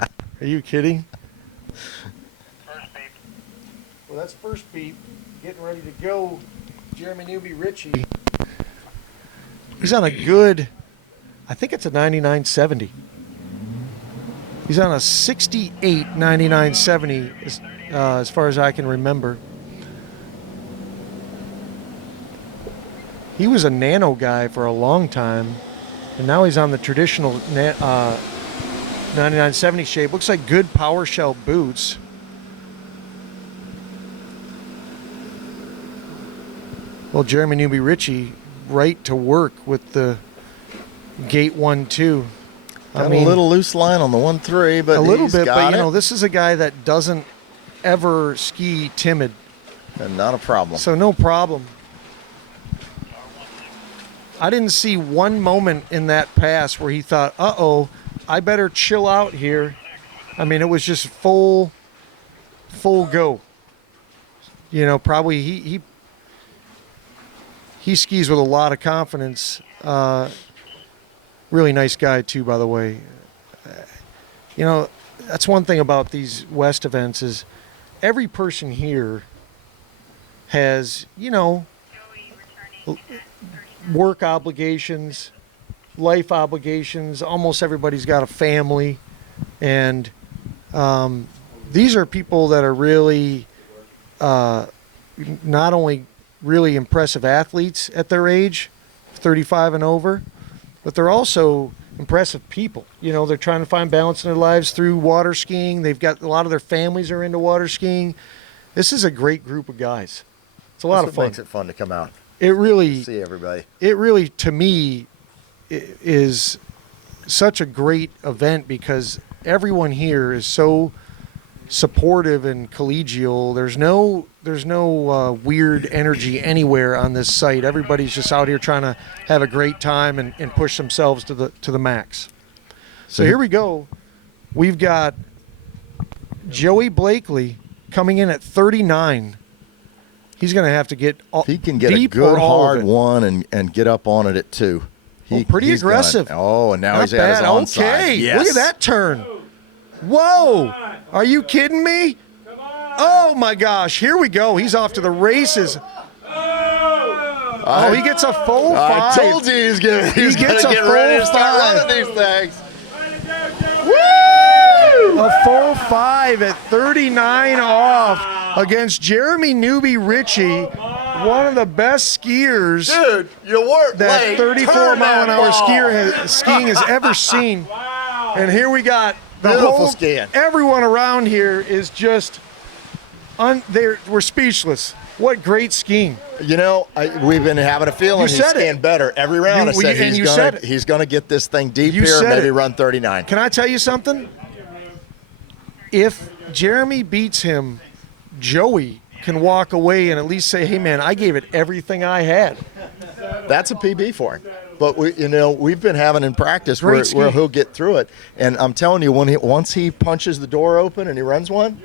know. Are you kidding? First beep. Well, that's first beep. Getting ready to go. Jeremy Newby, Richie. He's on a good, I think it's a 99.70. He's on a 68 99.70 as far as I can remember. He was a nano guy for a long time, and now he's on the traditional 99.70 shape. Looks like good power shell boots. Well, Jeremy Newby Richie right to work with the gate 1-2. Got a little loose line on the 1-3, but a little he's bit, got but it. this is a guy that doesn't ever ski timid. And not a problem. So no problem. I didn't see one moment in that pass where he thought, uh-oh, I better chill out here. It was just full go. Probably he skis with a lot of confidence. Really nice guy too, by the way. That's one thing about these West events is every person here has, work obligations, life obligations. Almost everybody's got a family. And these are people that are really not only really impressive athletes at their age, 35 and over, but they're also impressive people. They're trying to find balance in their lives through water skiing. They've got a lot of their families are into water skiing. This is a great group of guys. It's a lot of fun. Makes it fun to come out. It really see everybody. It really, to me, is such a great event because everyone here is so supportive and collegial. There's no weird energy anywhere on this site. Everybody's just out here trying to have a great time and push themselves to the max. So here we go. We've got Joey Blakely coming in at 39. He's going to have to get if he can get a deep good or all hard of it. one and get up on it at 2. Pretty he's aggressive. And now Not he's at his bad. onside. Okay, Yes. look at that turn. Whoa, are you kidding me? Oh my gosh, here we go. He's off to the races. Oh, he gets a full 5. I told you he's going to get ready to start running these things. Woo! A full 5 at 39 off against Jeremy Newby Richie, one of the best skiers Dude, you weren't that late. 34 Turn mile an that hour ball. skiing has ever seen. And here we got the Beautiful whole skiing. Everyone around here is just we're speechless. What great skiing. We've been having a feeling You he's said it. skiing better every round. You- and you said it. He's going to get this thing deep You here, said maybe it. run 39. Can I tell you something? If Jeremy beats him, Joey can walk away and at least say, hey man, I gave it everything I had. That's a PB for him. But we've been having in practice Great where skiing. he'll get through it. And I'm telling you, once he punches the door open and he runs one,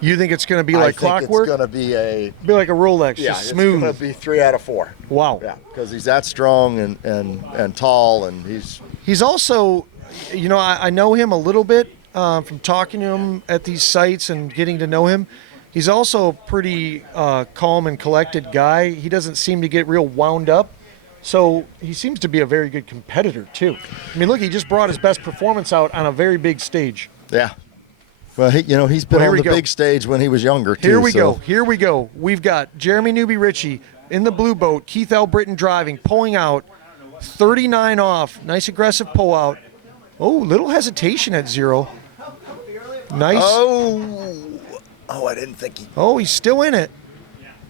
You think it's going to be like clockwork? It's going to be Be like a Rolex, yeah, just it's smooth. going to be 3 out of 4. Wow. Yeah, because he's that strong and tall, and he's He's also, I know him a little bit. from talking to him at these sites and getting to know him. He's also a pretty calm and collected guy. He doesn't seem to get real wound up. So he seems to be a very good competitor, too. I mean, look, he just brought his best performance out on a very big stage. Yeah. Well, he's been on the big stage when he was younger, too. Here we go. We've got Jeremy Newby Richie in the blue boat, Keith L. Britton driving, pulling out, 39 off. Nice aggressive pull out. Oh, little hesitation at 0. Nice. Oh, I didn't think he... Oh, he's still in it.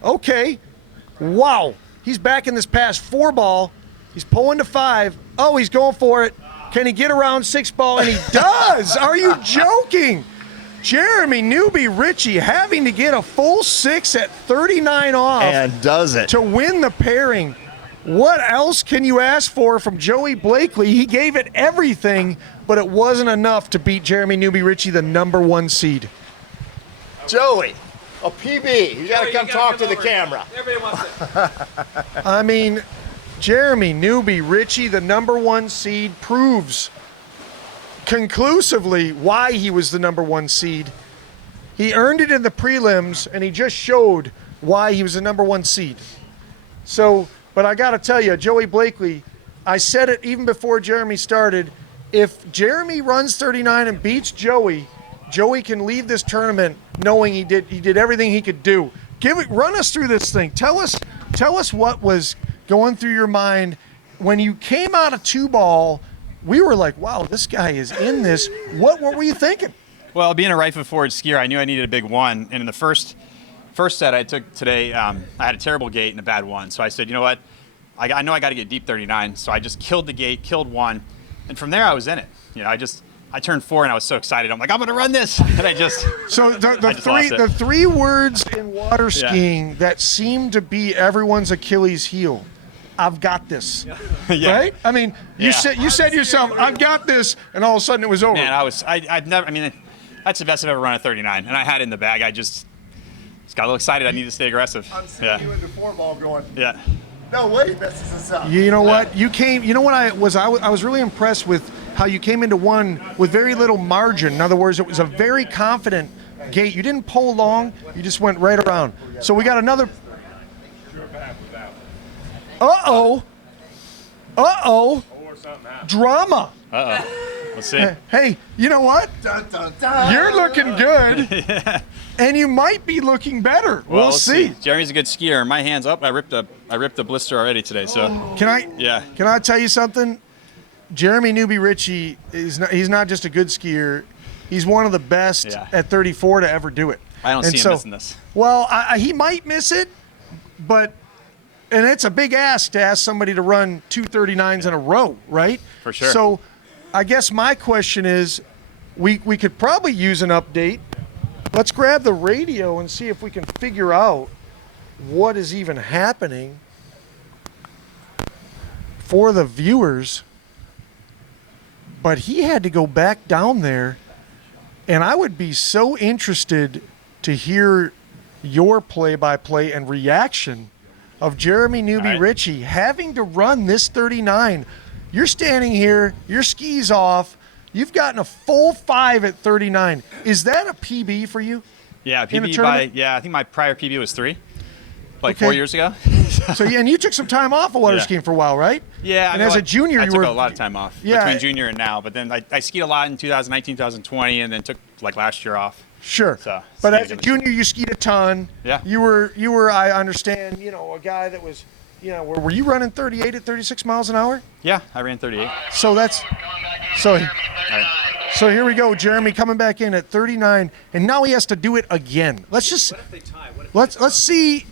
Okay. Wow. He's back in this past 4 ball. He's pulling to 5. Oh, he's going for it. Can he get around 6 ball? And he does. Are you joking? Jeremy Newby Richie having to get a full 6 at 39 off. And does it. To win the pairing. What else can you ask for from Joey Blakely? He gave it everything, but it wasn't enough to beat Jeremy Newby Richie, the #1 seed. Joey, a PB. You got to come talk to the camera. Everybody wants it. I mean, Jeremy Newby Richie, the #1 seed, proves conclusively why he was the #1 seed. He earned it in the prelims, and he just showed why he was the #1 seed. So, but I got to tell you, Joey Blakely, I said it even before Jeremy started, if Jeremy runs 39 and beats Joey, Joey can leave this tournament knowing he did everything he could do. Run us through this thing. Tell us what was going through your mind when you came out of 2 ball. We were like, wow, this guy is in this. What were you thinking? Well, being a right foot forward skier, I knew I needed a big 1. And in the first set I took today, I had a terrible gate and a bad 1. So I said, you know what? I know I got to get deep 39. So I just killed the gate, killed 1. And from there, I was in it. You know, I turned 4 and I was so excited. I'm like, I'm going to run this. And I just. So the 3 words in water skiing that seem to be everyone's Achilles heel. I've got this. Yeah. Right? I mean, you said to yourself, I've got this, and all of a sudden it was over. Man, that's the best I've ever run at 39. And I had it in the bag. I just got a little excited. I need to stay aggressive. I'm seeing you in the 4 ball going, yeah. no way, this is this up. You know what? I was really impressed with how you came into 1 with very little margin. In other words, it was a very confident gate. You didn't pull long. You just went right around. So we got another. Uh-oh. Drama. Let's see. Hey, you know what? Dun, dun, dun. You're looking good. Yeah. And you might be looking better. Well, We'll see. Jeremy's a good skier. My hand's up. I ripped a blister already today. So Can I tell you something? Jeremy Newby Richie he's not just a good skier. He's one of the best at 34 to ever do it. I don't see him missing this. Well, he might miss it, and it's a big ask to ask somebody to run 2 39s in a row, right? For sure. So I guess my question is, we could probably use an update. Let's grab the radio and see if we can figure out what is even happening for the viewers. But he had to go back down there, and I would be so interested to hear your play-by-play and reaction of Jeremy Newby Richie having to run this 39. You're standing here, your ski's off, you've gotten a full 5 at 39. Is that a PB for you? Yeah, I think my prior PB was 3, 4 years ago. So and you took some time off of water skiing for a while, right? Yeah. And as a junior, I took a lot of time off between junior and now. But then I skied a lot in 2019, 2020, and then took last year off. Sure. So, but as a junior, you skied a ton. Yeah. You were I understand, a guy that was, were you running 38 at 36 miles an hour? Yeah, I ran 38. So so here we go, Jeremy coming back in at 39, and now he has to do it again. Let's see.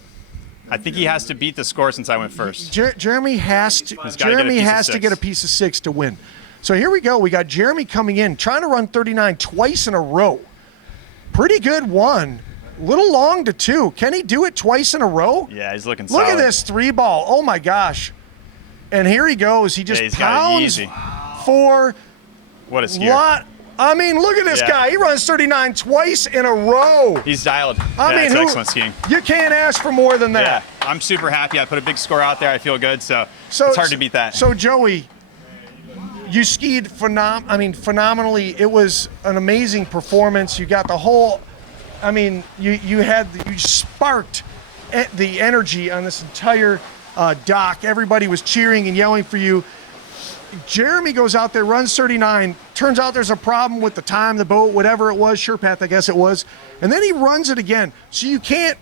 I think he has to beat the score since I went first. Jeremy has to get a piece of 6 to win. So here we go. We got Jeremy coming in, trying to run 39 twice in a row. Pretty good 1. Little long to 2. Can he do it twice in a row? Yeah, he's looking solid. Look at this 3 ball. Oh, my gosh. And here he goes. He just pounds for what a skier. I mean, look at this guy. He runs 39 twice in a row. He's dialed. It's excellent skiing. You can't ask for more than that. Yeah, I'm super happy. I put a big score out there. I feel good, so it's hard to beat that. So, Joey, You skied phenomenally. It was an amazing performance. You got the whole. I mean, you sparked the energy on this entire dock. Everybody was cheering and yelling for you. Jeremy goes out there, runs 39. Turns out there's a problem with the time, the boat, whatever it was, SurePath, I guess it was. And then he runs it again. So you can't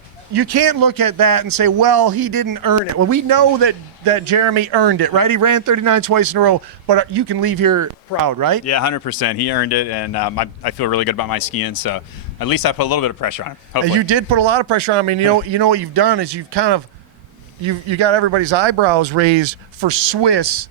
look at that and say, well, he didn't earn it. Well, we know that Jeremy earned it, right? He ran 39 twice in a row, but you can leave here proud, right? Yeah, 100%. He earned it, and I feel really good about my skiing. So at least I put a little bit of pressure on him. Hopefully. You did put a lot of pressure on him. And you know what you've done is you've kind of you got everybody's eyebrows raised for Swiss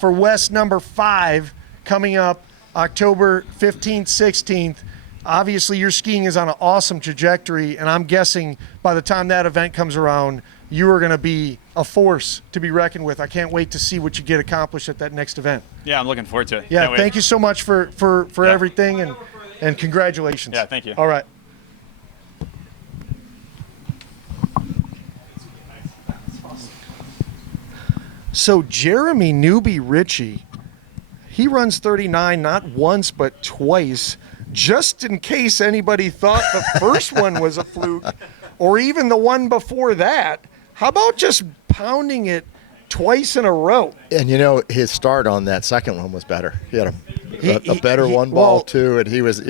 for West number 5 coming up October 15th, 16th. Obviously, your skiing is on an awesome trajectory, and I'm guessing by the time that event comes around, you are going to be a force to be reckoned with. I can't wait to see what you get accomplished at that next event. Yeah, I'm looking forward to it. Yeah, thank you so much for everything, and congratulations. Yeah, thank you. All right. So Jeremy Newby Richie, he runs 39 not once but twice, just in case anybody thought the first one was a fluke or even the one before that. How about just pounding it twice in a row? And his start on that second one was better. He had a better one ball too, and he was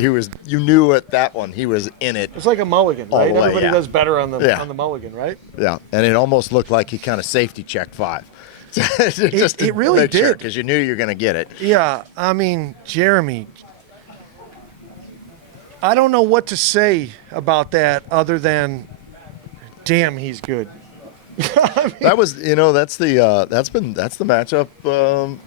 you knew at that one he was in it. It's like a mulligan, right? All the way, Everybody yeah. does better on the mulligan, right? Yeah, and it almost looked like he kind of safety checked 5. It really did, because you knew you were going to get it. Yeah, I mean, Jeremy, I don't know what to say about that other than, damn, he's good. I mean, That was, that's the matchup of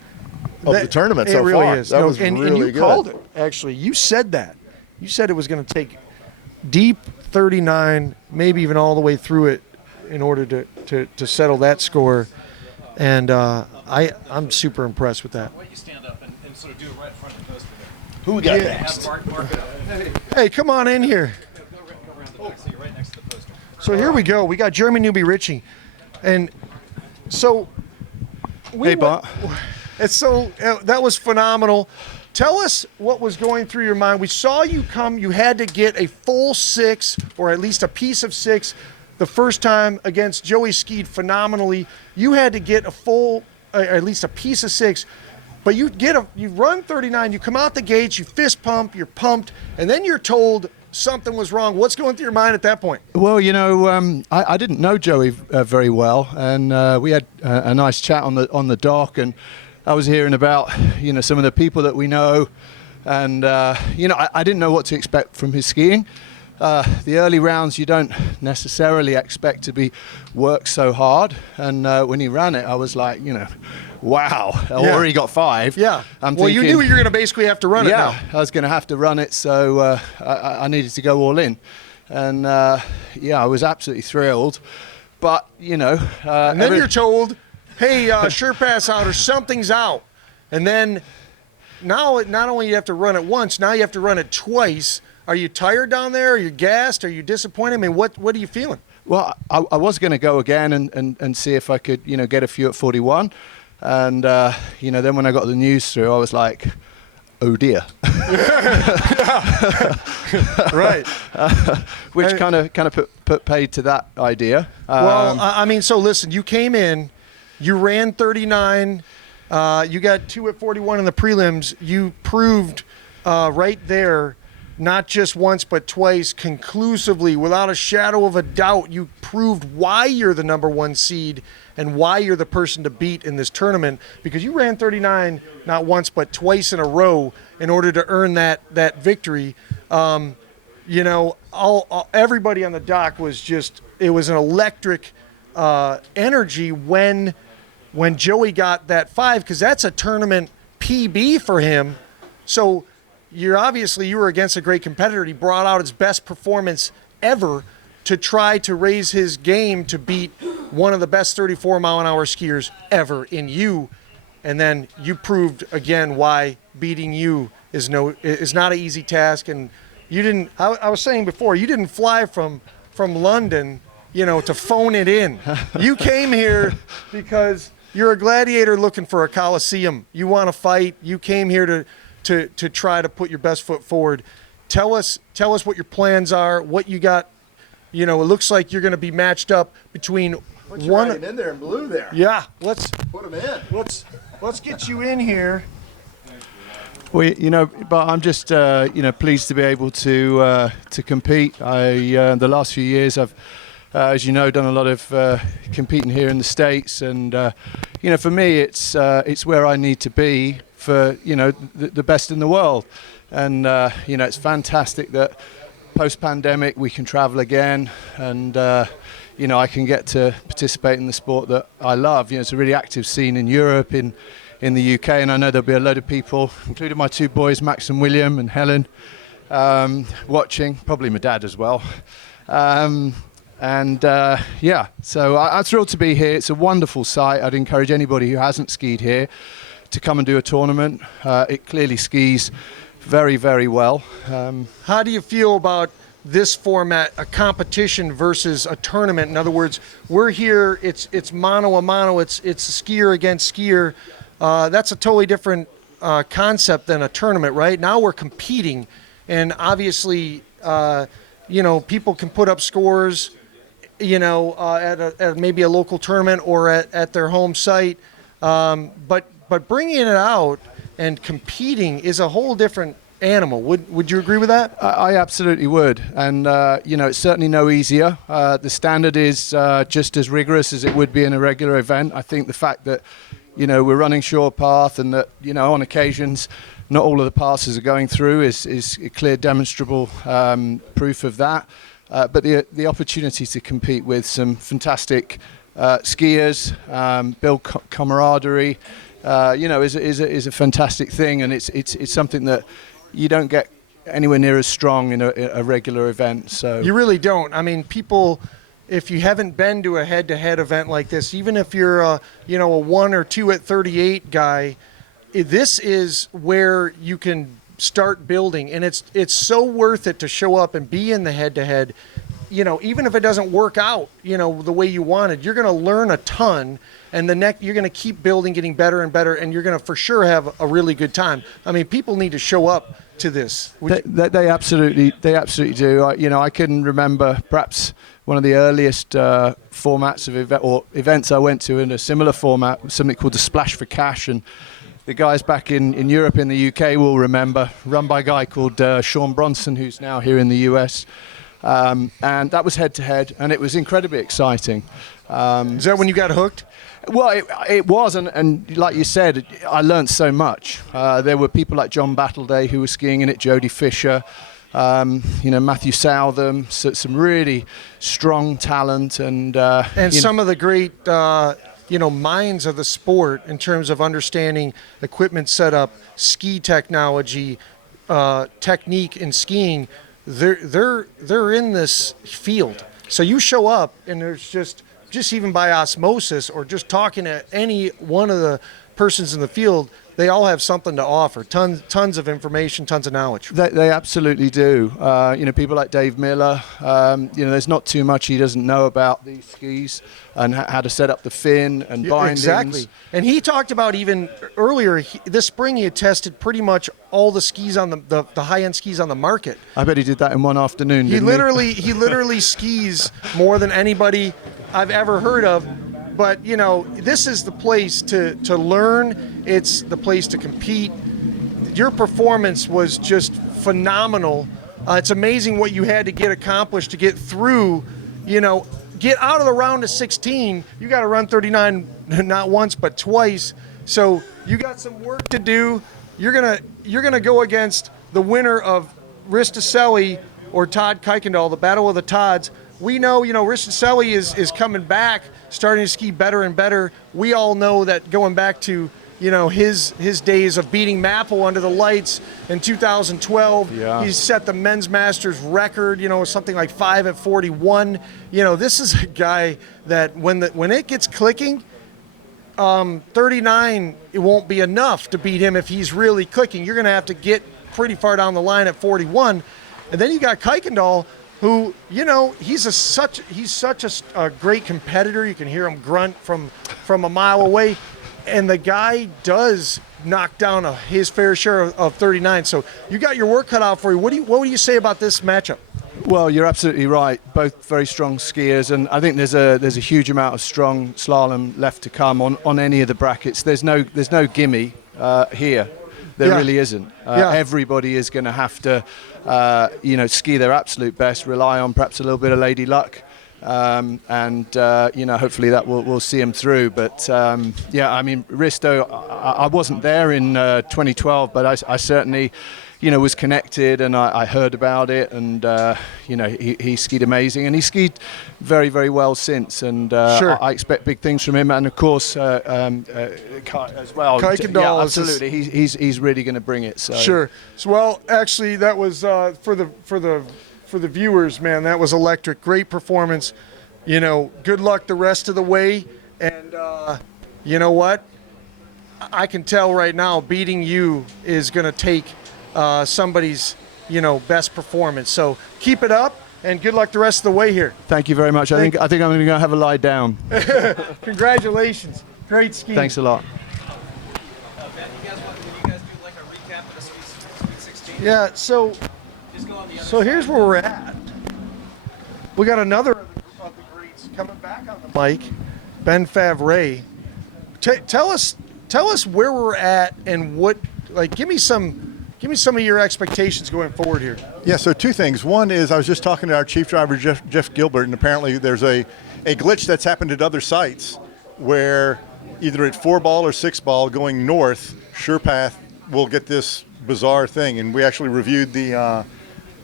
the tournament so it really far. is. That was and really you good. called it. Actually, you said that. You said it was going to take deep 39, maybe even all the way through it, in order to settle that score. And I'm super impressed with that. Why don't you stand up and sort of do it right in front of the poster there? Who we got Yeah. next? Mark it up. Hey, come on in here. Go around the back so you're right next to the poster. So here we go. We got Jeremy Newby Richie, and so that was phenomenal. Tell us what was going through your mind. We saw you come. You had to get a full 6 or at least a piece of 6 the first time against Joey. Skied phenomenally. You had to get a full, at least a piece of 6. But you run 39. You come out the gates. You fist pump. You're pumped, and then you're told something was wrong. What's going through your mind at that point? Well, I didn't know Joey very well, and we had a nice chat on the dock, and I was hearing about some of the people that we know, and I didn't know what to expect from his skiing. The early rounds you don't necessarily expect to be worked so hard, and when he ran it, I was like, wow, I already got 5. Yeah. I'm well, you thinking, knew you were going to basically have to run it now. Yeah, I was going to have to run it, so I needed to go all in. And, I was absolutely thrilled. But, and then you're told, hey, sure pass out or something's out. And then now not only you have to run it once, now you have to run it twice. Are you tired down there? Are you gassed? Are you disappointed? I mean, what are you feeling? Well, I was going to go again and see if I could, get a few at 41. And, then when I got the news through, I was like, oh dear. Right. Which kind of put paid to that idea. So listen, you came in, you ran 39, you got 2 at 41 in the prelims. You proved right there, not just once but twice, conclusively, without a shadow of a doubt, you proved why you're the number 1 seed and why you're the person to beat in this tournament, because you ran 39 not once but twice in a row in order to earn that victory. Everybody on the dock was it was an electric energy when Joey got that 5, because that's a tournament PB for him. So you were against a great competitor. He brought out his best performance ever to try to raise his game to beat one of the best 34-mile-an-hour skiers ever in you. And then you proved again why beating you is not an easy task. And you didn't. I was saying before, you didn't fly from London, to phone it in. You came here because you're a gladiator looking for a coliseum. You want to fight. You came here to try to put your best foot forward. Tell us what your plans are, what you got. You know, it looks like you're going to be matched up between Put your name in there in blue there. Yeah, let's put him in. Let's get you in here. Well, you know, but I'm just pleased to be able to compete. The last few years I've, as you know, done a lot of competing here in the States, and for me it's where I need to be for the best in the world, and it's fantastic that post-pandemic we can travel again, and I can get to participate in the sport that I love. It's a really active scene in Europe, in the UK, and I know there'll be a load of people, including my two boys, Max and William and Helen, watching, probably my dad as well. So I'm thrilled to be here. It's a wonderful site. I'd encourage anybody who hasn't skied here to come and do a tournament. It clearly skis very, very well. How do you feel about this format, a competition versus a tournament? In other words, we're here, it's mano a mano, it's skier against skier. That's a totally different concept than a tournament, right? Now we're competing, and obviously, people can put up scores, at maybe a local tournament or at their home site. But bringing it out and competing is a whole different animal. Would you agree with that? I absolutely would, and it's certainly no easier. The standard is just as rigorous as it would be in a regular event. I think the fact that we're running short path, and that on occasions not all of the passes are going through is a clear demonstrable proof of that. But the opportunity to compete with some fantastic skiers, build camaraderie, is a fantastic thing, and it's something that you don't get anywhere near as strong in a regular event. So you really don't. I mean, people, if you haven't been to a head-to-head event like this, even if you're a 1 or 2 at 38 guy, this is where you can start building, and it's so worth it to show up and be in the head-to-head. Even if it doesn't work out, the way you wanted, you're going to learn a ton, and you're going to keep building, getting better and better, and you're going to for sure have a really good time. I mean, people need to show up to this. They absolutely do. I can remember perhaps one of the earliest formats of events I went to in a similar format, something called the Splash for Cash, and the guys back in Europe, in the UK, will remember, run by a guy called Sean Bronson, who's now here in the US. And that was head-to-head, and it was incredibly exciting. Is that when you got hooked? Well, it was, and like you said, I learned so much. There were people like John Battleday who were skiing in it, Jodie Fisher, Matthew Southam, some really strong talent, and some of the great minds of the sport in terms of understanding equipment setup, ski technology, technique in skiing. They're in this field. So you show up, and there's just even by osmosis or just talking to any one of the persons in the field, they all have something to offer. Tons of information, tons of knowledge. They absolutely do. People like Dave Miller. There's not too much he doesn't know about these skis and how to set up the fin and bindings. Exactly. And he talked about even earlier this spring he had tested pretty much all the skis on the high-end skis on the market. I bet he did that in one afternoon. He literally skis more than anybody I've ever heard of. But, this is the place to learn. It's the place to compete. Your performance was just phenomenal. It's amazing what you had to get accomplished to get through, get out of the round of 16. You got to run 39 not once but twice. So you got some work to do. You're gonna go against the winner of Risticelli or Todd Kaikan Doll, the Battle of the Todds. We know, Risticelli is coming back, starting to ski better and better. We all know that going back to, his days of beating Mapple under the lights in 2012. Yeah. He set the men's masters record, something like 5 at 41. This is a guy that when it gets clicking, 39, it won't be enough to beat him if he's really clicking. You're going to have to get pretty far down the line at 41. And then you got Kaikan Doll, who, he's such a great competitor. You can hear him grunt from from a mile away, and the guy does knock down his fair share of 39. So you got your work cut out for you. What would you say about this matchup? Well, you're absolutely right. Both very strong skiers, and I think there's a huge amount of strong slalom left to come on any of the brackets. There's no gimme here. There really isn't. Everybody is going to have to, ski their absolute best, rely on perhaps a little bit of lady luck, and hopefully that we'll see them through. But Risto, I wasn't there in 2012, but I certainly, was connected, and I heard about it, and he skied amazing, and he skied very, very well since, and I expect big things from him, and of course Kai as well. Kaikan Doll, absolutely, he's really going to bring it. So. Sure. So, well, actually, that was for the viewers, man. That was electric. Great performance. Good luck the rest of the way, and you know what? I can tell right now, beating you is going to take somebody's, best performance. So keep it up, and good luck the rest of the way here. Thank you very much. I think I'm going to go have a lie down. Congratulations. Great skiing. Thanks a lot. Ben, you guys do like a recap of the Sweet 16? Yeah. So here's where we're at. We got another of the greats coming back on the mic, Ben Favre. Tell us where we're at and what. Give me some of your expectations going forward here. Yeah, so two things. One is I was just talking to our chief driver, Jeff Gilbert, and apparently there's a glitch that's happened at other sites where either at 4-ball or 6-ball going north, SurePath will get this bizarre thing. And we actually reviewed the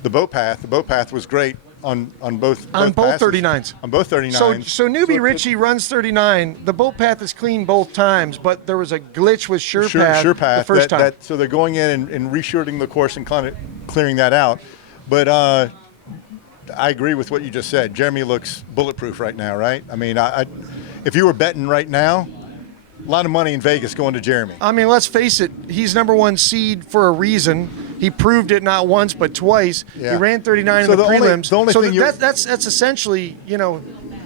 boat path. The boat path was great on both passes. 39s. On both 39s. So Newby Richie runs 39. The boat path is clean both times, but there was a glitch with SurePath the first time. So they're going in and reshooting the course and clearing that out. But I agree with what you just said. Jeremy looks bulletproof right now, right? I mean, if you were betting right now, a lot of money in Vegas going to Jeremy. I mean, let's face it. He's number one seed for a reason. He proved it not once but twice. Yeah. He ran 39 in the prelims. That's essentially,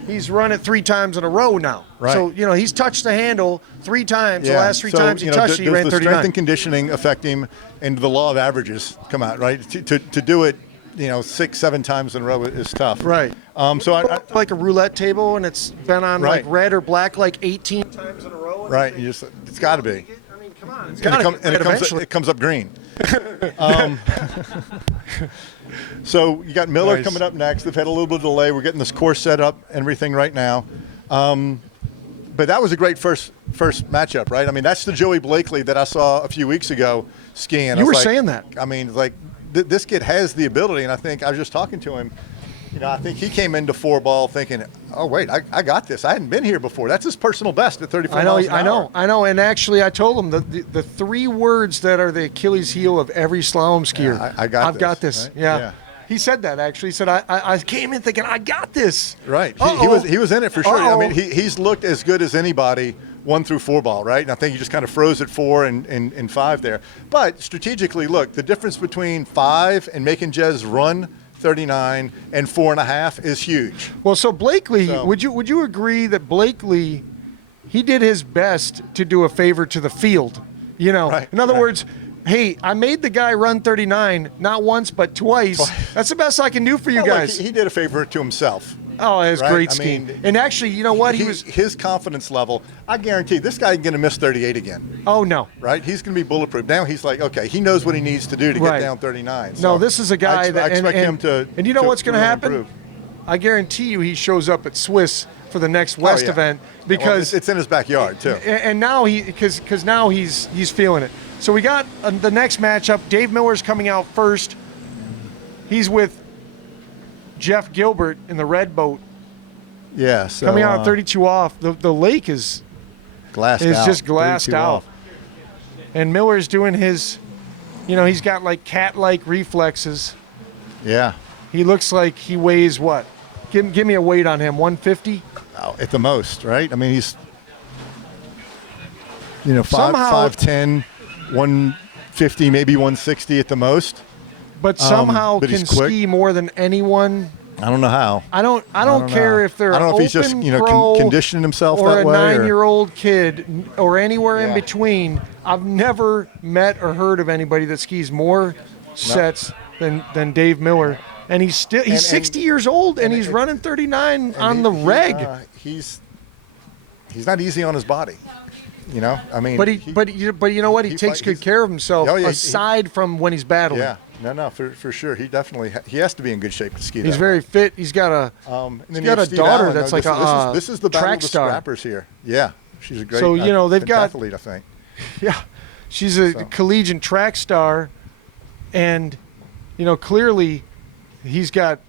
he's run it 3 times in a row now. Right. So, he's touched the handle 3 times. The last 3 times he touched it, he ran 39. Does the strength and conditioning affect him, and the law of averages come out, right? To do it, 6-7 times in a row is tough. Right. So I like a roulette table, and it's been on Right. like red or black like 18 times in a row. Right. It's got to be. I mean, come on. It comes up green. So you got Miller coming up next. They've had a little bit of delay. We're getting this course set up and everything right now. But that was a great first matchup, right? I mean, that's the Joey Blakely that I saw a few weeks ago skiing. You were saying that. I mean, this kid has the ability, and I was just talking to him. I think he came into 4-ball thinking, oh, wait, I got this. I hadn't been here before. That's his personal best at 34 miles an hour. I know. And actually, I told him the 3 words that are the Achilles heel of every slalom skier. Yeah, I've got this. Right? Yeah. He said that, actually. He said, I came in thinking, I got this. Right. He was in it for sure. I mean, he's looked as good as anybody 1 through 4-ball, right? And I think he just kind of froze at 4 and 5 there. But strategically, look, the difference between 5 and making Jez run 39 and 4.5 is huge. Well, so Blakely, would you agree that Blakely, he did his best to do a favor to the field? In other words, hey, I made the guy run 39 not once but twice. That's the best I can do for you guys. He did a favor to himself. Oh, it was right? great skiing. And actually, you know what? His confidence level, I guarantee this guy's going to miss 38 again. Oh, no. Right? He's going to be bulletproof. Now he's like, okay, he knows what he needs to do to get down 39. So no, this is a guy I expect him to. And you know what's going to happen? Improve. I guarantee you he shows up at Swiss for the next West event because it's in his backyard too. And now because now he's feeling it. So we got the next matchup. Dave Miller's coming out first. He's with Jeff Gilbert in the red boat. Yeah, so, coming out 32 off. The lake is just glassed out. And Miller's doing his, he's got like cat-like reflexes. Yeah. He looks like he weighs what? Give me a weight on him. 150? Oh, at the most, right? I mean, he's 5'10", 150, maybe 160 at the most. But somehow but can he's quick. ski more than anyone I don't know how. I don't care if they're I don't know if he's just open pro conditioning himself or that a way. 9-year-old kid or anywhere in Yeah. between. I've never met or heard of anybody that skis more sets than Dave Miller, and he's 60 years old and he's running 39 on the reg. He's not easy on his body. You know, I mean, But you know what? He takes good care of himself. Oh, yeah, aside from when he's battling. Yeah, no, for sure. He definitely he has to be in good shape to ski. He's that very way. fit. He's got a And then he's you have got a Steve daughter Allen, that's though. like this is the battle track of the star. scrappers here. Yeah, she's a great. So, you know, they've got- pentathlete, I think. Yeah, she's a collegiate track star, and you know clearly he's got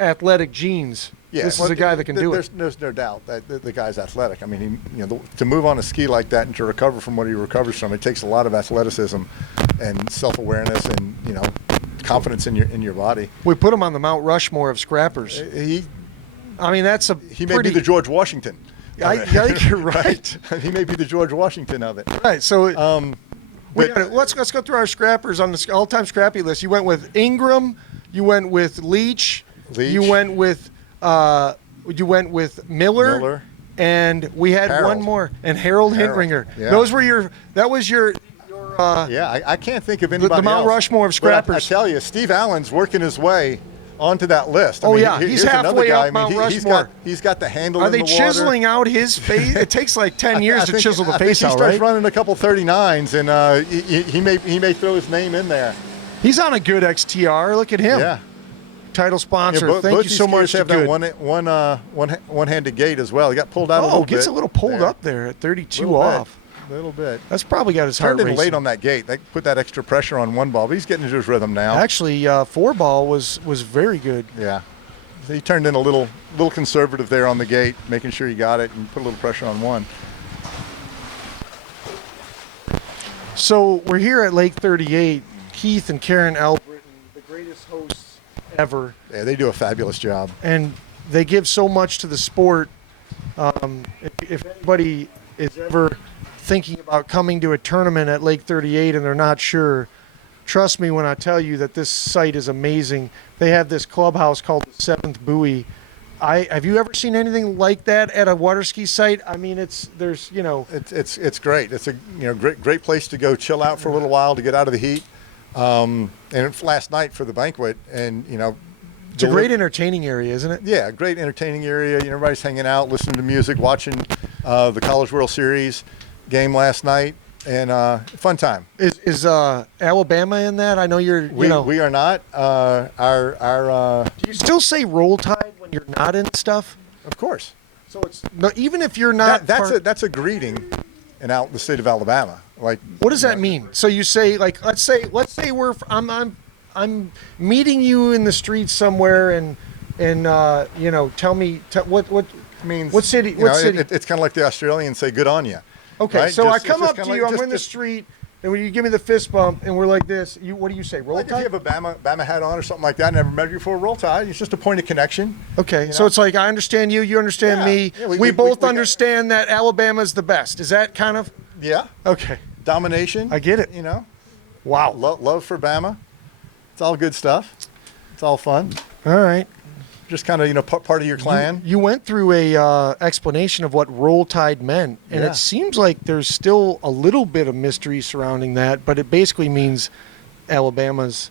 athletic genes. Yeah, this well, is a guy that can do it. There's no doubt that the guy's athletic. I mean, to move on a ski like that and to recover from what he recovers from, it takes a lot of athleticism and self-awareness and confidence in your body. We put him on the Mount Rushmore of scrappers. He may be the George Washington. I think you're right. He may be the George Washington of it. Right. So let's go through our scrappers on the all-time scrappy list. You went with Ingram. You went with Leach. You went with Miller. And we had Harold. one more, and Harold Hintringer. Yeah. That was your I can't think of anybody the Mount else. Rushmore of But scrappers. I tell you, Steve Allen's working his way onto that list. Oh, yeah, here's he's another halfway guy. up Mount Rushmore. He's got the handle Are in they the water. chiseling out his face? It takes like 10 years to chisel the face he out, starts right? running a couple 39s, and he may throw his name in there. He's on a good XTR. Look at him. Yeah. Title sponsor. Both Thank you these so much. skiers have to that Good. one-handed gate as well. He got pulled out a little bit. Gets a little pulled up there at 32 Little off. A little bit. That's probably got his heart Turned in racing. late on that gate. They put that extra pressure on one ball, but he's getting into his rhythm now. Actually, 4-ball was very good. Yeah. So he turned in a little conservative there on the gate, making sure he got it and put a little pressure on one. So we're here at Lake 38. Keith and Karen Albritton, the greatest hosts ever. Yeah, they do a fabulous job. And they give so much to the sport. If anybody is ever thinking about coming to a tournament at Lake 38 and they're not sure, trust me when I tell you that this site is amazing. They have this clubhouse called the Seventh Buoy. Have you ever seen anything like that at a water ski site? I mean, it's great. It's a great place to go chill out for a little while to get out of the heat. And last night for the banquet, and it's a great entertaining area, isn't it? Yeah, great entertaining area. Everybody's hanging out, listening to music, watching the College World Series game last night, and fun time. Is Alabama in that? I know We are not. Do you still say Roll Tide when you're not in stuff? If course. So it's even if you're not. That's a greeting in the state of Alabama. Like, what does that mean? So you say, like, let's say I'm meeting you in the street somewhere, and tell me what means. What city? It's kind of like the Australians say, "Good on you." Okay, right? so I It's come just up to kinda you. like- I'm in the street, and when you give me the fist bump, and we're like this, what do you say? Roll Like if Tide? you have a Bama hat on or something like that, never met you before, roll tide. It's just a point of connection. Okay, so it's like I understand you, you understand me. Yeah, we both understand that Alabama's the best. Is that kind of? Yeah. Okay. Domination. I get it. Wow. Love for Bama. It's all good stuff. It's all fun. All right. Just kind of part of your clan. You went through a explanation of what Roll Tide meant, and Yeah. it seems like there's still a little bit of mystery surrounding that, but it basically means Alabama's,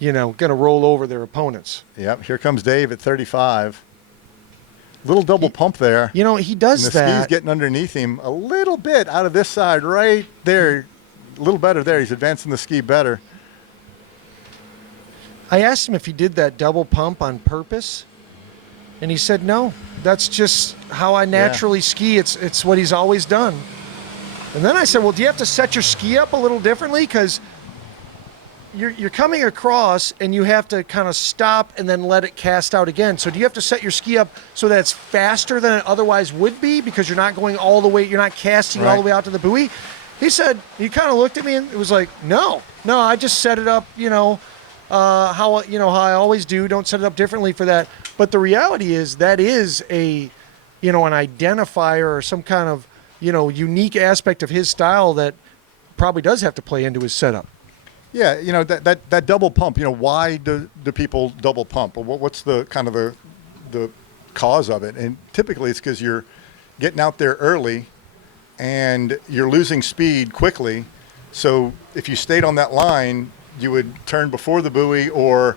going to roll over their opponents. Yep. Here comes Dave at 35. Little double pump there. He does and the that. ski's getting underneath him a little bit out of this side right there. A little better there. He's advancing the ski better. I asked him if he did that double pump on purpose, and he said no. That's just how I naturally ski. It's what he's always done. And then I said, well, do you have to set your ski up a little differently? Because you're coming across and you have to kind of stop and then let it cast out again. So do you have to set your ski up so that it's faster than it otherwise would be because you're not going all the way, you're not casting all the way out to the buoy? He said, he kind of looked at me and it was like, no, I just set it up, how I always do. Don't set it up differently for that. But the reality is that is an identifier or some kind of, unique aspect of his style that probably does have to play into his setup. Yeah, that double pump. Why do people double pump? Or what's the kind of the cause of it? And typically, it's because you're getting out there early, and you're losing speed quickly. So if you stayed on that line, you would turn before the buoy or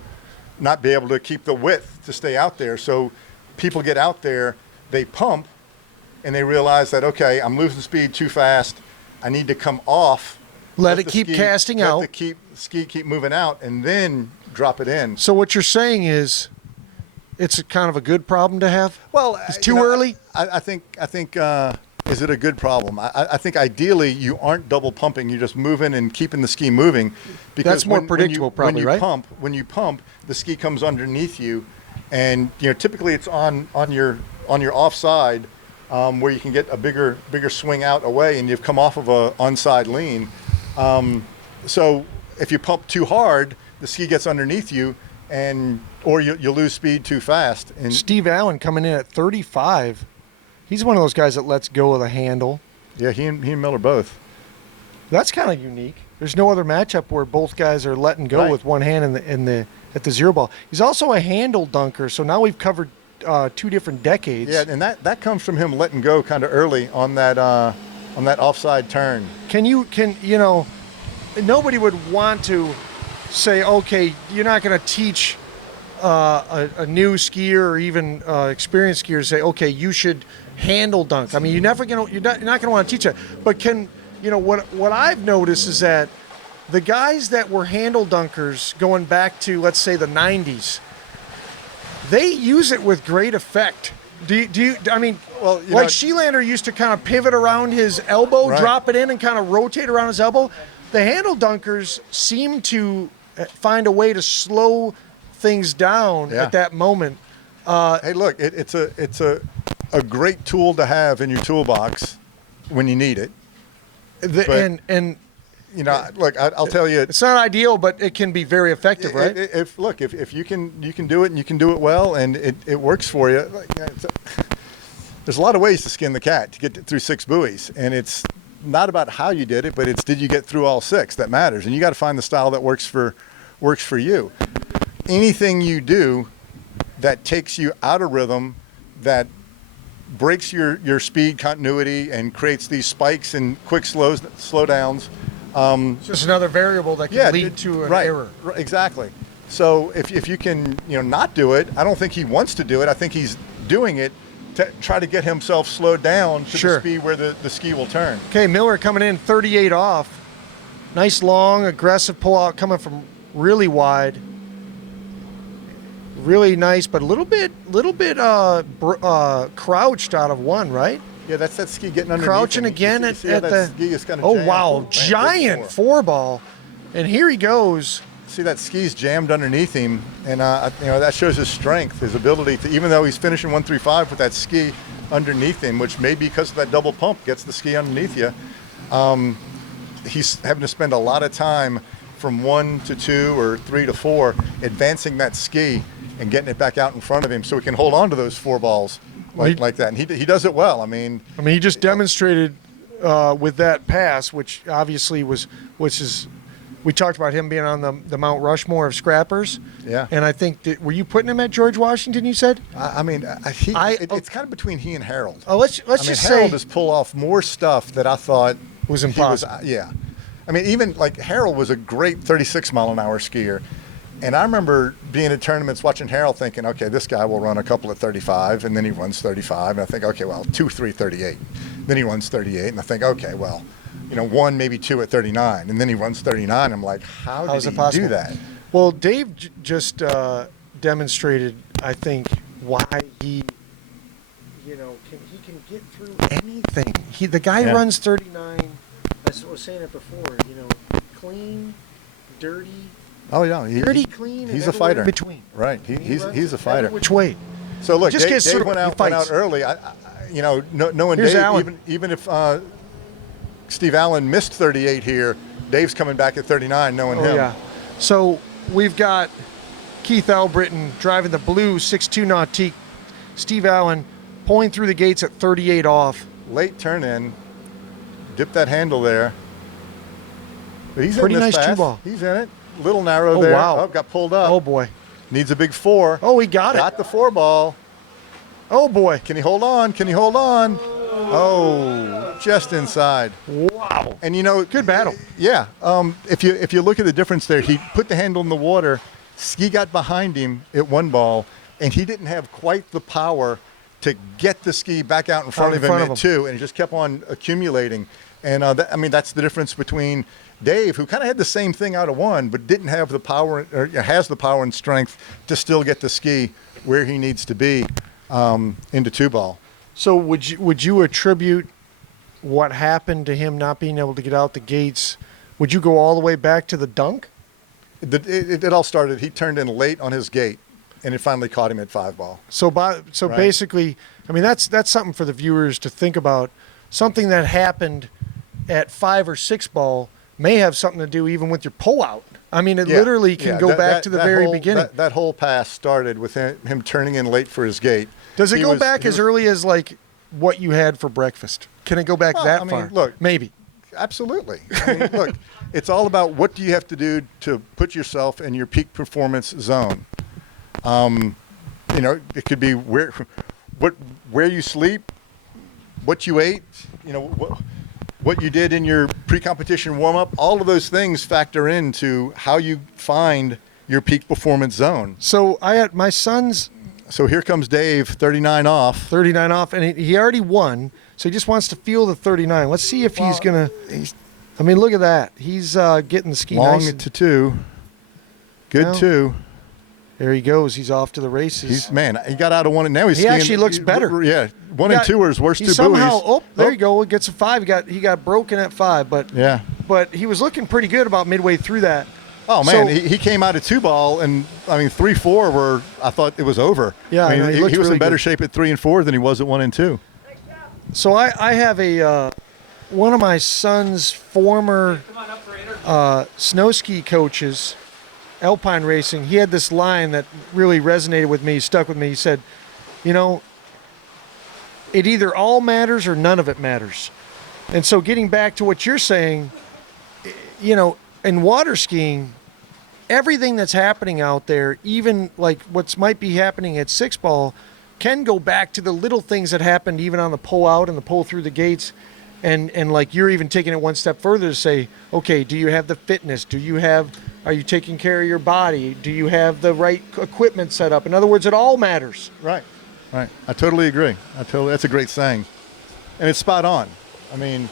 not be able to keep the width to stay out there. So people get out there, they pump, and they realize that, okay, I'm losing speed too fast. I need to come off. Let it keep casting out. Let the ski keep moving out, and then drop it in. So what you're saying is, it's kind of a good problem to have. Well, it's too early. I think. Is it a good problem? I think ideally you aren't double pumping. You're just moving and keeping the ski moving. Because that's more predictable, probably, right? When you pump, the ski comes underneath you, and typically it's on your offside, where you can get a bigger swing out away, and you've come off of a onside lean. So if you pump too hard, the ski gets underneath you, or you lose speed too fast. And Steve Allen coming in at 35. He's one of those guys that lets go of the handle. Yeah, he and Miller both. That's kind of unique. There's no other matchup where both guys are letting go with one hand at the zero ball. He's also a handle dunker, so now we've covered 2 different decades. Yeah, and that comes from him letting go kind of early on that offside turn. Nobody would want to say, okay, you're not going to teach a new skier or even experienced skier to say, okay, you should handle dunk. I mean, you're not going to want to teach that. But what I've noticed is that the guys that were handle dunkers going back to, let's say, the 90s, they use it with great effect. Sheelander used to kind of pivot around his elbow, right, drop it in, and kind of rotate around his elbow. The handle dunkers seem to find a way to slow things down at that moment. Hey, look, it's a great tool to have in your toolbox when you need it. I'll tell you, it's not ideal, but it can be very effective, right? If you can do it and you can do it well, and it works for you. There's a lot of ways to skin the cat to get through 6 buoys, and it's not about how you did it, but it's did you get through all 6 that matters, and you got to find the style that works for you. Anything you do that takes you out of rhythm, that breaks your speed continuity and creates these spikes and quick slowdowns. It's just another variable that can lead to an error. Right, exactly. So if you can not do it, I don't think he wants to do it. I think he's doing it to try to get himself slowed down to the speed where the ski will turn. Okay, Miller coming in 38 off. Nice long aggressive pull out coming from really wide. Really nice, but a little bit crouched out of 1, right? Yeah, that's that ski getting underneath. Crouching again at the. Ski is kind of jammed. Wow, giant 4-ball, and here he goes. See, that ski's jammed underneath him, and that shows his strength, his ability to. Even though he's finishing 135 with that ski underneath him, which may be because of that double pump gets the ski underneath you. He's having to spend a lot of time from 1 to 2 or 3 to 4 advancing that ski and getting it back out in front of him so he can hold on to those 4 balls like that. And he does it well. I mean, he just demonstrated with that pass, which obviously we talked about him being on the Mount Rushmore of scrappers. Yeah. And I think were you putting him at George Washington, you said? It's kind of between he and Harold. Oh, let's just say Harold has pulled off more stuff that I thought was impossible. Yeah. I mean, even like Harold was a great 36-mile-an-hour skier. And I remember being at tournaments watching Harold thinking, okay, this guy will run a couple of 35, and then he runs 35. And I think, okay, well, 2, 3, 38. Then he runs 38. And I think, okay, well, 1, maybe 2 at 39. And then he runs 39. I'm like, how did he do that? Well, Dave just demonstrated, I think, why he can get through anything. The guy runs 39. I was saying it before, clean, dirty. Oh yeah, dirty, clean. He's a fighter. In between, right? He's a fighter. Which way? So look, just Dave went out early. Knowing Here's Dave, Allen. even if Steve Allen missed 38 here, Dave's coming back at 39, knowing him. Yeah. So we've got Keith Albritton driving the blue 6.2 Nautique. Steve Allen pulling through the gates at 38 off. Late turn in. Dip that handle there. But he's Pretty in this nice fast. 2-ball. He's in it. Little narrow Oh, there. wow. Oh, got pulled up. Oh, boy. Needs a big 4. Oh, he got it. Got the 4-ball. Oh, boy. Can he hold on? Can he hold on? Oh, just inside. Wow. And you know, good battle. Yeah. If you look at the difference there, he put the handle in the water. Ski got behind him at 1 ball, and he didn't have quite the power to get the ski back out in front of him at 2, and it just kept on accumulating. And that's the difference between Dave, who kind of had the same thing out of 1, but didn't have the power, or has the power and strength to still get the ski where he needs to be into 2-ball. So would you attribute what happened to him not being able to get out the gates? Would you go all the way back to the dunk? It all started. He turned in late on his gate, and it finally caught him at 5-ball. So Right. basically, I mean that's something for the viewers to think about. Something that happened at 5 or 6 ball may have something to do even with your pull out. I mean, it literally can go back to the very beginning. That whole pass started with him turning in late for his gate. Does it go back as early as like what you had for breakfast? Can it go back that far? Look, maybe. Absolutely. I mean, look, it's all about what do you have to do to put yourself in your peak performance zone. It could be where you sleep, what you ate, what you did in your pre-competition warm-up. All of those things factor into how you find your peak performance zone. So I had my son's. So here comes Dave, 39 off. 39 off, and he already won, so he just wants to feel the 39. Let's see if he's going to... I mean, look at that. He's getting the ski long nice to 2. Good 2. There he goes. He's off to the races. He got out of 1, and now he's He skiing. actually looks better. Yeah, 1 and 2 are his worst 2 somehow, buoys. there you go. It gets a 5. He got broken at 5, but yeah. But he was looking pretty good about midway through that. Oh man, So- he came out at 2-ball, and 3-4 were, I thought it was over. Yeah, I mean, he he looked was really in better good. shape at 3 and 4 than he was at 1 and 2. So I have a one of my son's former snow ski coaches, Alpine Racing. He had this line that really resonated with me, stuck with me. He said, it either all matters or none of it matters. And so getting back to what you're saying, in water skiing, everything that's happening out there, even like what might be happening at 6-ball, can go back to the little things that happened even on the pull out and the pull through the gates. And like you're even taking it one step further to say, okay, do you have the fitness? Are you taking care of your body? Do you have the right equipment set up? In other words, it all matters. Right. I totally agree. That's a great saying. And it's spot on. I mean,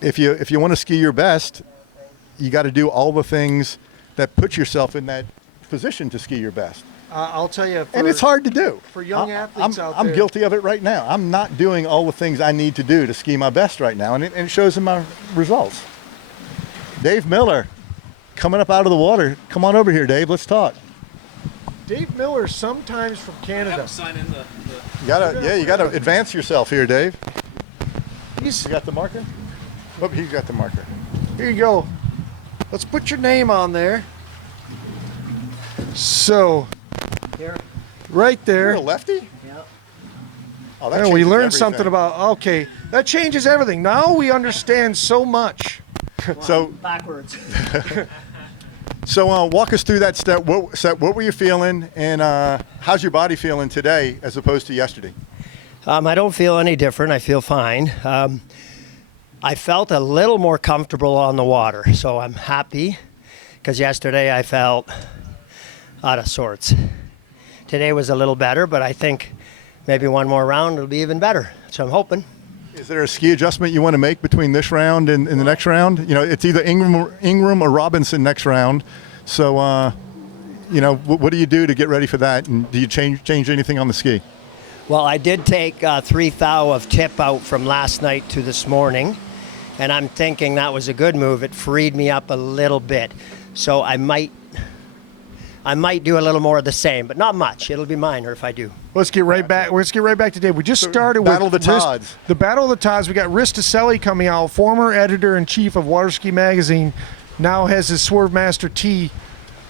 if you want to ski your best, you got to do all the things that put yourself in that position to ski your best. I'll tell you. And it's hard to do. For young athletes out there. I'm guilty of it right now. I'm not doing all the things I need to do to ski my best right now, and it shows in my results. Dave Miller, coming up out of the water. Come on over here, Dave. Let's talk. Dave Miller, sometimes from Canada. You gotta advance yourself here, Dave. You got the marker? Oh, he's got the marker. Here you go. Let's put your name on there. So, Here. right there. You're a lefty? Yeah. Oh, that Yeah, we changes learned everything. something about, okay, that changes everything. Now we understand so much. So backwards. So walk us through that step. What were you feeling, and how's your body feeling today as opposed to yesterday? I don't feel any different. I feel fine. I felt a little more comfortable on the water, so I'm happy because yesterday I felt out of sorts. Today was a little better, but I think maybe one more round it'll be even better. So I'm hoping. Is there a ski adjustment you want to make between this round and the next round? It's either Ingram or Robinson next round. So, what do you do to get ready for that? And do you change anything on the ski? Well, I did take 3 thou of tip out from last night to this morning, and I'm thinking that was a good move. It freed me up a little bit. So I might do a little more of the same, but not much. It'll be minor if I do. Let's get right back. Let's get right back to Dave. We just started with Battle of the Tods. The Battle of the Tods. We got Risticelli coming out, former editor-in-chief of Waterski Magazine, now has his Swerve Master T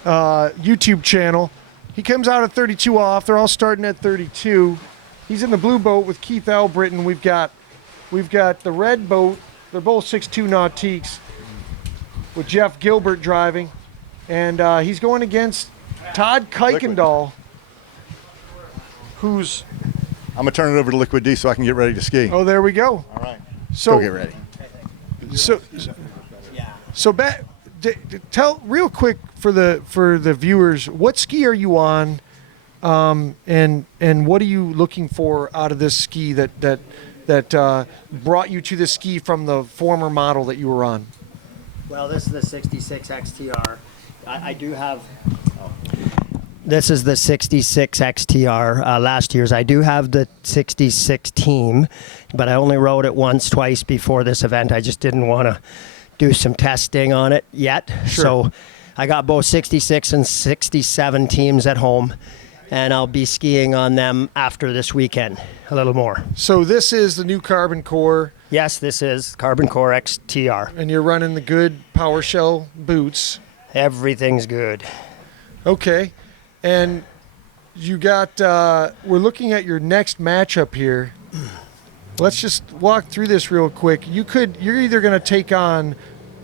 YouTube channel. He comes out at 32 off. They're all starting at 32. He's in the blue boat with Keith Albritton. We've got the red boat They're both 6'2" Nautiques with Jeff Gilbert driving. And he's going against Todd Kaikan Doll, who's... I'm going to turn it over to Liquid D so I can get ready to ski. Oh, there we go. All right. So, Go get ready. So tell real quick for the viewers, what ski are you on, and what are you looking for out of this ski that brought you to this ski from the former model that you were on? Well, this is the 66 XTR. I do have. This is the 66 XTR, last year's. I do have the 66 team, but I only rode it twice before this event. I just didn't want to do some testing on it yet. Sure. So I got both 66 and 67 teams at home, and I'll be skiing on them after this weekend a little more. So this is the new Carbon Core. Yes, this is Carbon Core XTR. And you're running the good PowerShell boots. Everything's good. Okay. And you got, we're looking at your next matchup here. Let's just walk through this real quick. You're either going to take on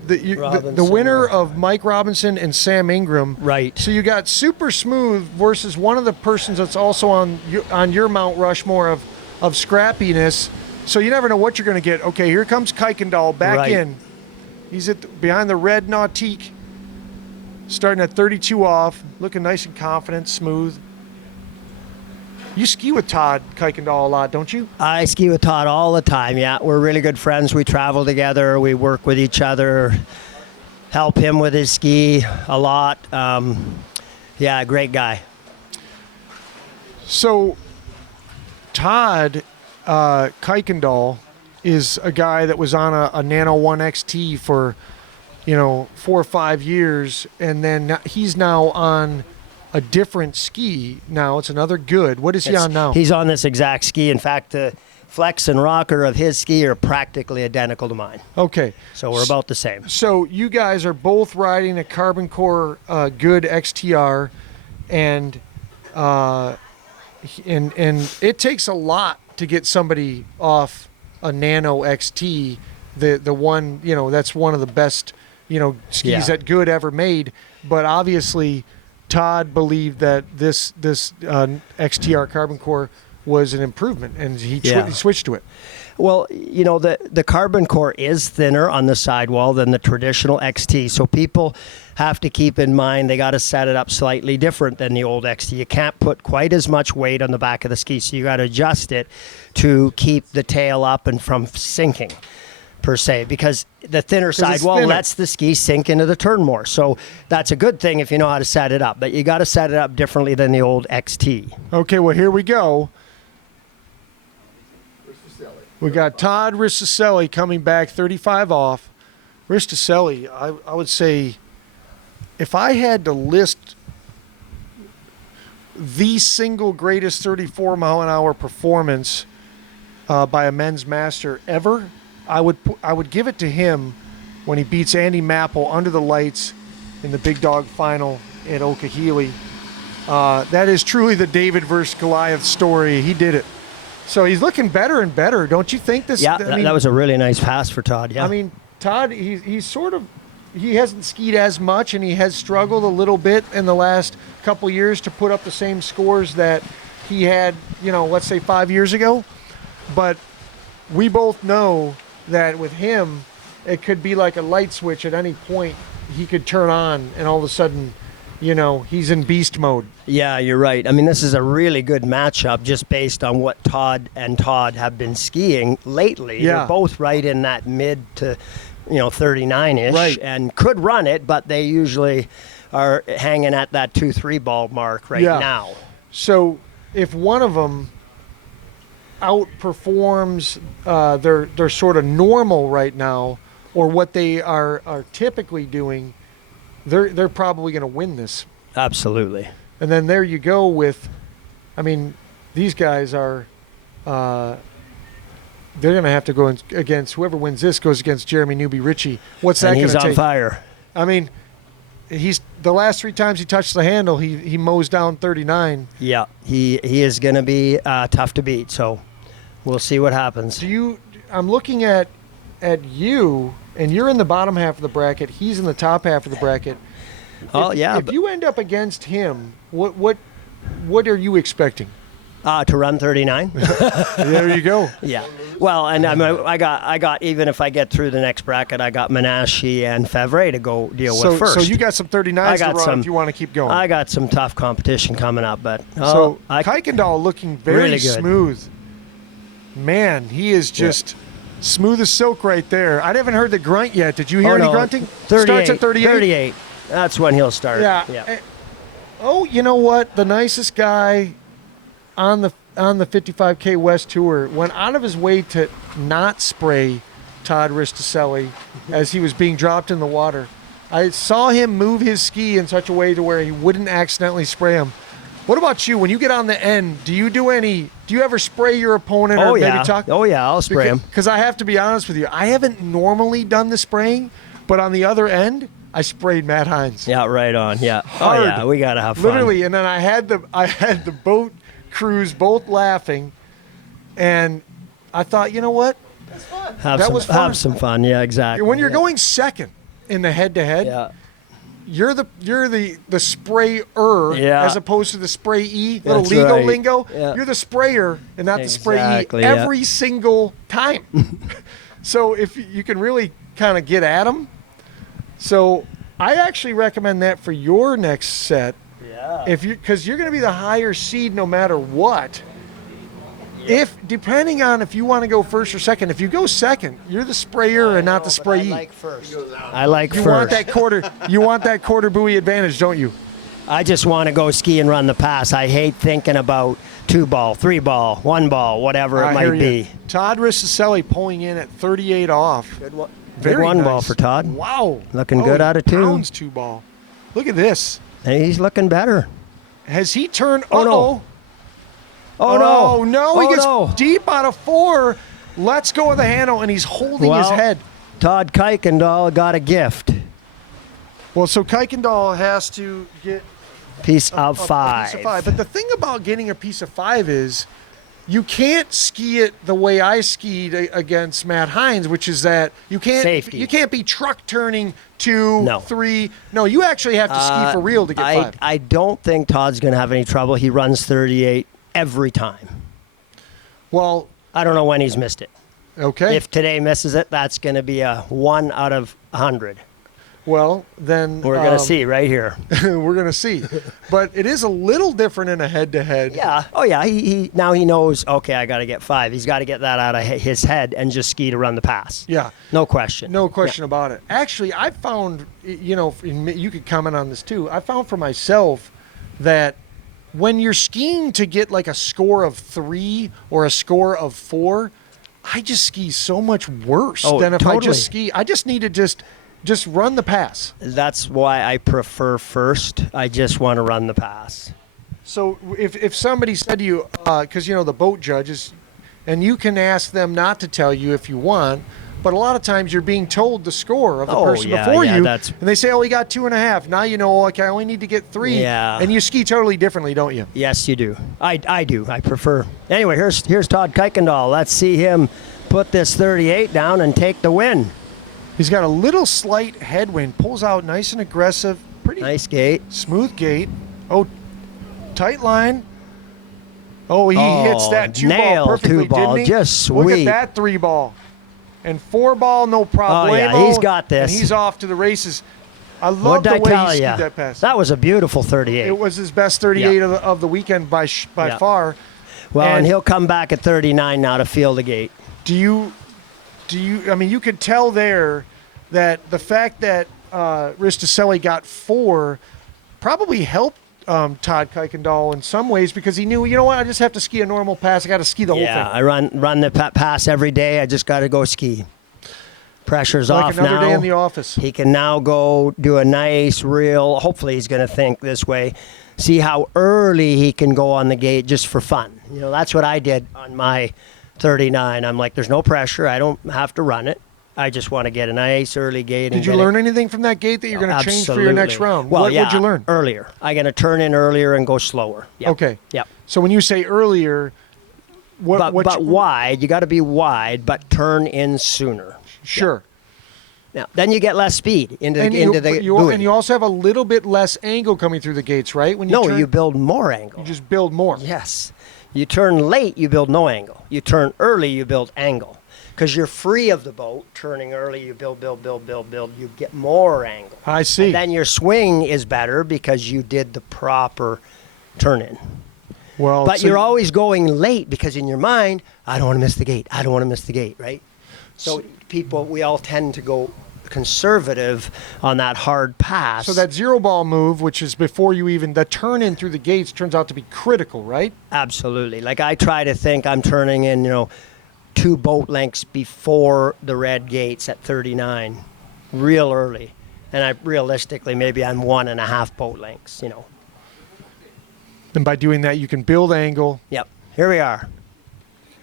the winner of Mike Robinson and Sam Ingram. Right. So you got Super Smooth versus one of the persons that's also on your Mount Rushmore of scrappiness. So you never know what you're going to get. Okay, here comes Kaikan Doll back in. He's behind the red Nautique. Starting at 32 off, looking nice and confident, smooth. You ski with Todd Kaikan Doll a lot, don't you? I ski with Todd all the time, yeah. We're really good friends. We travel together. We work with each other, help him with his ski a lot. Yeah, great guy. So Todd Kaikan Doll is a guy that was on a Nano 1 XT for 4 or 5 years, and then he's now on a different ski. Now it's another good. What is he on now? He's on this exact ski. In fact, the flex and rocker of his ski are practically identical to mine. Okay. So we're about the same. So you guys are both riding a Carbon Core good XTR, and it takes a lot to get somebody off a Nano XT, the one, that's one of the best skis that Good ever made. But obviously Todd believed that this XTR Carbon Core was an improvement, and he switched to it. Well, the Carbon Core is thinner on the sidewall than the traditional XT, so people have to keep in mind they got to set it up slightly different than the old XT. You can't put quite as much weight on the back of the ski, so you got to adjust it to keep the tail up and from sinking, per se, because the thinner sidewall lets the ski sink into the turn more. So that's a good thing if you know how to set it up, but you got to set it up differently than the old XT. Okay, well, here we go. We got Todd Risticelli coming back 35 off. Risticelli, I would say, if I had to list the single greatest 34-mile-an-hour performance by a men's master ever, I would give it to him when he beats Andy Mapple under the lights in the Big Dog final at Okahili. That is truly the David versus Goliath story. He did it. So he's looking better and better, don't you think? Yeah, that was a really nice pass for Todd. Yeah. I mean, Todd, he hasn't skied as much, and he has struggled a little bit in the last couple years to put up the same scores that he had, let's say 5 years ago. But we both know that with him, it could be like a light switch at any point. He could turn on, and all of a sudden, he's in beast mode. Yeah, you're right. I mean, this is a really good matchup just based on what Todd have been skiing lately. Yeah. They're both right in that mid to, 39-ish, right, and could run it, but they usually are hanging at that 2-3 ball mark now. So if one of them outperforms their sort of normal right now, or what they are typically doing, they're probably going to win this. Absolutely. And then there you go with, these guys are, they're going to have to go against, whoever wins this goes against Jeremy Newby Richie. What's that going to take? He's on fire. He's the last 3 times he touched the handle, he mows down 39. Yeah, he is going to be tough to beat, so we'll see what happens. I'm looking at at you, and you're in the bottom half of the bracket. He's in the top half of the bracket. Oh, yeah. If you end up against him, what are you expecting? To run 39. There you go. Yeah. Well, and I got even if I get through the next bracket, I got Menashe and Favre to go deal with first. So you got some 39s to run if you want to keep going. I got some tough competition coming up, but Kaikan Doll looking very really good. smooth. Man, he is just smooth as silk right there. I haven't heard the grunt yet. Did you hear any grunting? 38, Starts at 38. 38. That's when he'll start. Yeah. Oh, you know what? The nicest guy on the 55K West Tour went out of his way to not spray Todd Risticelli as he was being dropped in the water. I saw him move his ski in such a way to where he wouldn't accidentally spray him. What about you? When you get on the end, do you ever spray your opponent or maybe talk? Oh, yeah, I'll spray him. Because I have to be honest with you, I haven't normally done the spraying, but on the other end, I sprayed Matt Hines. Yeah, right on. Yeah. Hard. Oh, yeah, we got to have fun. Literally, and then I had the boat crews both laughing, and I thought, you know what? Was fun. Have some fun. Yeah, exactly. When you're going second in the head-to-head, you're the sprayer as opposed to the sprayee. Little That's legal right. lingo. Yeah. You're the sprayer and not the sprayee Exactly, every single time. So if you can really kind of get at them. So I actually recommend that for your next set. Yeah. Because you're going to be the higher seed no matter what. Depending on if you want to go first or second. If you go second, you're the sprayer and not the sprayee. I like first. I like you first. Want that quarter. You want that quarter buoy advantage, don't you? I just want to go ski and run the pass. I hate thinking about 2-ball, 3-ball, 1-ball, whatever it might be. Todd Risticelli pulling in at 38 off. Good Very 1-ball nice. for Todd. Wow. Looking good out of 2. Pounds 2-ball. Look at this. Hey, he's looking better. Has he turned? Oh, no. Oh, no. No, he Oh, gets no. deep out of 4. Let's go with the handle, and he's holding his head. Todd Kaikan Doll got a gift. Well, so Kaikan Doll has to get Piece of 5. piece of 5. But the thing about getting a piece of 5 is you can't ski it the way I skied against Matt Hines, which is that you can't Safety. You can't be truck turning 2, No. 3. No, you actually have to ski for real to get 5. I don't think Todd's going to have any trouble. He runs 38 every time. Well, I don't know when he's missed it. Okay. If today misses it, that's going to be a 1 out of 100. Well, then We're going to see right here. we're going to see. But it is a little different in a head-to-head. Yeah. Oh, yeah. He now he knows, okay, I got to get 5. He's got to get that out of his head and just ski to run the pass. Yeah. No question. No question about it. Actually, I found, you could comment on this too. I found for myself that when you're skiing to get like a score of 3 or a score of 4, I just ski so much worse than if I just ski. I just need to just run the pass. That's why I prefer first. I just want to run the pass. So if somebody said to you, because the boat judges, and you can ask them not to tell you if you want, but a lot of times you're being told the score of the person before you, and they say, he got 2.5. Now you know, okay, I only need to get 3. Yeah. And you ski totally differently, don't you? Yes, you do. I do. I prefer. Anyway, here's Todd Kaikan Doll. Let's see him put this 38 down and take the win. He's got a little slight headwind, pulls out nice and aggressive, pretty nice gate, smooth gate. Oh, tight line. Oh, he hits that 2-ball perfectly, 2-ball, didn't he? just sweet. Look at that 3-ball. And 4-ball, no problem. Oh, yeah, he's got this. And he's off to the races. I love What'd the I way tell he skied ya? that pass. That was a beautiful 38. It was his best 38 of the weekend by far. Well, and he'll come back at 39 now to field the gate. You could tell there that the fact that Risticelli got 4 probably helped Todd Kaikan Doll in some ways, because he knew, I just have to ski a normal pass. I got to ski the whole thing. Yeah, I run the pass every day. I just got to go ski. Pressure's off now. Like another day in the office. He can now go do a nice reel. Hopefully he's going to think this way. See how early he can go on the gate just for fun. That's what I did on my 39. I'm like, there's no pressure. I don't have to run it. I just want to get a nice early gate. Did you learn anything from that gate that you're going to change for your next round? Well, what did you learn? Earlier. I'm going to turn in earlier and go slower. Yep. Okay. Yep. So when you say earlier, but wide, you got to be wide, but turn in sooner. Sure. Now, then you get less speed into the you, buoy. and you also have a little bit less angle coming through the gates, right? When you No, turn, you build more angle. you just build more. Yes. You turn late, you build no angle. You turn early, you build angle. Because you're free of the boat. Turning early, you build. You get more angle. I see. And then your swing is better because you did the proper turn in. Well, But so you're always going late because in your mind, I don't want to miss the gate. I don't want to miss the gate, right? So people, we all tend to go conservative on that hard pass. So that zero ball move, which is before you even the turn in through the gates, turns out to be critical, right? Absolutely. Like I try to think I'm turning in, 2 boat lengths before the red gates at 39, real early. And I realistically, maybe I'm 1.5 boat lengths, And by doing that, you can build angle. Yep. Here we are.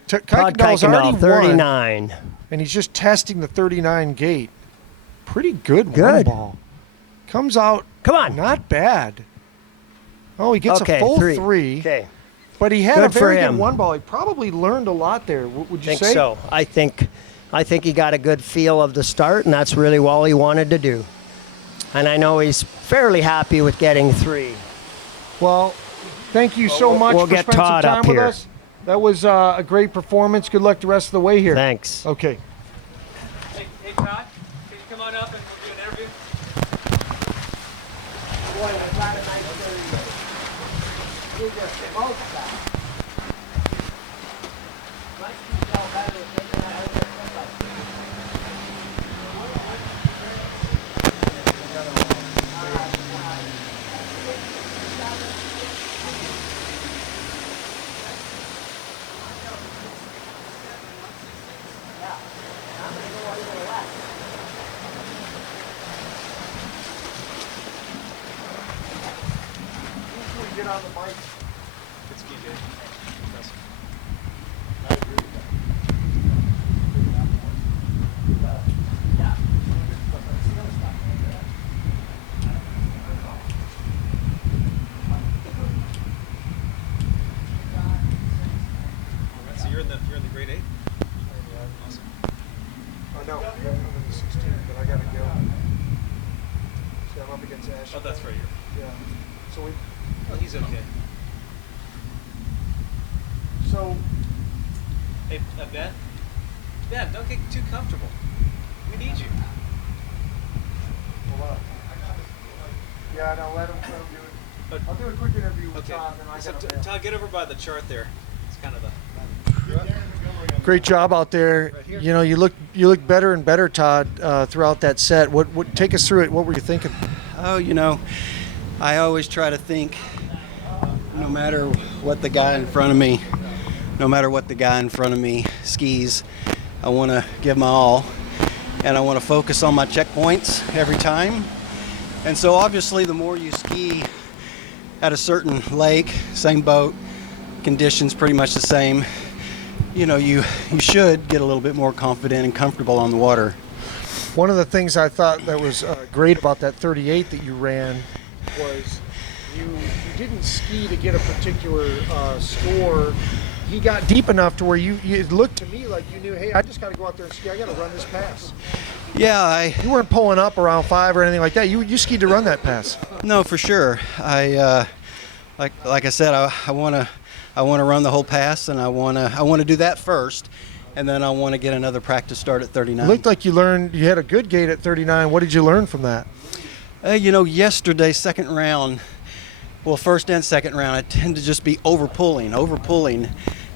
Kaikan Doll's already won, 39. and he's just testing the 39 gate. Pretty good. Good. One ball. Comes out. Come on. Not bad. Oh, he gets Okay, a full 3. three. Okay. But he had Good a very for good him. one ball. He probably learned a lot there. Would you think say? so. I think he got a good feel of the start, and that's really all he wanted to do. And I know he's fairly happy with getting 3. Well, thank you so much we'll for get spending some Todd time up with here. us. That was a great performance. Good luck the rest of the way here. Thanks. Okay. Hey, Todd, can you come on up and we'll do an interview? Get on the mic. It's PJ. So you're in the grade 8? Awesome. I know. I'm in the 16, but I gotta go. See, I'm up against Ash. Oh, that's right. Yeah. So we. Oh, he's okay. So. Hey, Ben? Ben, don't get too comfortable. We need you. Hold on. Yeah, I know. Let him do it. I'll do a quick interview with Todd, and I So, gotta. Todd, get over by the chart there. It's kind of the... Great job out there. You look better and better, Todd, throughout that set. What take us through it? What were you thinking? Oh, I always try to think, no matter what the guy in front of me skis, I want to give my all, and I want to focus on my checkpoints every time. And so obviously the more you ski at a certain lake, same boat, conditions pretty much the same, you should get a little bit more confident and comfortable on the water. One of the things I thought that was great about that 38 that you ran was you didn't ski to get a particular score. He got deep enough to where it looked to me like you knew, hey, I just got to go out there and ski. I got to run this pass. Yeah, you weren't pulling up around 5 or anything like that. You skied to run that pass. No, for sure. I like I said, I want to run the whole pass, and I want to do that first, and then I want to get another practice start at 39. It looked like you had a good gait at 39. What did you learn from that? Yesterday, second round, first and second round, I tend to just be over pulling.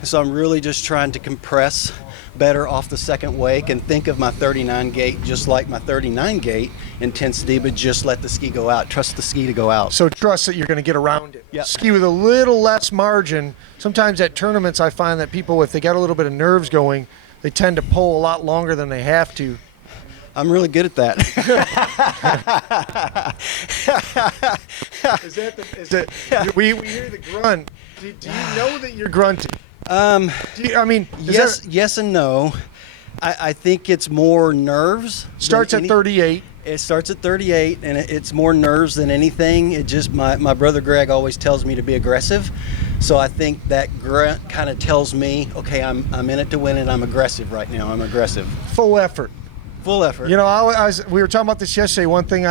So I'm really just trying to compress better off the second wake and think of my 39 gait just like my 39 gait intensity, but just let the ski go out. Trust the ski to go out. So trust that you're going to get around it. Yep. Ski with a little less margin. Sometimes at tournaments I find that people, if they got a little bit of nerves going, they tend to pull a lot longer than they have to. I'm really good at that. We hear the grunt. Do you know that you're grunting? Yes and no. I think it's more nerves. Starts at 38. It starts at 38, and it's more nerves than anything. It just my brother Greg always tells me to be aggressive, so I think that grunt kind of tells me, okay, I'm in it to win it. I'm aggressive right now. I'm aggressive. Full effort. Full effort. You know, we were talking about this yesterday. One thing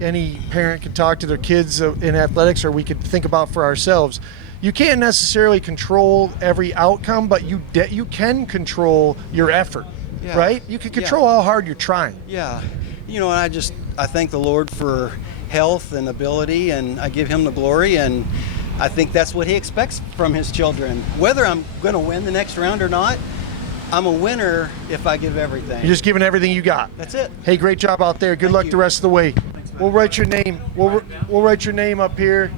any parent can talk to their kids in athletics, or we could think about for ourselves. You can't necessarily control every outcome, but you can control your effort, Yeah. right? You can control how hard you're trying. Yeah. You know, I thank the Lord for health and ability, and I give him the glory, and I think that's what he expects from his children. Whether I'm going to win the next round or not, I'm a winner if I give everything. You're just giving everything you got. That's it. Hey, great job out there. Good luck the rest of the way. We'll write your name. We'll write your name up here.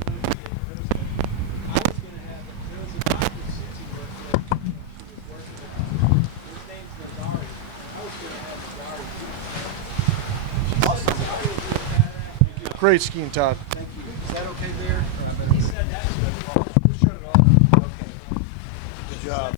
Great skiing, Todd. Thank you. Is that okay there? Good job.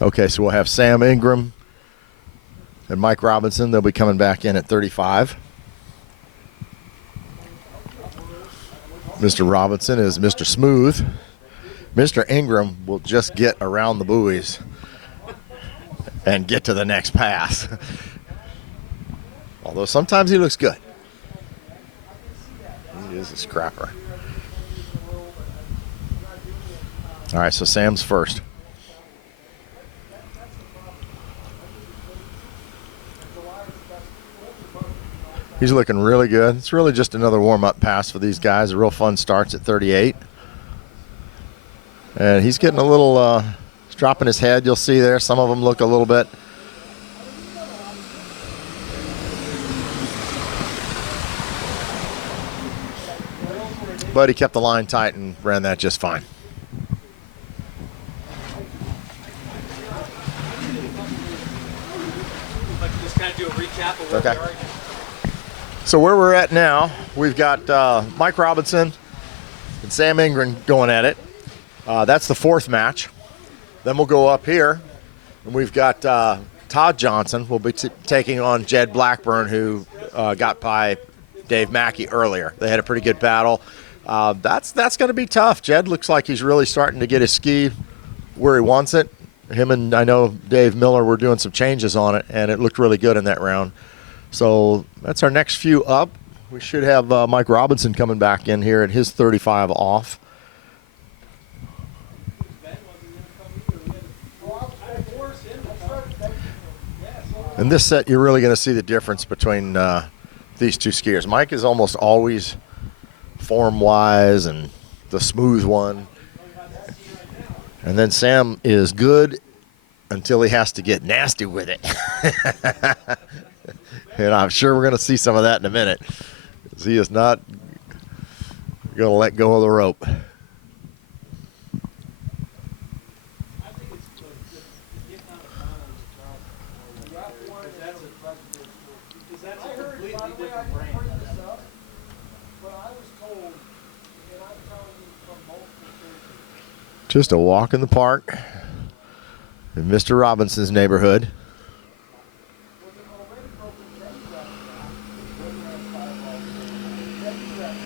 Okay, so we'll have Sam Ingram and Mike Robinson. They'll be coming back in at 35. Mr. Robinson is Mr. Smooth. Mr. Ingram will just get around the buoys and get to the next pass. Although sometimes he looks good. He is a scrapper. All right, so Sam's first. He's looking really good. It's really just another warm-up pass for these guys. A real fun starts at 38. And he's getting a little, he's dropping his head. You'll see there. Some of them look a little bit. But he kept the line tight and ran that just fine. Just kind of do a recap of where Okay. we are. So where we're at now, we've got Mike Robinson and Sam Ingram going at it. That's the fourth match. Then we'll go up here, and we've got Todd Johnson will be taking on Jed Blackburn, who got by Dave Mackey earlier. They had a pretty good battle. That's going to be tough. Jed looks like he's really starting to get his ski where he wants it. Him and I know Dave Miller were doing some changes on it, and it looked really good in that round. So that's our next few up. We should have Mike Robinson coming back in here at his 35 off. In this set, you're really going to see the difference between these two skiers. Mike is almost always form-wise and the smooth one. And then Sam is good until he has to get nasty with it. And I'm sure we're going to see some of that in a minute. He is not going to let go of the rope. Just a walk in the park in Mr. Robinson's neighborhood.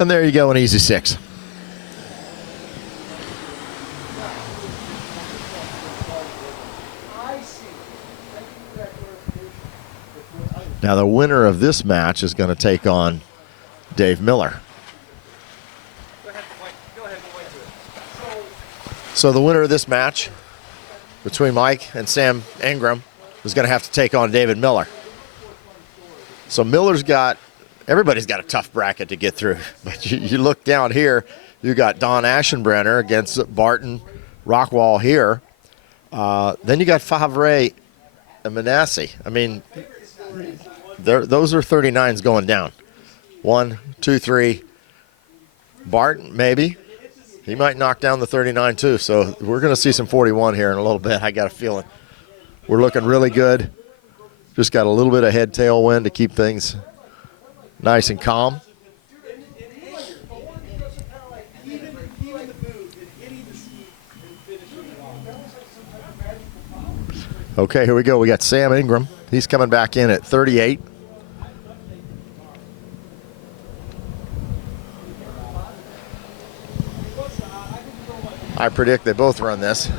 And there you go, an easy 6. Now the winner of this match is going to take on Dave Miller. So the winner of this match between Mike and Sam Ingram is going to have to take on David Miller. So everybody's got a tough bracket to get through. But you look down here, you got Don Aschenbrenner against Barton rock wall here. Then you got Favre and Manasseh. I mean, those are 39s going down. 1, 2, 3. Bart, maybe. He might knock down the 39 too. So we're going to see some 41 here in a little bit. I got a feeling. We're looking really good. Just got a little bit of head tailwind to keep things nice and calm. Okay, here we go. We got Sam Ingram. He's coming back in at 38. I predict they both run this.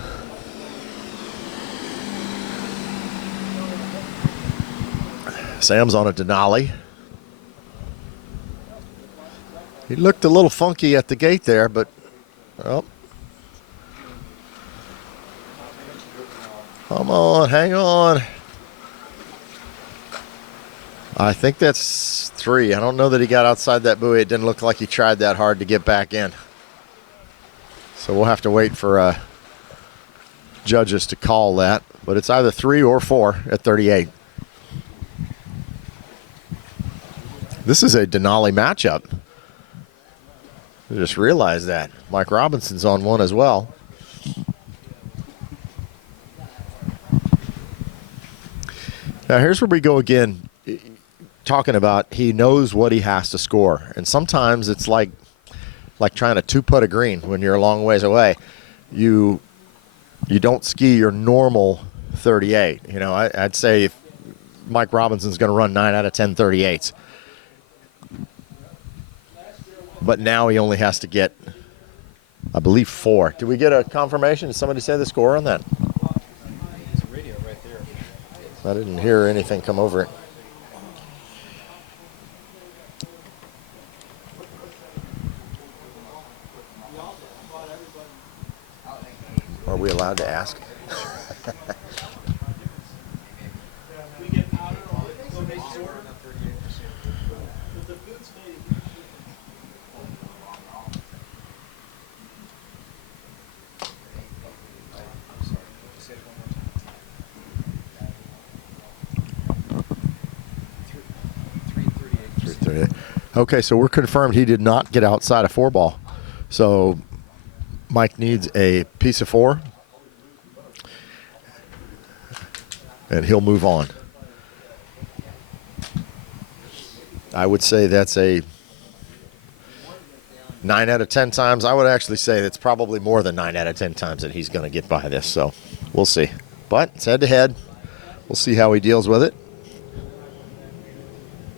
Sam's on a Denali. He looked a little funky at the gate there, but oh. Come on, hang on. I think that's 3. I don't know that he got outside that buoy. It didn't look like he tried that hard to get back in. So we'll have to wait for judges to call that. But it's either 3 or 4 at 38. This is a Denali matchup. I just realized that. Mike Robinson's on one as well. Now here's where we go again, talking about he knows what he has to score. And sometimes it's like trying to two-putt a green when you're a long ways away. You don't ski your normal 38. You know, I'd say if Mike Robinson's going to run 9 out of 10 38s. But now he only has to get, I believe, 4. Did we get a confirmation? Did somebody say the score on that? It's a radio right there. I didn't hear anything come over it. Are we allowed to ask? Okay, so we're confirmed he did not get outside a 4-ball. So Mike needs a piece of 4. And he'll move on. I would say that's a 9 out of 10 times. I would actually say that's probably more than 9 out of 10 times that he's going to get by this. So we'll see. But it's head to head. We'll see how he deals with it.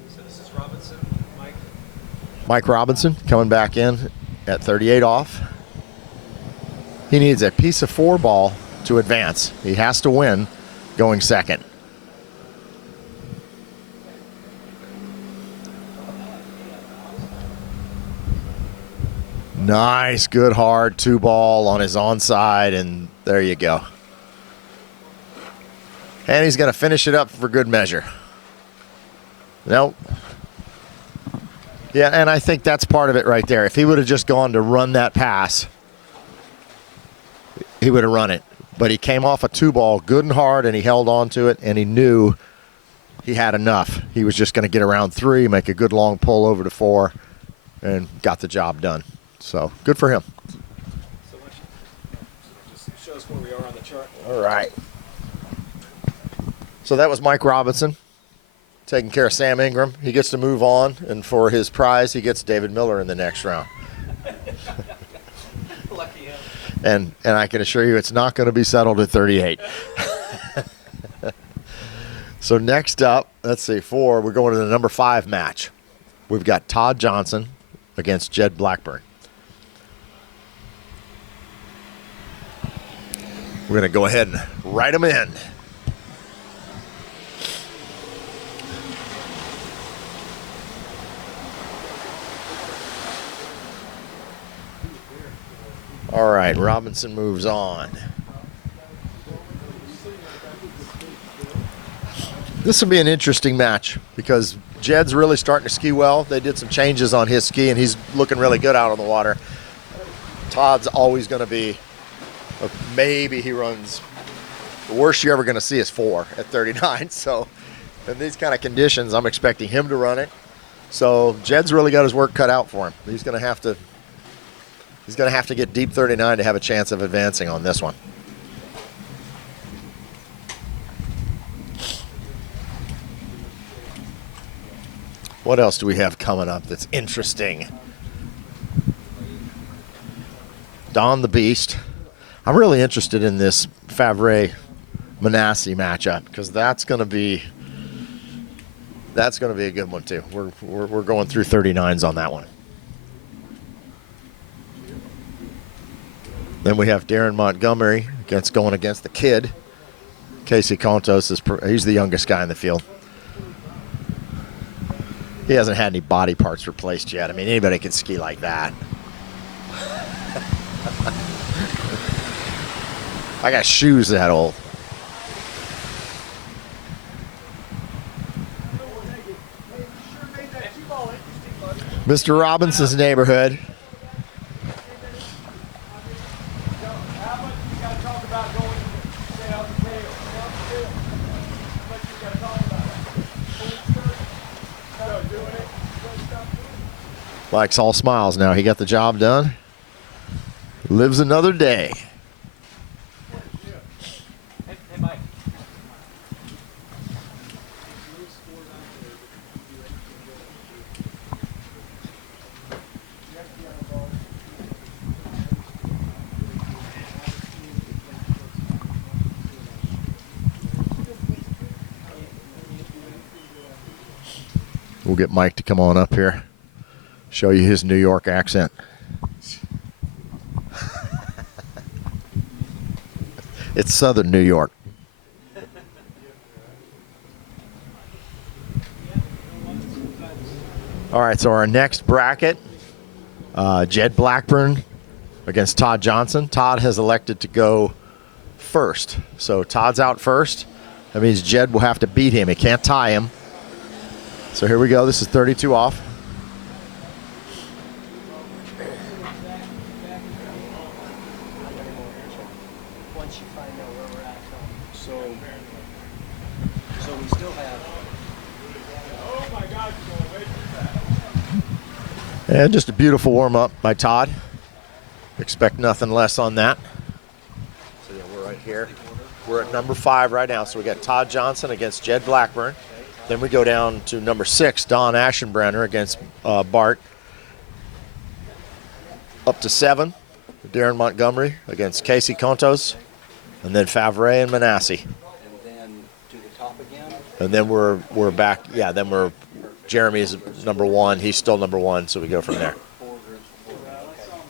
So this is Robinson, Mike. Mike Robinson coming back in at 38 off. He needs a piece of 4-ball to advance. He has to win going second. Nice, good, hard 2-ball on his onside, and there you go. And he's going to finish it up for good measure. Nope. Yeah, and I think that's part of it right there. If he would have just gone to run that pass, he would have run it. But he came off a 2-ball good and hard, and he held on to it, and he knew he had enough. He was just going to get around 3, make a good long pull over to 4, and got the job done. So good for him. So just show us where we are on the chart. All right. So that was Mike Robinson taking care of Sam Ingram. He gets to move on, and for his prize, he gets David Miller in the next round. Lucky him. And I can assure you it's not going to be settled at 38. So next up, let's see, 4, we're going to the number 5 match. We've got Todd Johnson against Jed Blackburn. We're going to go ahead and write them in. All right, Robinson moves on. This will be an interesting match because Jed's really starting to ski well. They did some changes on his ski, and he's looking really good out on the water. Todd's always going to be Maybe he runs. The worst you're ever going to see is 4 at 39. So in these kind of conditions, I'm expecting him to run it. So Jed's really got his work cut out for him. He's going to have to get deep 39 to have a chance of advancing on this one. What else do we have coming up that's interesting? Don the Beast. I'm really interested in this Favre-Manassi matchup because that's going to be a good one too. We're going through 39s on that one. Then we have Darren Montgomery going against the kid. Casey Contos he's the youngest guy in the field. He hasn't had any body parts replaced yet. I mean, anybody can ski like that. I got shoes that old. Mr. Robinson's neighborhood. Mike's all smiles now. He got the job done. Lives another day. Hey, Mike. We'll get Mike to come on up here. Show you his New York accent. It's Southern New York. All right, so our next bracket, Jed Blackburn against Todd Johnson. Todd has elected to go first. So Todd's out first. That means Jed will have to beat him. He can't tie him. So here we go. This is 32 off. So we still have. And just a beautiful warm-up by Todd. Expect nothing less on that. So yeah, we're right here. We're at number 5 right now. So we got Todd Johnson against Jed Blackburn. Then we go down to number 6, Don Aschenbrenner against Bart. Up to 7, Darren Montgomery against Casey Contos. And then Favre and Manassi. And then to the top again. And then we're back. Yeah, then Jeremy's number 1. He's still number 1, so we go from there.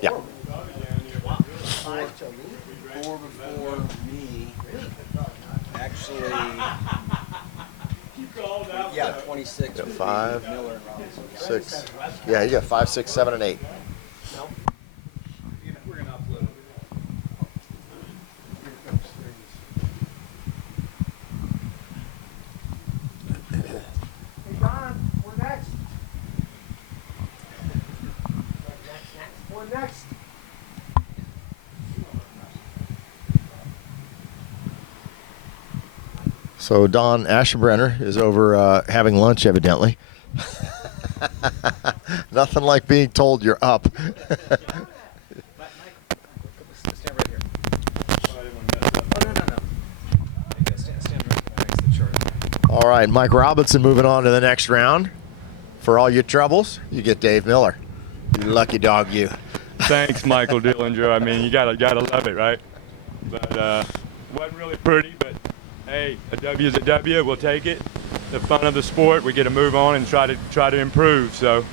Yeah. 4 before me. Actually, yeah, 26. Got 5, Miller and Robinson. 6. Yeah, you got 5, 6, 7, and 8. We're gonna upload. Hey, Don, we're next. We're next. So Don Aschenbrenner is over having lunch, evidently. Nothing like being told you're up. All right, Mike Robinson moving on to the next round. For all your troubles, you get Dave Miller. You lucky dog, you. Thanks, Michael Dillinger. I mean, you gotta love it, right? But wasn't really pretty, but hey, a W is a W. We'll take it. The fun of the sport. We get to move on and try to improve. So,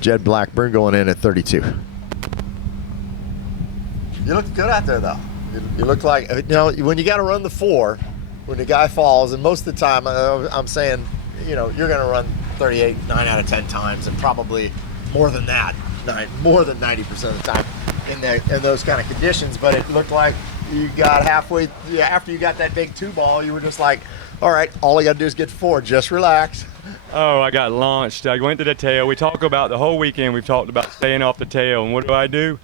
Jed Blackburn going in at 32. You looked good out there, though. You looked like, when you got to run the 4, when the guy falls, and most of the time, I'm saying, you're going to run 38 9 out of 10 times, and probably more than that, more than 90% of the time in those kind of conditions. But it looked like you got halfway, after you got that big 2 ball, you were just like, all right, all I got to do is get to 4. Just relax. oh, I got launched. I went to the tail. We talk about the whole weekend. We've talked about staying off the tail, and what do?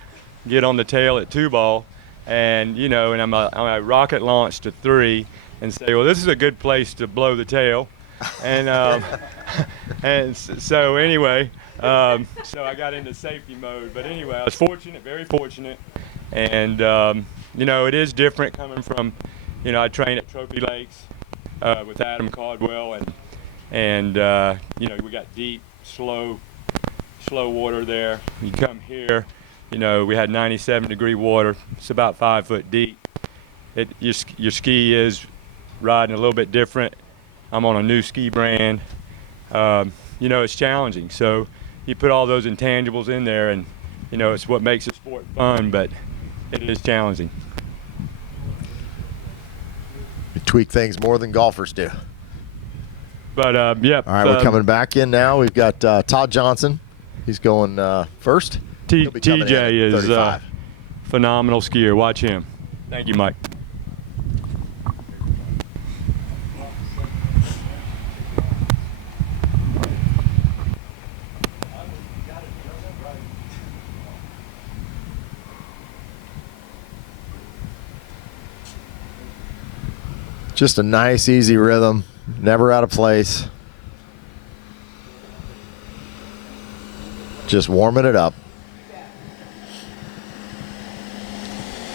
Get on the tail at 2 ball, and you know, and I'm a rocket launch to 3 and say, well, this is a good place to blow the tail, and so anyway, so I got into safety mode. But anyway, I was fortunate, very fortunate, and you know, it is different coming from, you know, I train at Trophy Lakes with Adam Caldwell, and you know, we got deep, slow water there. You come here, you know, we had 97-degree water. It's about 5 foot deep. Your ski is riding a little bit different. I'm on a new ski brand. You know, it's challenging. So you put all those intangibles in there, and you know, it's what makes the sport fun, but it is challenging. You tweak things more than golfers do. But yeah. All right, we're coming back in now. We've got Todd Johnson. He's going first. TJ is a phenomenal skier. Watch him. Thank you, Mike. Just a nice, easy rhythm. Never out of place. Just warming it up.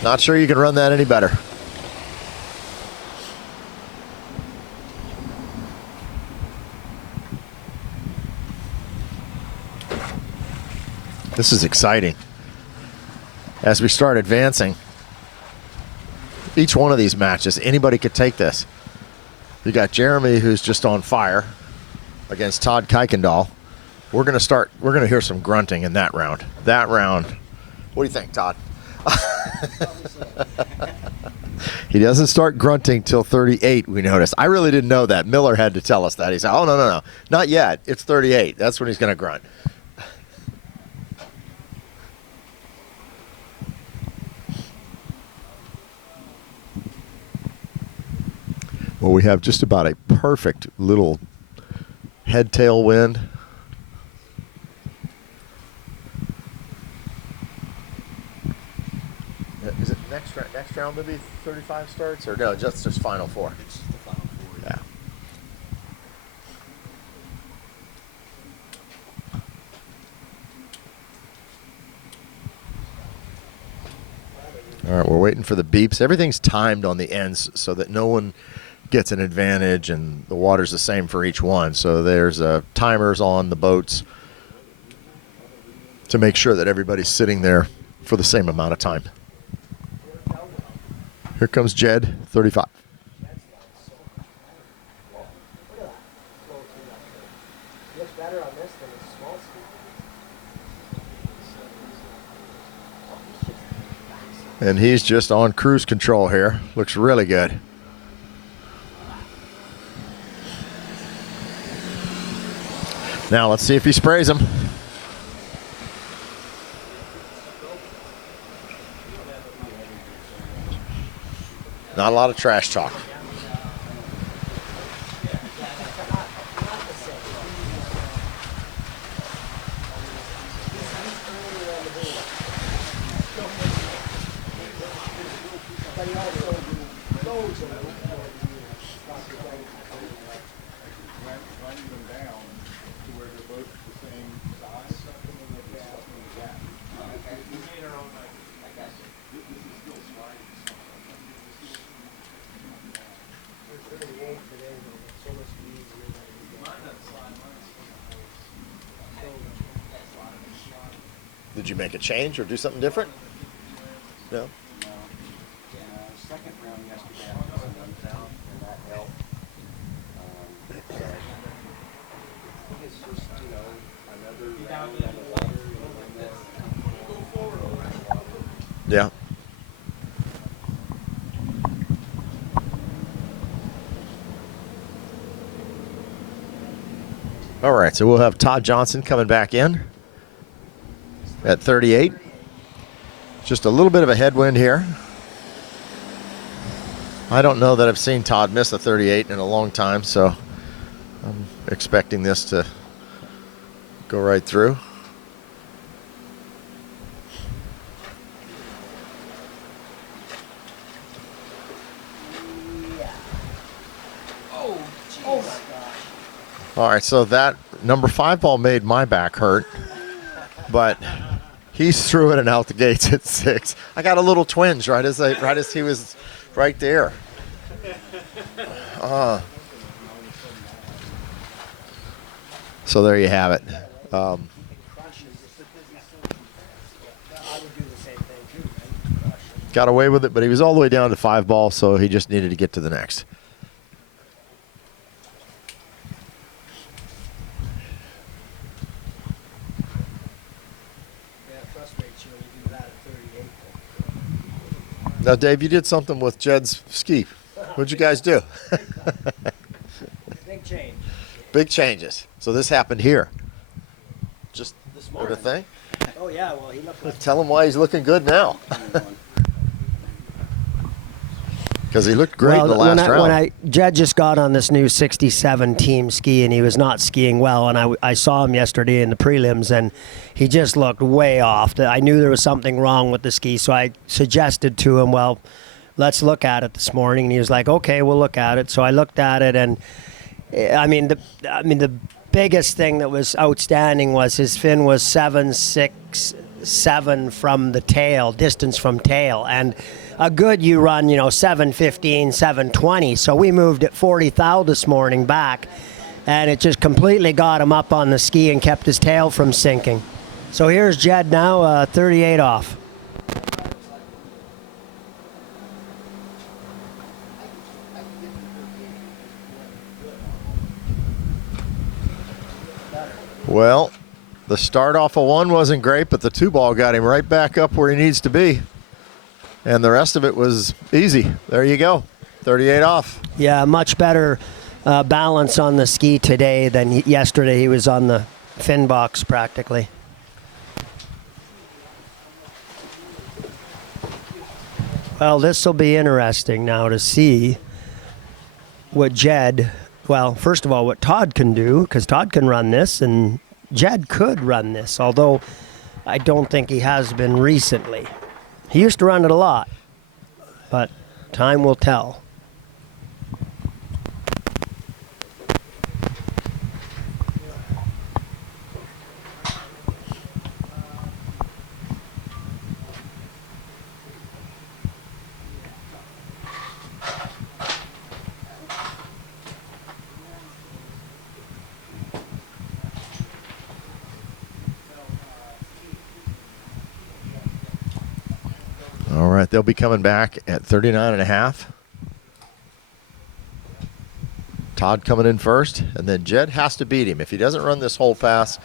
Not sure you can run that any better. This is exciting. As we start advancing, each one of these matches, anybody could take this. You got Jeremy, who's just on fire, against Todd Kaikan Doll. We're gonna hear some grunting in that round. That round, what do you think, Todd? He doesn't start grunting till 38, we noticed. I really didn't know that. Miller had to tell us that. He said, oh, no, not yet. It's 38. That's when he's gonna grunt. Well, we have just about a perfect little head-tail wind. Is it next round maybe 35 starts? Or no, just final 4? It's the final 4. Yeah. All right, we're waiting for the beeps. Everything's timed on the ends so that no one gets an advantage, and the water's the same for each one. So there's timers on the boats to make sure that everybody's sitting there for the same amount of time. Here comes Jed, 35. And he's just on cruise control here. Looks really good. Now let's see if he sprays them. Not a lot of trash talk. Did you make a change or do something different? No? Second round yesterday, I was down, and that helped. I think it's just, another round on the water, Yeah. All right, so we'll have Todd Johnson coming back in at 38. Just a little bit of a headwind here. I don't know that I've seen Todd miss a 38 in a long time, so I'm expecting this to go right through. All right, so that number 5 ball made my back hurt, but he threw it and out the gates at 6. I got a little twinge right as he was right there. So there you have it. Got away with it, but he was all the way down to 5 ball, so he just needed to get to the next. Now, Dave, you did something with Jed's ski. What'd you guys do? Big change. Big changes. So this happened here. Just This with morning. a thing? Oh, yeah, well, he looked like... Tell him why he's looking good now. Because he looked great in the last round. Jed just got on this new 67 team ski, and he was not skiing well. And I saw him yesterday in the prelims, and he just looked way off. I knew there was something wrong with the ski, so I suggested to him, well, let's look at it this morning. And he was like, okay, we'll look at it. So I looked at it, and the biggest thing that was outstanding was his fin was 7.67 from the tail, distance from tail, and a good you run, 7.15, 7.20. So we moved at 40 thou this morning back, and it just completely got him up on the ski and kept his tail from sinking. So here's Jed now, 38 off. Well, the start off of 1 wasn't great, but the 2 ball got him right back up where he needs to be. And the rest of it was easy. There you go. 38 off. Yeah, much better balance on the ski today than yesterday. He was on the fin box practically. Well, this will be interesting now to see what Jed, well, first of all, what Todd can do, because Todd can run this, and Jed could run this, although I don't think he has been recently. He used to run it a lot, but time will tell. All right, they'll be coming back at 39.5. Todd coming in first, and then Jed has to beat him. If he doesn't run this whole fast,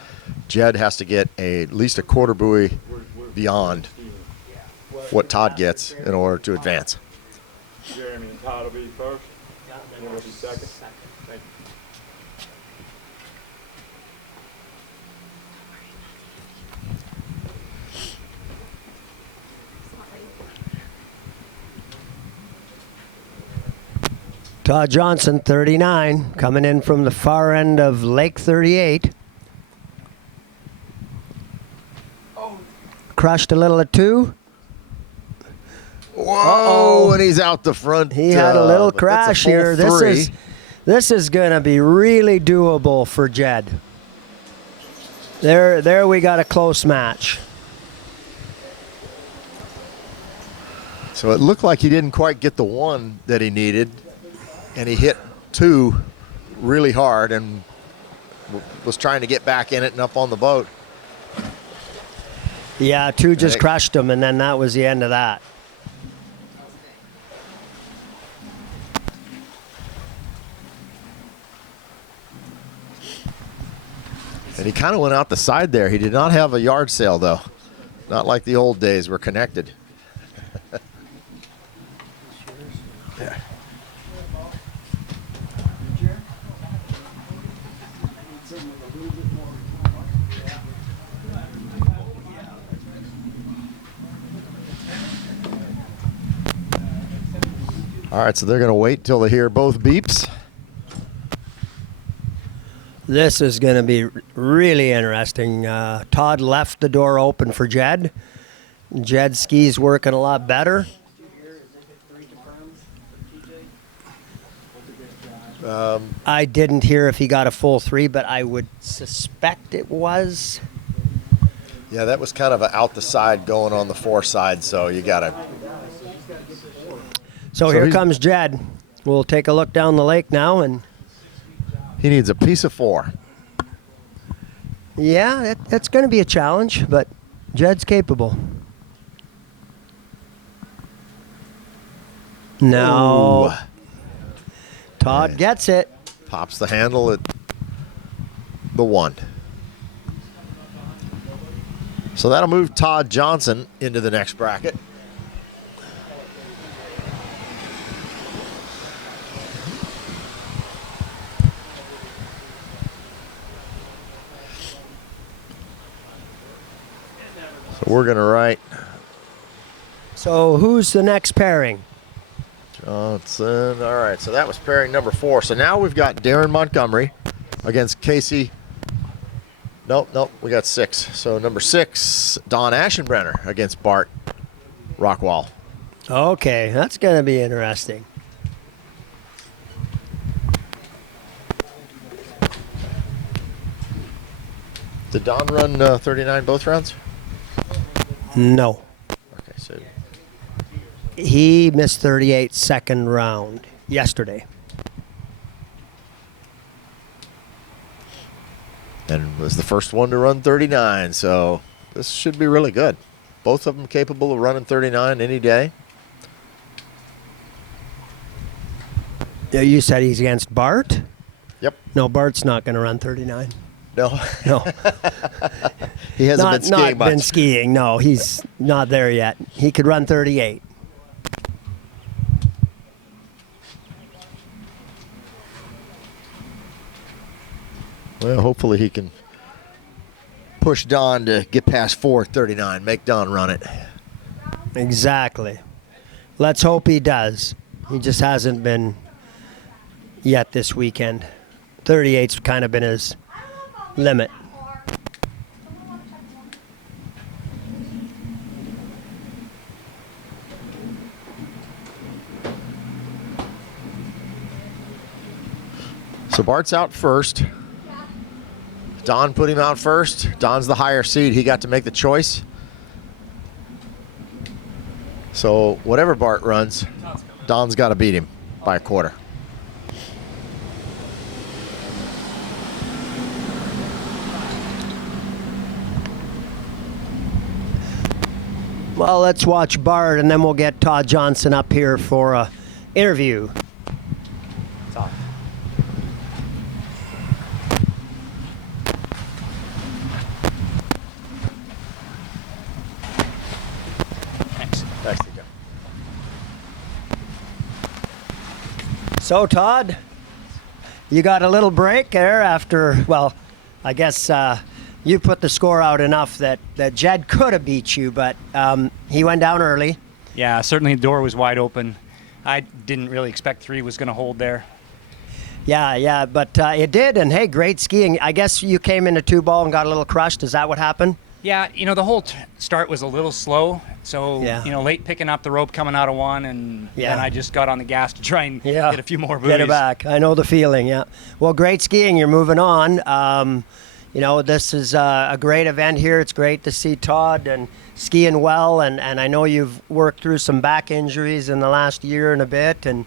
Jed has to get at least a quarter buoy beyond what Todd gets in order to advance. Jeremy and Todd will be first, and then we'll be second. Thank you. Todd Johnson, 39, coming in from the far end of Lake 38. Crushed a little at 2. Whoa, and he's out the front. He had a little but that's a crash full here. 3. This is going to be really doable for Jed. There we got a close match. So it looked like he didn't quite get the 1 that he needed, and he hit 2 really hard and was trying to get back in it and up on the boat. Yeah, 2 just crushed him, and then that was the end of that. And he kind of went out the side there. He did not have a yard sail, though. Not like the old days. We're connected. Yeah. All right, so they're going to wait till they hear both beeps. This is going to be really interesting. Todd left the door open for Jed. Jed's ski's working a lot better. I didn't hear if he got a full 3, but I would suspect it was. Yeah, that was kind of a out the side going on the 4 side, so you got to. So here comes Jed. We'll take a look down the lake now, and he needs a piece of 4. Yeah, that's going to be a challenge, but Jed's capable. No. Ooh. Todd gets it. Pops the handle at the 1. So that'll move Todd Johnson into the next bracket. So we're going to write. So who's the next pairing? Johnson. All right, so that was pairing number 4. So now we've got Darren Montgomery against Casey. Nope, we got 6. So number 6, Don Aschenbrenner against Bart Rockwall. Okay, that's going to be interesting. Did Don run 39 both rounds? No. Okay, so he missed 38 second round yesterday. And was the first one to run 39, so this should be really good. Both of them capable of running 39 any day. Yeah, you said he's against Bart? Yep. No, Bart's not going to run 39. No. No. He hasn't been skiing much. Been skiing. No, he's not there yet. He could run 38. Well, hopefully he can push Don to get past 4:39, make Don run it. Exactly. Let's hope he does. He just hasn't been yet this weekend. 38's kind of been his limit. So Bart's out first. Don put him out first. Don's the higher seed. He got to make the choice. So whatever Bart runs, Don's got to beat him by a quarter. Well, let's watch Bart, and then we'll get Todd Johnson up here for a interview. Todd. Thanks, TJ. So, Todd, you got a little break there after, well, I guess you put the score out enough that Jed could have beat you, but he went down early. Yeah, certainly the door was wide open. I didn't really expect 3 was going to hold there. Yeah, but it did, and hey, great skiing. I guess you came into 2-ball and got a little crushed. Is that what happened? Yeah, the whole start was a little slow, so, Yeah. Late picking up the rope coming out of 1, and Yeah. then I just got on the gas to try and get a few more buoys. Get it back. I know the feeling, yeah. Well, great skiing. You're moving on. This is a great event here. It's great to see Todd and skiing well, and I know you've worked through some back injuries in the last year and a bit, and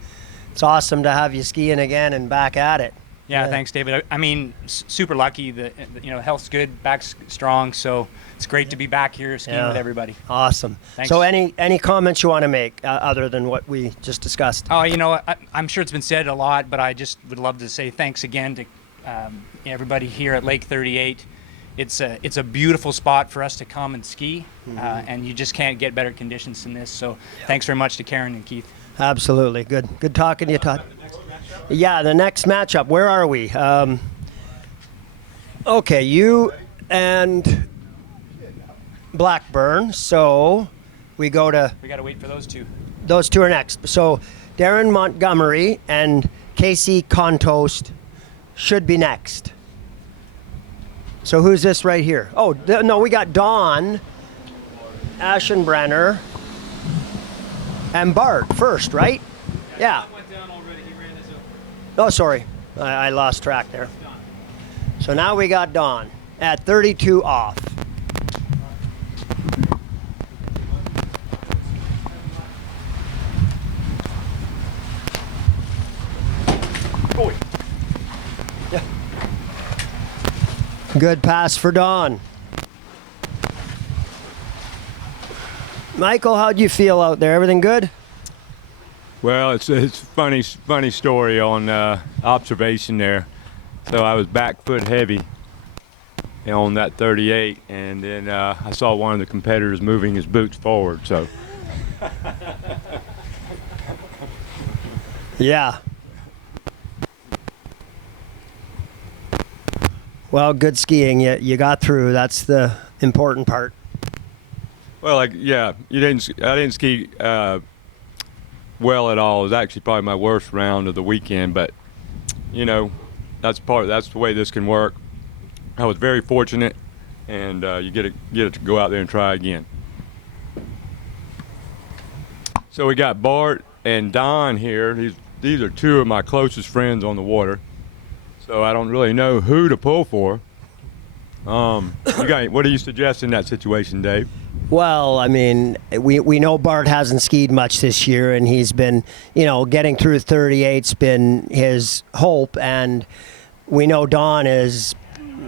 it's awesome to have you skiing again and back at it. Yeah, thanks, David. I mean, super lucky that health's good, back's strong, so it's great to be back here skiing with everybody. Awesome. Thanks. So any comments you want to make other than what we just discussed? Oh, I'm sure it's been said a lot, but I just would love to say thanks again to everybody here at Lake 38. It's a beautiful spot for us to come and ski, and you just can't get better conditions than this. So thanks very much to Karen and Keith. Absolutely. Good talking to you, Todd. Yeah, the next matchup. Where are we? Okay, you and Blackburn. So we got to wait for those two. Those two are next. So Darren Montgomery and Casey Contost should be next. So who's this right here? Oh, no, we got Don Aschenbrenner and Bart first, right? Yeah. Oh, sorry. I lost track there. So now we got Don at 32 off. Good pass for Don. Michael, how'd you feel out there? Everything good? Well, it's funny story on observation there. So I was back foot heavy on that 38, and then I saw one of the competitors moving his boots forward. So yeah. Well, good skiing. You got through. That's the important part. well, I didn't ski well at all. It was actually probably my worst round of the weekend, but you know, that's the way this can work. I was very fortunate, and you get it to go out there and try again. So we got Bart and Don here. These are two of my closest friends on the water. So I don't really know who to pull for. What do you suggest in that situation, Dave? Well, I mean, we know Bart hasn't skied much this year, and he's been, getting through 38's been his hope, and we know Don is,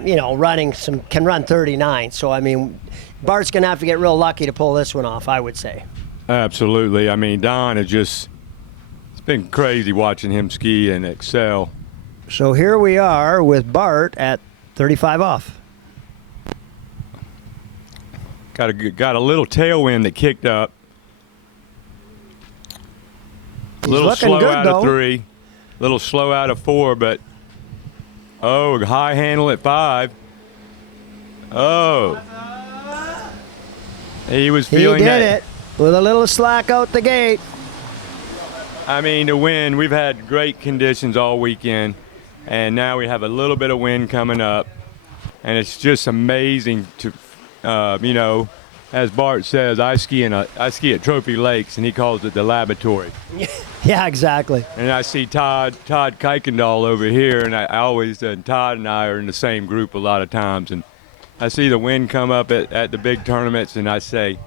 can run 39. So, I mean, Bart's going to have to get real lucky to pull this one off, I would say. Absolutely. I mean, Don it's been crazy watching him ski and excel. So here we are with Bart at 35 off. Got a little tailwind that kicked up. A little slow good, out though. of 3, a little slow out of 4, but high handle at 5. Oh, he was feeling He did that. it with a little slack out the gate. I mean, the wind. We've had great conditions all weekend, and now we have a little bit of wind coming up, and it's just amazing to. As Bart says, I ski at Trophy Lakes, and he calls it the laboratory. Yeah, exactly. And I see Todd Kaikan Doll over here, and I always Todd and I are in the same group a lot of times, and I see the wind come up at the big tournaments, and I say,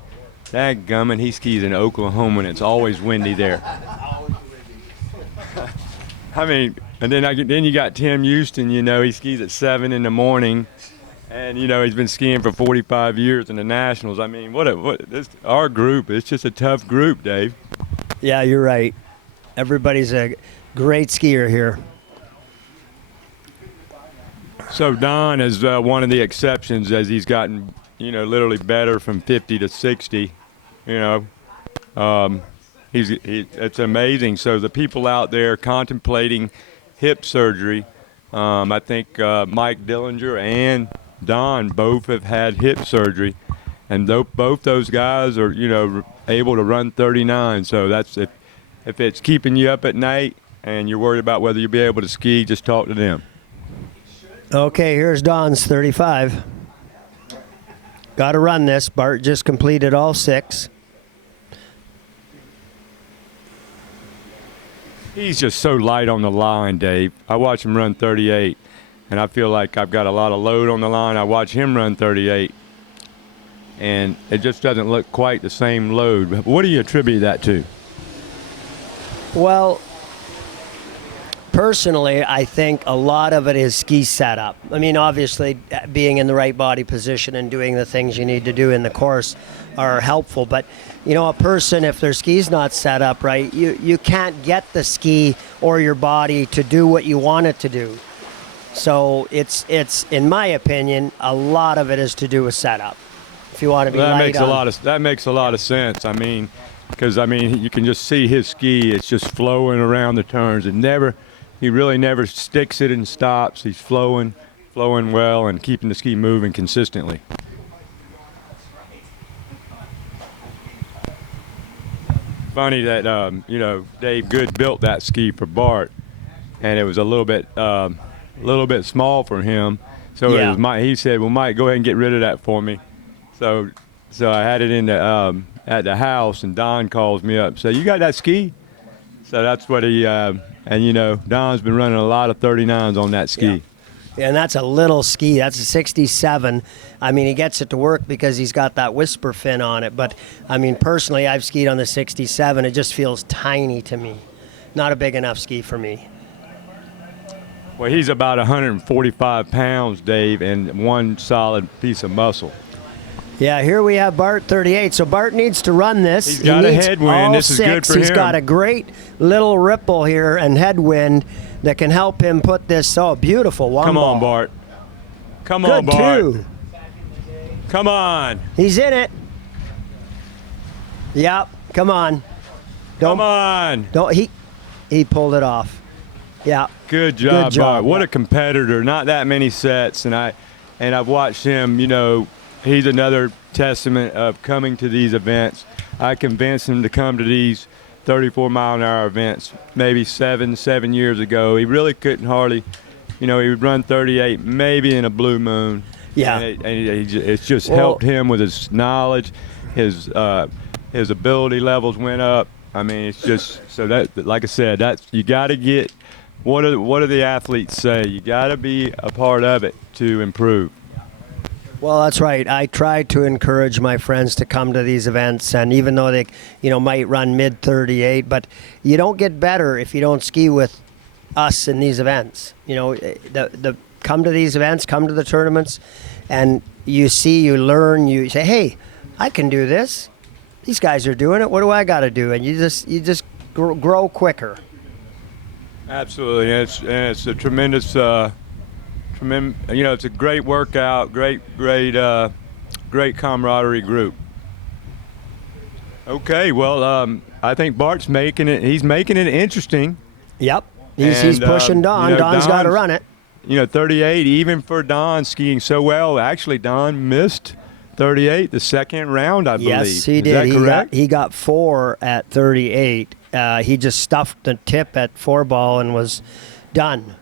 "Dadgummit, he skis in Oklahoma, and it's always windy there." I mean, and then you got Tim Houston. He skis at 7 in the morning. And he's been skiing for 45 years in the Nationals. I mean, our group, it's just a tough group, Dave. Yeah, you're right. Everybody's a great skier here. So Don is one of the exceptions as he's gotten, literally better from 50 to 60. It's amazing. So the people out there contemplating hip surgery, I think Mike Dillinger and Don both have had hip surgery, and both those guys are able to run 39. So that's if it's keeping you up at night and you're worried about whether you'll be able to ski, just talk to them. Okay, here's Don's 35. Got to run this. Bart just completed all 6. He's just so light on the line, Dave. I watch him run 38. And I feel like I've got a lot of load on the line. I watch him run 38, and it just doesn't look quite the same load. What do you attribute that to? Well, personally, I think a lot of it is ski setup. I mean, obviously, being in the right body position and doing the things you need to do in the course are helpful. But, a person, if their ski's not set up right, you can't get the ski or your body to do what you want it to do. So it's in my opinion, a lot of it is to do with setup. If you want to be that light that makes a lot of sense. I mean, because you can just see his ski. It's just flowing around the turns. He really never sticks it and stops. He's flowing well and keeping the ski moving consistently. Funny that Dave Good built that ski for Bart, and it was a little bit small for him, so Yeah. he said, "Well, Mike, go ahead and get rid of that for me." So I had it at the house, and Don calls me up, "So you got that ski?" So that's what he And, you know, Don's been running a lot of 39s on that ski. And that's a little ski. That's a 67. I mean, he gets it to work because he's got that whisper fin on it. But, I mean, personally, I've skied on the 67. It just feels tiny to me. Not a big enough ski for me. Well, he's about 145 pounds, Dave, and one solid piece of muscle. Yeah, here we have Bart 38. So Bart needs to run this. He's got a headwind. This is good for him. He's got a great little ripple here and headwind that can help him put this. Oh, beautiful. One Come ball. on, Bart. Come Good on, Bart. Two. Come on. He's in it. Yep. Come on. Come on. Don't he pulled it off. Yeah. Good job, Bart. What a competitor. Not that many sets, and I've watched him, you know, he's another testament of coming to these events. I convinced him to come to these 34-mile-an-hour events maybe seven years ago. He really couldn't hardly, you know, he would run 38 maybe in a blue moon. Yeah. And it's just helped him with his knowledge, his ability levels went up. I mean, it's just, so that, like I said, that's, you got to get, what do the athletes say? You got to be a part of it to improve. Well, that's right. I try to encourage my friends to come to these events, and even though they, you know, might run mid 38, but you don't get better if you don't ski with us in these events. You know, come to these events, come to the tournaments, and you see, you learn, you say, hey, I can do this. These guys are doing it. What do I got to do? And you just grow quicker. Absolutely, and it's a tremendous. You know, it's a great workout, great camaraderie group. Okay, well, I think Bart's making it. He's making it interesting. Yep, he's pushing Don. You know, Don's got to run it. You know, 38, even for Don skiing so well. Actually, Don missed 38 the second round, I believe. Yes, he did. Is that correct? He got 4 at 38. He just stuffed the tip at 4-ball and was done.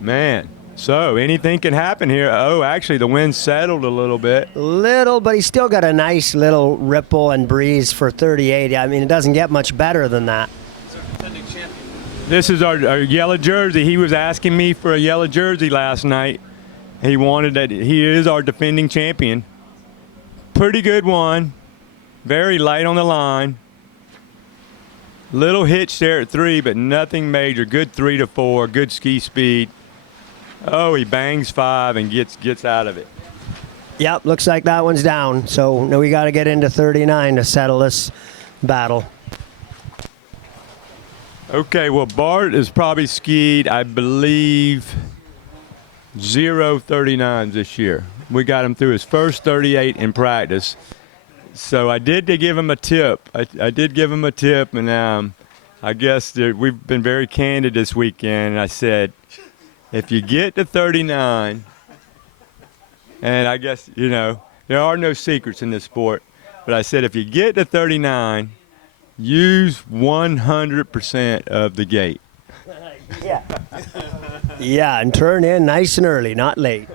Man. So anything can happen here. Oh, actually, the wind settled a little bit. But he's still got a nice little ripple and breeze for 38. I mean, it doesn't get much better than that. This is our yellow jersey. He was asking me for a yellow jersey last night. He wanted that. He is our defending champion. Pretty good one. Very light on the line. Little hitch there at 3, but nothing major. Good 3 to 4. Good ski speed. Oh, he bangs 5 and gets out of it. Yep, looks like that one's down. So now we got to get into 39 to settle this battle. Okay, well, Bart has probably skied, I believe, 0 39s this year. We got him through his first 38 in practice. So I did give him a tip. I did give him a tip, and I guess we've been very candid this weekend. And I said, if you get to 39, and I guess, you know, there are no secrets in this sport, but I said if you get to 39, use 100% of the gate. Yeah. Yeah, and turn in nice and early, not late.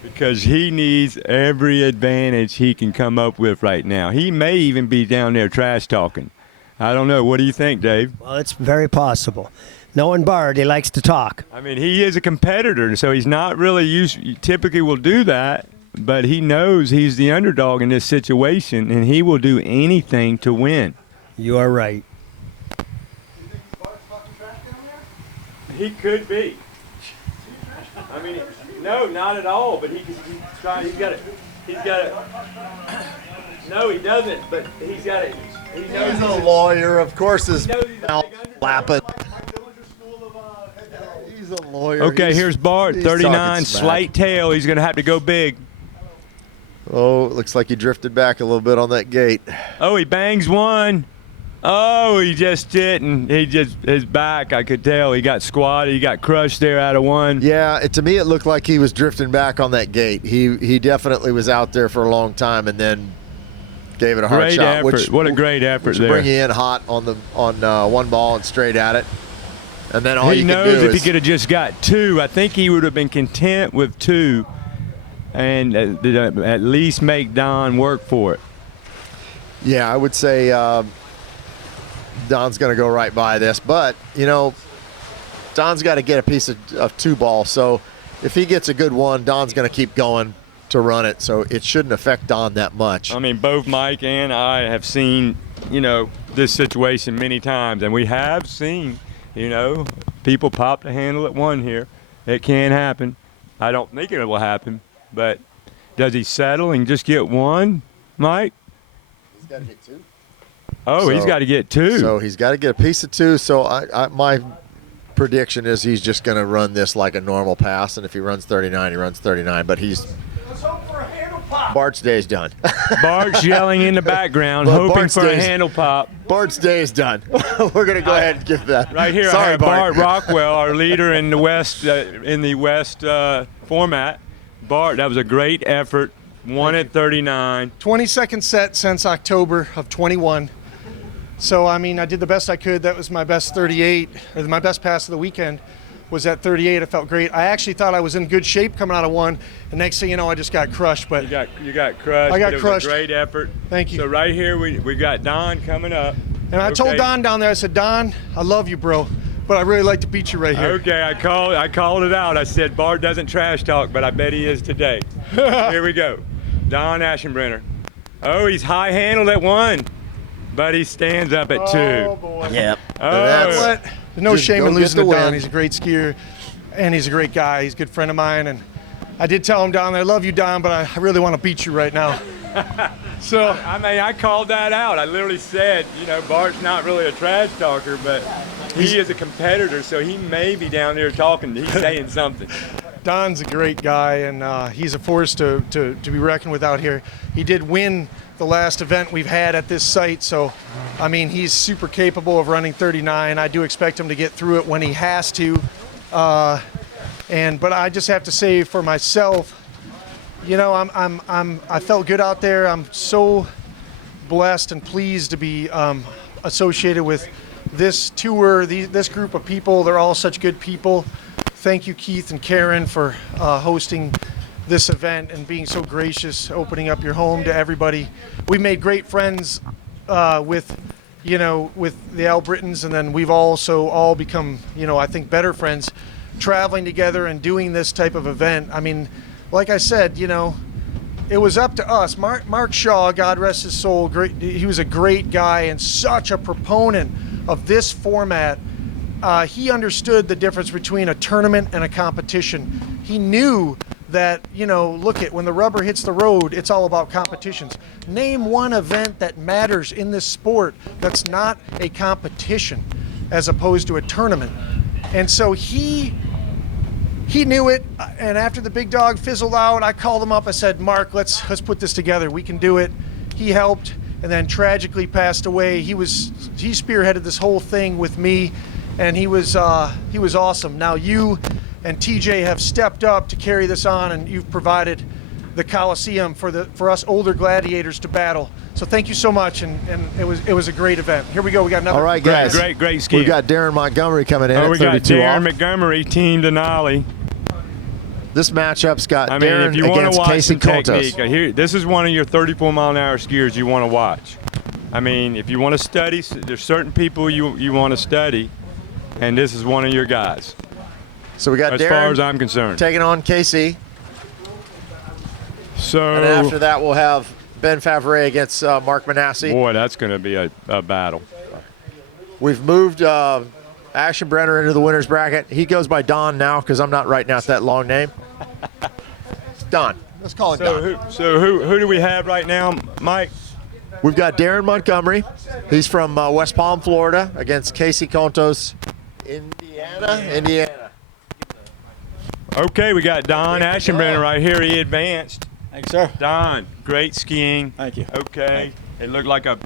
Because he needs every advantage he can come up with right now. He may even be down there trash talking. I don't know. What do you think, Dave? Well, it's very possible. Knowing Bart, he likes to talk. I mean, he is a competitor, so he's not really typically will do that, but he knows he's the underdog in this situation, and he will do anything to win. You are right. He could be. I mean, no, not at all, but he's got it. No, he doesn't, but he's got it. He knows he's a lawyer, of course. His mouth flapping. He's a lawyer. Okay, here's Bart, 39, slight tail. He's going to have to go big. Oh, it looks like he drifted back a little bit on that gate. Oh, he bangs 1. Oh, he just didn't. His back, I could tell. He got squatted. He got crushed there out of 1. Yeah, to me it looked like he was drifting back on that gate. He definitely was out there for a long time and then gave it a hard shot. What a great effort there. Bring you in hot on 1 ball and straight at it. And then all he you can knows do if is, he could have just got 2, I think he would have been content with 2 and at least make Don work for it. Yeah, I would say Don's going to go right by this. But, you know, Don's got to get a piece of 2 ball. So if he gets a good one, Don's going to keep going to run it. So it shouldn't affect Don that much. I mean, both Mike and I have seen, you know, this situation many times. And we have seen, you know, people pop the handle at 1 here. It can happen. I don't think it will happen. But does he settle and just get 1, Mike? He's got to get 2. Oh, he's got to get 2. So he's got to get a piece of 2. So my prediction is he's just going to run this like a normal pass. And if he runs 39, he runs 39. But he's... Let's hope for a handle pop. Bart's day is done. Bart's yelling in the background, Well, hoping Bart's for a day's- handle pop. Bart's day is done. We're going to go ahead and give that. Right here, Sorry, I have Bart Rockwell, our leader in the West format. Bart, that was a great effort. 1 at 39. 22nd set since October of 21. So, I mean, I did the best I could. That was my best 38, or my best pass of the weekend was at 38. I felt great. I actually thought I was in good shape coming out of 1. And next thing you know, I just got crushed. But you got crushed. I got but it crushed. Was a great effort. Thank you. So right here, we got Don coming up. And I told Okay. Don down there, I said, Don, I love you, bro, but I really like to beat you right here. Okay, I called it out. I said Bart doesn't trash talk, but I bet he is today. Here we go. Don Aschenbrenner. Oh, he's high handled at 1, but he stands up at 2. Oh, boy. Yep. Oh. There's no Just shame go in get losing the to Don. win. He's a great skier, and he's a great guy. He's a good friend of mine, and I did tell him down there, I love you, Don, but I really want to beat you right now. So I mean, I called that out. I literally said, you know, Bart's not really a trash talker, but he is a competitor, so he may be down there talking. He's saying something. Don's a great guy, and he's a force to be reckoned with out here. He did win the last event we've had at this site, so I mean, he's super capable of running 39. I do expect him to get through it when he has to. But I just have to say for myself, you know, I felt good out there. I'm so blessed and pleased to be associated with this tour, this group of people. They're all such good people. Thank you, Keith and Karen, for hosting this event and being so gracious, opening up your home to everybody. We made great friends with the Al Britons, and then we've also all become, you know, I think better friends traveling together and doing this type of event. I mean, like I said, you know, it was up to us. Mark Shaw, God rest his soul, he was a great guy and such a proponent of this format. He understood the difference between a tournament and a competition. He knew that, you know, when the rubber hits the road, it's all about competitions. Name one event that matters in this sport that's not a competition as opposed to a tournament. And so he knew it, and after the big dog fizzled out, I called him up. I said, Mark, let's put this together. We can do it. He helped, and then tragically passed away. He spearheaded this whole thing with me, and he was awesome. Now you and TJ have stepped up to carry this on, and you've provided the Coliseum for us older gladiators to battle. So thank you so much, and it was a great event. Here we go. We got another. All right, guys. Great ski. We've got Darren Montgomery coming in at we got 32 Darren off. Montgomery, Team Denali. This matchup's got I mean, Darren if you want against to watch Casey some Kontos. technique, this is one of your 34-mile-an-hour skiers you want to watch. I mean, if you want to study, there's certain people you want to study, and this is one of your guys. So we got as Darren far as I'm concerned. taking on Casey. So And after that, we'll have Ben Favre against Mark Manassi. Boy, that's going to be a battle. We've moved Aschenbrenner into the winner's bracket. He goes by Don now because I'm not writing out that long name. It's Don. Let's call it Don. Who do we have right now, Mike? We've got Darren Montgomery. He's from West Palm, Florida, against Casey Kontos, Indiana. Okay, we got Don Aschenbrenner right here. He advanced. Thanks, sir. Don, great skiing. Thank you. Okay. It looked like a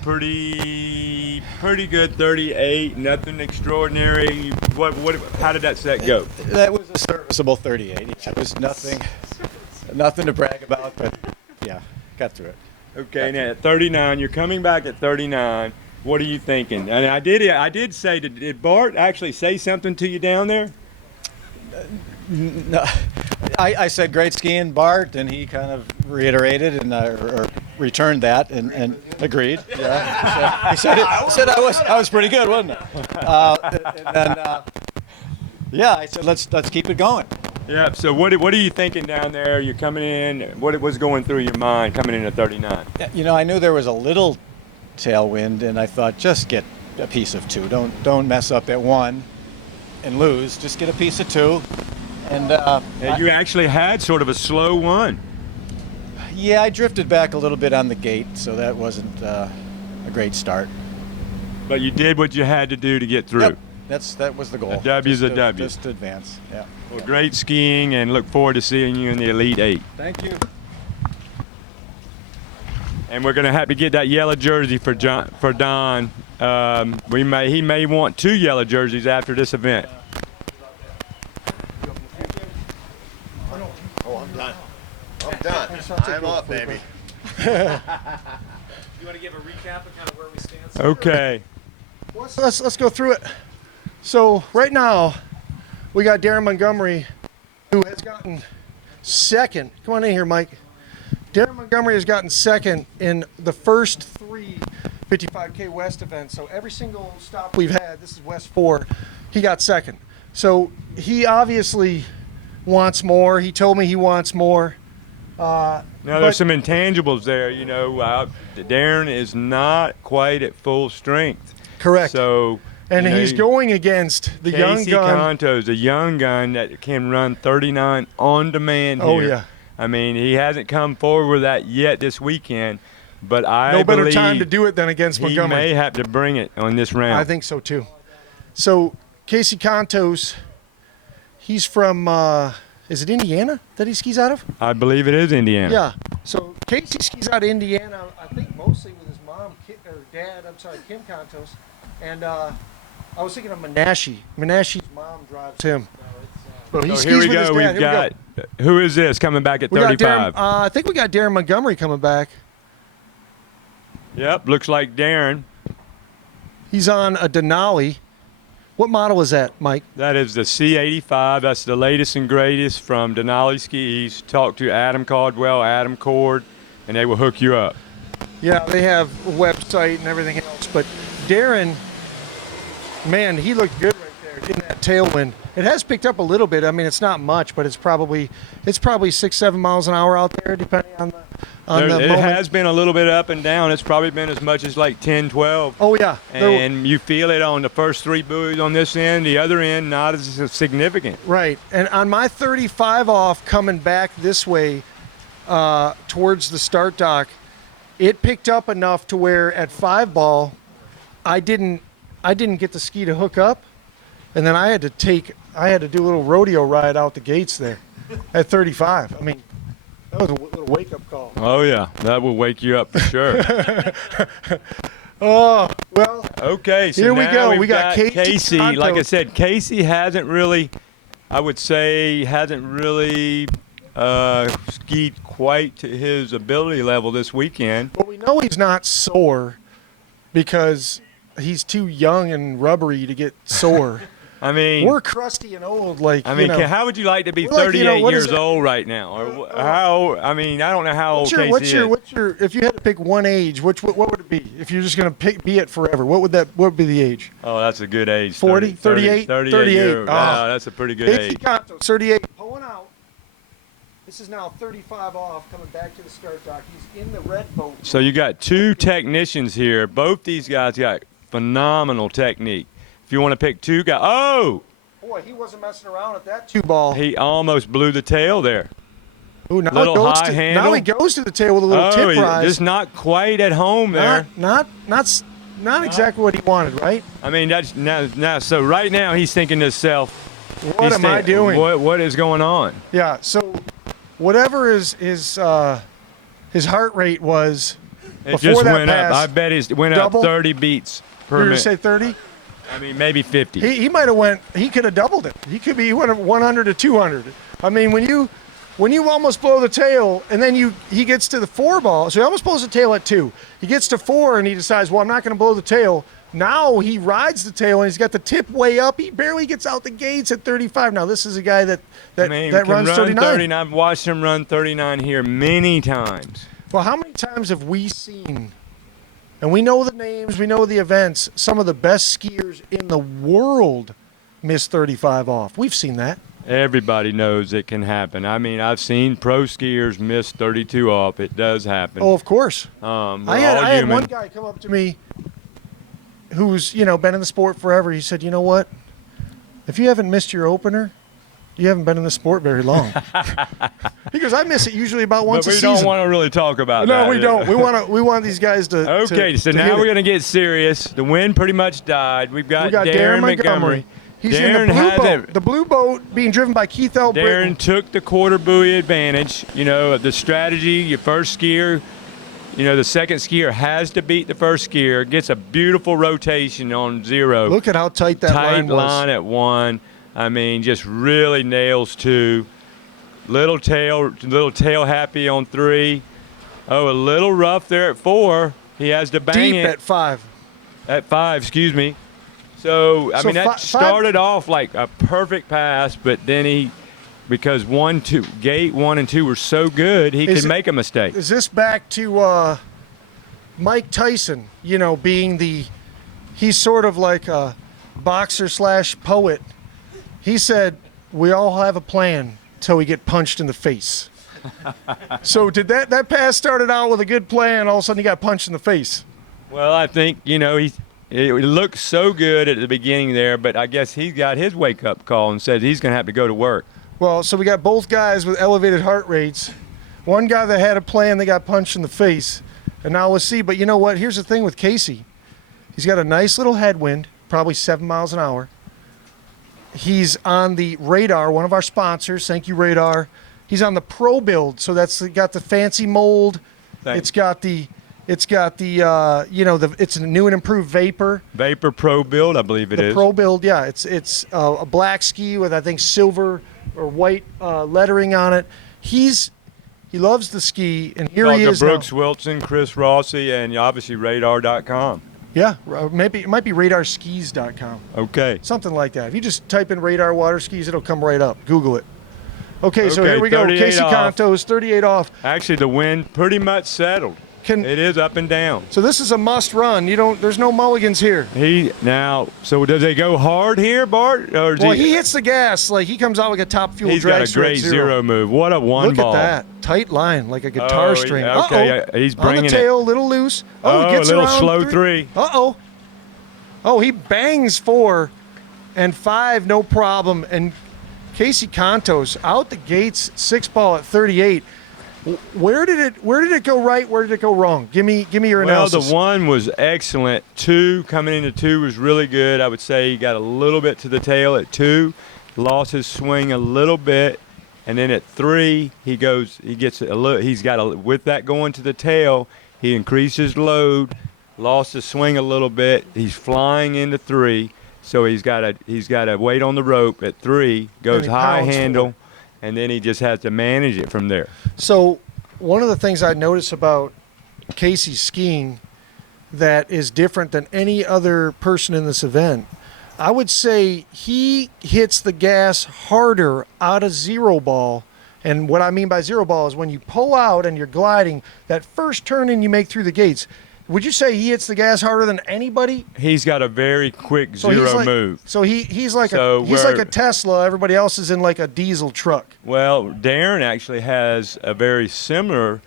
pretty good 38. Nothing extraordinary. How did that set go? That was a serviceable 38. It was nothing to brag about, but yeah, got through it. Okay, now at 39, you're coming back at 39. What are you thinking? And I did say, did Bart actually say something to you down there? No, I said great skiing, Bart, and he kind of reiterated and or returned that and agreed. Yeah, he said I was pretty good, wasn't I? And then yeah, I said let's keep it going. Yeah. So what are you thinking down there? You're coming in. What was going through your mind coming in at 39? You know, I knew there was a little tailwind, and I thought just get a piece of 2. Don't mess up at 1 and lose. Just get a piece of 2. And you actually had sort of a slow one. Yeah, I drifted back a little bit on the gate, so that wasn't a great start. But you did what you had to do to get through. Yep. That was the goal. A W's a W. Just to advance. Yeah. Well, great skiing, and look forward to seeing you in the Elite 8. Thank you. And we're going to have to get that yellow jersey for Don. He may want 2 yellow jerseys after this event. Oh, I'm done. I'm done. I'm up, baby. You want to give a recap of kind of where we stand? Okay. Let's go through it. So right now, we got Darren Montgomery, who has gotten second. Come on in here, Mike. Darren Montgomery has gotten second in the first 3 55K West events. So every single stop we've had, this is West 4, he got second. So he obviously wants more. He told me he wants more. Now, there's some intangibles there. You know, Darren is not quite at full strength. Correct. So, and he's going against the young gun. Casey a young gun that can run 39 on demand here. Oh, yeah. I mean, he hasn't come forward with that yet this weekend, but I better believe time to do it than against Montgomery. He may have to bring it on this round. I think so, too. So, Casey Contos, he's from, is it Indiana that he skis out of? I believe it is Indiana. Yeah. So, Casey skis out of Indiana, I think mostly with his mom, Kim Contos. And I was thinking of Menashe. Menashe's mom drives him. But he So skis here we with go. his dad. We've Here we got, who is this coming back at We got 35? Darren, I think we got Darren Montgomery coming back. Yep, looks like Darren. He's on a Denali. What model is that, Mike? That is the C85. That's the latest and greatest from Denali Skis. Talk to Adam Caldwell, Adam Cord, and they will hook you up. Yeah, they have a website and everything else. But Darren, man, he looked good right there in that tailwind. It has picked up a little bit. I mean, it's not much, but it's probably 6-7 miles an hour out there, depending on the It moment. has been a little bit up and down. It's probably been as much as like 10, 12. Oh, yeah. And you feel it on the first 3 buoys on this end. The other end, not as significant. Right. And on my 35 off coming back this way towards the start dock, it picked up enough to where at 5 ball, I didn't get the ski to hook up. And then I had to do a little rodeo ride out the gates there at 35. I mean, that was a little wake-up call. Oh, yeah. That will wake you up for sure. Oh, well. Okay, so here we now go. We got Casey. Contos. Like I said, Casey hasn't really, skied quite to his ability level this weekend. But we know he's not sore because he's too young and rubbery to get sore. I mean, we're crusty and old. Like, I mean, you know, how would you like to be we're like, 38 what years is it? old right now? Or how? I mean, I don't know how old Casey is. What's your? If you had to pick one age, what would it be? If you're just gonna be it forever, what would be the age? Oh, that's a good age. 40, 38, 38. Oh. Wow, that's a pretty good age. 38, pulling out. This is now 35 off, coming back to the start dock. He's in the red boat. So you got 2 technicians here. Both these guys got phenomenal technique. If you want to pick 2 guys, Boy, he wasn't messing around at that 2 ball. he almost blew the tail there. Ooh, now Little it goes high to, handle. Now he goes to the tail with a little tip rise. Just not quite at home there. Not exactly what he wanted, right? I mean, that's now. So right now he's thinking to himself, What am I doing? What is going on? Yeah. So, whatever his heart rate was It before just that went pass, up. I bet it went double? up 30 beats You per were minute. to say 30? I mean, maybe 50. He might have went. He could have doubled it. He could be 100 to 200. I mean, when you when you almost blow the tail, and then he gets to the 4 ball, so he almost blows the tail at 2. He gets to 4, and he decides, well, I'm not going to blow the tail. Now he rides the tail, and he's got the tip way up. He barely gets out the gates at 35. Now, this is a guy that can runs 39. I've watched him run 39 here many times. Well, how many times have we seen, and we know the names, we know the events, some of the best skiers in the world miss 35 off? We've seen that. Everybody knows it can happen. I mean, I've seen pro skiers miss 32 off. It does happen. Oh, of course. I had one guy come up to me who's, been in the sport forever. He said, you know what? If you haven't missed your opener, you haven't been in the sport very long. He goes, I miss it usually about once a season. But we don't want to really talk about that. No, we don't. We want these guys to. Okay, so now we're going to get serious. The wind pretty much died. We've got Darren Montgomery. He's in the blue boat. The blue boat being driven by Keith L. Britton. Darren took the quarter buoy advantage. The strategy, your first skier, the second skier has to beat the first skier. Gets a beautiful rotation on 0. Look at how tight that line was. Tight line at 1. I mean, just really nails 2. Little tail happy on 3. Oh, a little rough there at 4. He has to bang Deep it. at 5. At 5, excuse me. So that started off like a perfect pass, but then because gate 1 and 2 were so good, he could make a mistake. Is this back to Mike Tyson, being he's sort of like a boxer / poet. He said, we all have a plan till we get punched in the face. So did that pass started out with a good plan, all of a sudden he got punched in the face? Well, I think, it looked so good at the beginning there, but I guess he got his wake-up call and said he's going to have to go to work. Well, so we got both guys with elevated heart rates. One guy that had a plan, they got punched in the face. And now we'll see. But you know what? Here's the thing with Casey. He's got a nice little headwind, probably 7 miles an hour. He's on the Radar, one of our sponsors. Thank you, Radar. He's on the Pro Build, so that's got the fancy mold. Thanks. It's got the it's a new and improved Vapor. Vapor Pro Build, I believe it is. The Pro Build, yeah. It's a black ski with, I think, silver or white lettering on it. He loves the ski, and here he is Brooks now. Wilson, Chris Rossi, and obviously Radar.com. Yeah, maybe it might be radarskis.com. Okay. Something like that. If you just type in Radar Water Skis, it'll come right up. Google it. Okay, so here we go. Casey Contos, 38 off. Actually, the wind pretty much settled. It is up and down. So this is a must run. There's no mulligans here. So does they go hard here, Bart? He hits the gas. Like he comes out like a top fuel dragster. He's got a great 0 move. What a one ball. Look at that. Tight line, like a guitar string. Okay, he's bringing it. On the tail, little loose. He gets a little around slow 3. Oh, he bangs 4 and 5, no problem. And Casey Contos out the gates, 6 ball at 38. Where did it go right? Where did it go wrong? Give me your analysis. Well, the 1 was excellent. 2 coming into 2 was really good. I would say he got a little bit to the tail at 2, lost his swing a little bit, and then at 3 with that going to the tail, he increased his load, lost his swing a little bit. He's flying into 3, so he's got to wait on the rope at 3, goes high handle. And then he just has to manage it from there. So one of the things I notice about Casey's skiing that is different than any other person in this event, I would say he hits the gas harder out of 0 ball. And what I mean by 0 ball is when you pull out and you're gliding, that first turn in you make through the gates, would you say he hits the gas harder than anybody? He's got a very quick 0 move. So he's like a Tesla. Everybody else is in like a diesel truck. Well, Darren actually has a very similar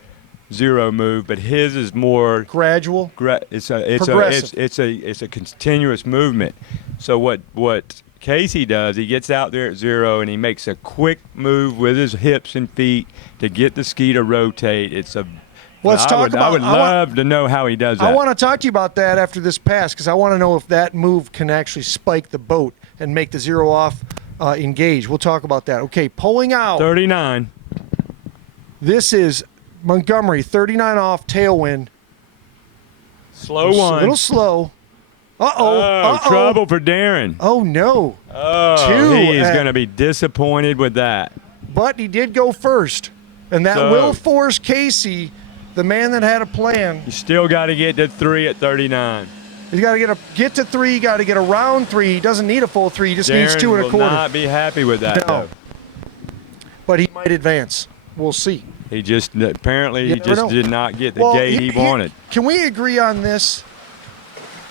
0 move, but his is more gradual. It's a continuous movement. So what Casey does, he gets out there at 0 and he makes a quick move with his hips and feet to get the ski to rotate. I would love to know how he does that. I want to talk to you about that after this pass because I want to know if that move can actually spike the boat and make the 0 off engage. We'll talk about that. Okay, pulling out. 39. This is Montgomery, 39 off, tailwind. Slow 1. A little slow. Trouble for Darren. Oh, no. 2. He is going to be disappointed with that. but he did go first, and that So- will force Casey, the man that had a plan. You still got to get to 3 at 39. He's got to get to 3. Got to get around 3. He doesn't need a full 3. He just needs 2 Darren1/4. will not be happy with that, No. though. But he might advance. We'll see. He just apparently You he never just know. did not get the Well, gate he wanted. Can we agree on this?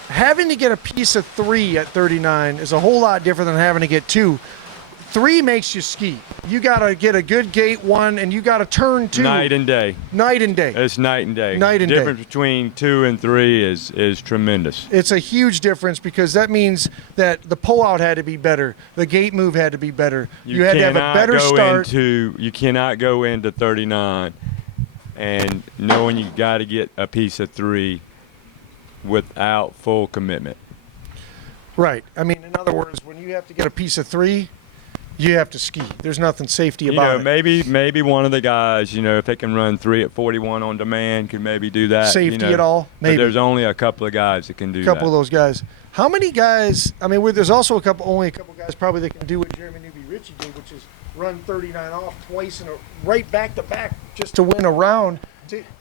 Having to get a piece of 3 at 39 is a whole lot different than having to get 2. 3 makes you ski. You got to get a good gate 1, and you got to turn 2. Night and day. Night and day. It's night and day. Night and the day. difference between 2 and 3 is tremendous. It's a huge difference because that means that the pull-out had to be better. The gate move had to be better. You had to have a cannot better go start. You cannot go into 39 and knowing you got to get a piece of 3 without full commitment. Right. I mean, in other words, when you have to get a piece of 3, you have to ski. There's nothing safety about it. Maybe one of the guys, if they can run 3 at 41 on demand, can maybe do that. Safety at all? Maybe. But there's only a couple of guys that can do A that. couple of those guys. How many guys? I mean, there's also only a couple guys probably that can do what Jeremy Newby Richie did, which is run 39 off twice right back to back just to win a round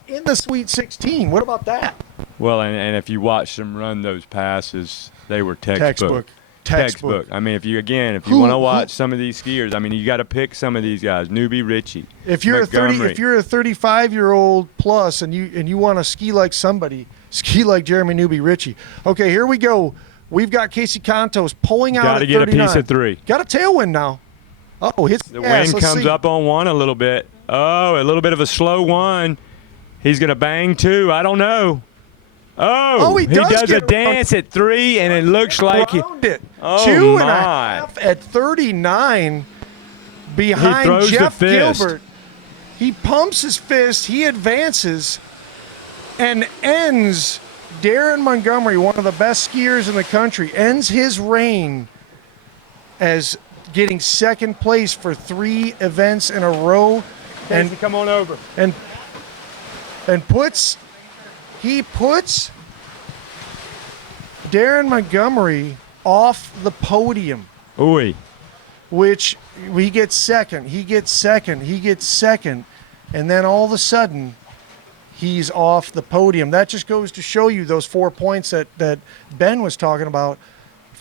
in the Sweet 16. What about that? Well, and if you watch them run those passes, they were textbook. Textbook. I mean, if you want to watch some of these skiers, I mean, you got to pick some of these guys. Newby, Richie. If you're a Montgomery. 35-year-old plus and you want to ski like somebody, ski like Jeremy Newby Richie. Okay, here we go. We've got Casey Contos pulling out Got to at get 39. a piece of 3. Got a tailwind now. Oh, hits The gas. wind Let's comes see. up on 1 a little bit. Oh, a little bit of a slow 1. He's going to bang 2. I don't know. Oh, he he does does a get dance at 3, and it looks like Around it. Oh, 2 and a my. half at 39 behind throws the Jeff fist. Gilbert. He pumps his fist. He advances and ends. Darren Montgomery, one of the best skiers in the country, ends his reign as getting second place for 3 events in a row. And come on over. And puts Darren Montgomery off the podium. Ooh. Which he gets second, and then all of a sudden he's off the podium. That just goes to show you those 4 points that Ben was talking about.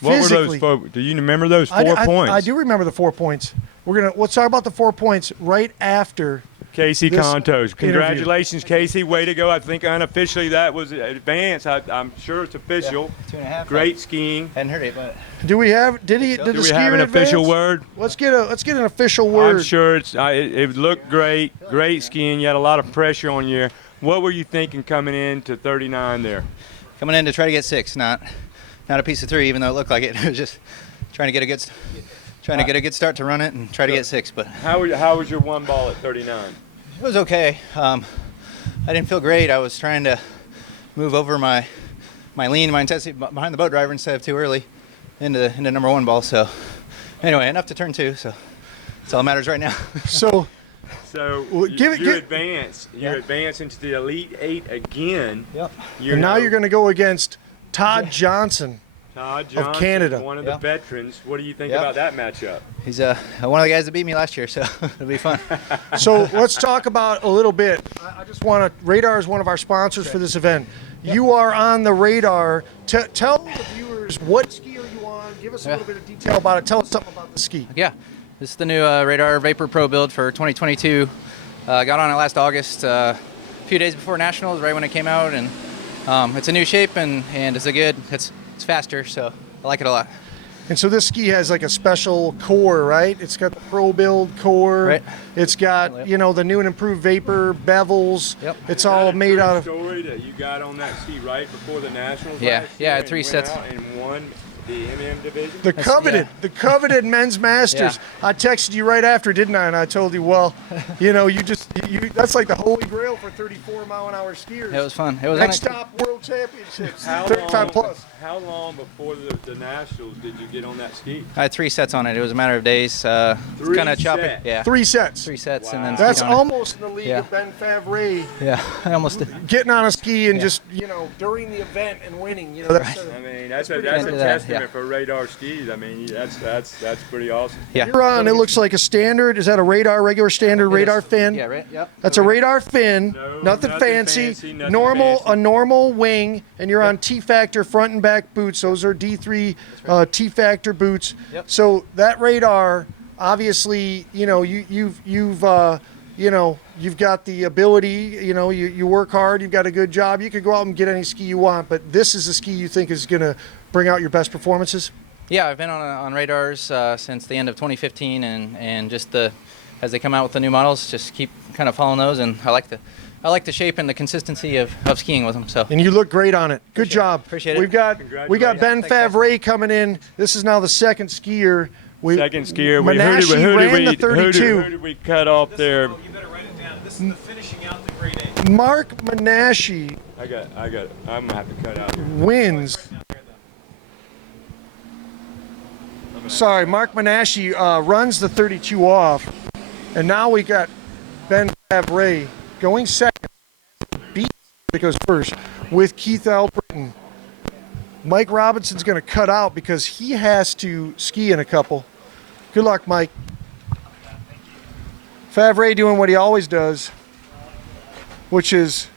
What were Physically, those? Do you remember those 4 points? I do remember the 4 points. Let's talk about the 4 points right after Casey this Contos. interview. Congratulations, Casey. Way to go. I think unofficially that was advanced. I'm sure it's official. 2.5. Great skiing. Hadn't heard it, but Do we have? Did the Do we skier have an official advance? word? Let's get an official word. I'm sure it looked great. Great skiing. You had a lot of pressure on you. What were you thinking coming into 39 there? coming in to try to get 6, not a piece of 3, even though it looked like it. It was just trying to get a good start to run it and try to get 6. But how was your 1 ball at 39? It was okay. I didn't feel great. I was trying to move over my lean, my intensity behind the boat driver instead of too early into number 1 ball. So anyway, enough to turn 2. So that's all that matters right now. So you advance into the Elite 8 again. Yep. And now you're going to go against Todd Johnson. Todd Johnson, of Canada. one of the veterans. What do you think about that matchup? He's one of the guys that beat me last year, so it'll be fun. So let's talk about a little bit. I just want to, Radar is one of our sponsors for this event. Yep. You are on the Radar. Tell the viewers what ski are you on. Give us a little bit of detail about it. Tell us something about the ski. Yeah, this is the new Radar Vapor Pro build for 2022. Got on it last August, a few days before Nationals, right when it came out, and it's a new shape and it's faster, so I like it a lot. And so this ski has like a special core, right? It's got the Pro Build core. Right. It's got, the new and improved vapor bevels. Yep. It's all made out of. Story that you got on that ski right before the Nationals. Yeah, last yeah, year 3 and sets. Went out and won the MM division. The coveted men's masters. Yeah. I texted you right after, didn't I? And I told you, well, that's like the holy grail for 34-mile-an-hour skiers. It was fun. It was Next stop, World Championships. How 35 plus. How long before the Nationals did you get on that ski? I had 3 sets on it. It was a matter of days. Three Kind of choppy. sets? Yeah. 3 sets. 3 sets, and then That's skied on it. almost in the league of Ben Favre. Yeah, I almost did. Getting on a ski and just, during the event and winning. That's I mean, that's a pretty good. test mean, for radar skis, I mean, that's pretty awesome. Yeah. You're on. It looks like a standard. Is that a regular standard radar fin? Yeah, right. Yep. That's a radar fin. Nothing fancy. A normal wing, and you're on T-Factor front and back boots. Those are D3 T-Factor boots. Yep. So that radar, obviously, you've got the ability. You work hard. You've got a good job. You could go out and get any ski you want, but this is a ski you think is going to bring out your best performances? Yeah, I've been on radars since the end of 2015, and just as they come out with the new models, just keep kind of following those, and I like the shape and the consistency of skiing with them. So. And you look great on it. Good job. Appreciate it. We got Ben Favre coming in. This is now the second skier. Second skier. Menashe ran the 32. Who did we cut off there? You better write it down. This is the finishing out the grade 8. Mark Menashe. I got it. I'm gonna have to cut out. Wins. Sorry, Mark Menashe runs the 32 off, and now we got Ben Favre going second. Beat goes first with Keith Albritton. Mike Robinson's going to cut out because he has to ski in a couple. Good luck, Mike. Favre doing what he always does, which is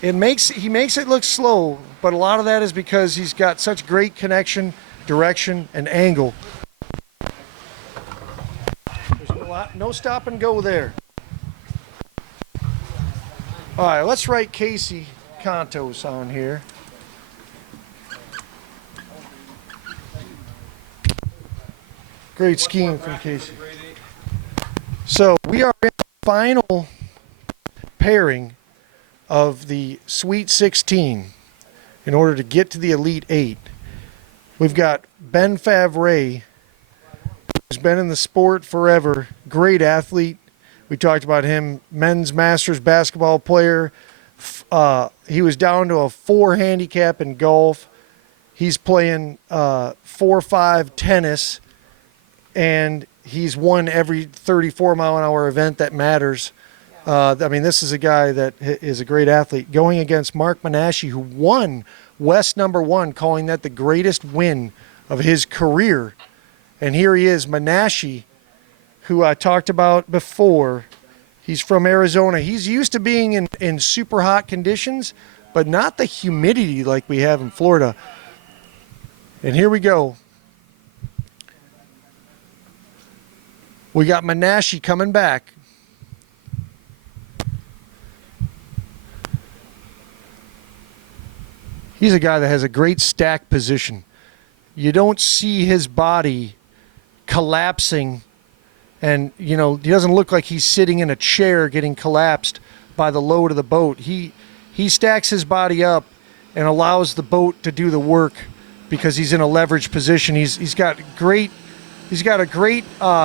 he makes it look slow, but a lot of that is because he's got such great connection, direction, and angle. There's no stop and go there. All right, let's write Casey Contos on here. Great skiing from Casey. So we are in the final pairing of the Sweet 16 in order to get to the Elite 8. We've got Ben Favre, who's been in the sport forever, great athlete. We talked about him, men's Masters basketball player. He was down to a 4 handicap in golf. He's playing 4-5 tennis, and he's won every 34-mile-an-hour event that matters. This is a guy that is a great athlete. Going against Mark Menashe, who won West #1, calling that the greatest win of his career. And here he is, Menashe, who I talked about before. He's from Arizona. He's used to being in super hot conditions, but not the humidity like we have in Florida. And here we go. We got Menashe coming back. He's a guy that has a great stack position. You don't see his body collapsing, and he doesn't look like he's sitting in a chair getting collapsed by the load of the boat. He stacks his body up and allows the boat to do the work because he's in a leveraged position. He's got a great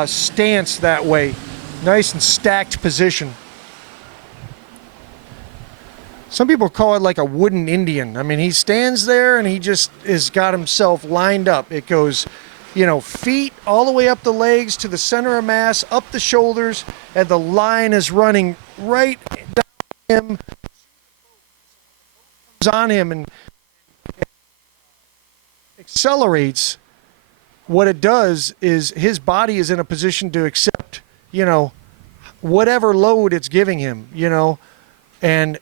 stance that way, nice and stacked position. Some people call it like a wooden Indian. I mean, he stands there and he just has got himself lined up. It goes, feet all the way up the legs to the center of mass, up the shoulders, and the line is running right down him, on him, and accelerates. What it does is his body is in a position to accept, whatever load it's giving him, and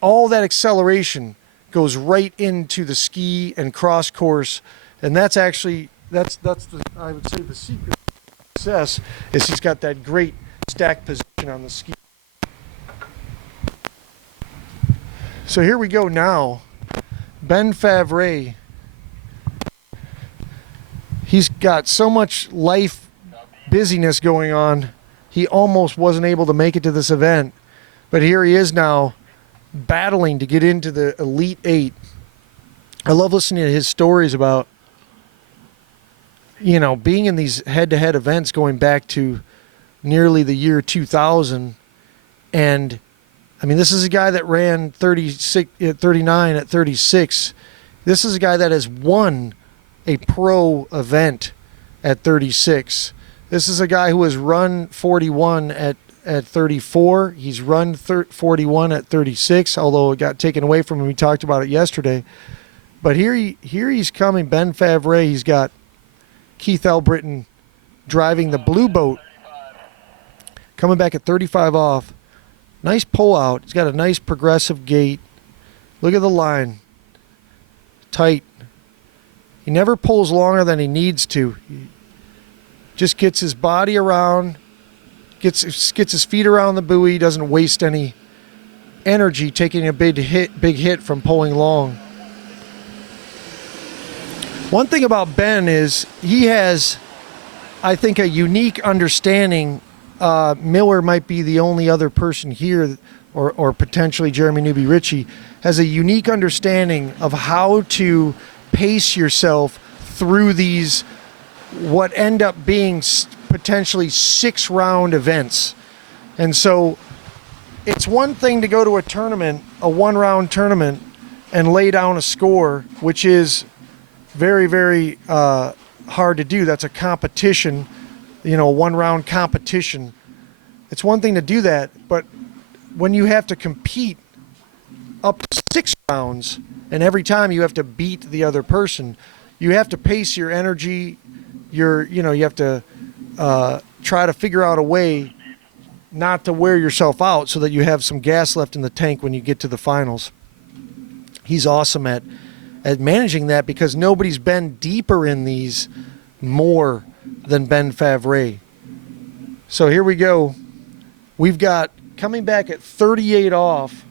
all that acceleration goes right into the ski and cross course, and that's I would say the secret to success is he's got that great stack position on the ski. So here we go now. Ben Favre. He's got so much life busyness going on, he almost wasn't able to make it to this event, but here he is now, battling to get into the Elite 8. I love listening to his stories about, being in these head-to-head events going back to nearly the year 2000. And, this is a guy that ran 39 at 36. This is a guy that has won a pro event at 36. This is a guy who has run 41 at 34. He's run 41 at 36, although it got taken away from him. We talked about it yesterday. But here he's coming, Ben Favre. He's got Keith Elbritton driving the blue boat, coming back at 35 off. Nice pull out. He's got a nice progressive gait. Look at the line. Tight. He never pulls longer than he needs to. He just gets his body around, gets his feet around the buoy, doesn't waste any energy taking a big hit from pulling long. One thing about Ben is he has, I think, a unique understanding. Miller might be the only other person here, or potentially Jeremy Newby Richie, has a unique understanding of how to pace yourself through these, what end up being potentially 6-round events. And so it's one thing to go to a tournament, a 1-round tournament, and lay down a score, which is very, very hard to do. That's a competition, a 1-round competition. It's one thing to do that, but when you have to compete up to 6 rounds, and every time you have to beat the other person, you have to pace your energy. You have to try to figure out a way not to wear yourself out so that you have some gas left in the tank when you get to the finals. He's awesome at managing that because nobody's been deeper in these more than Ben Favre. So here we go. We've got coming back at 38 off.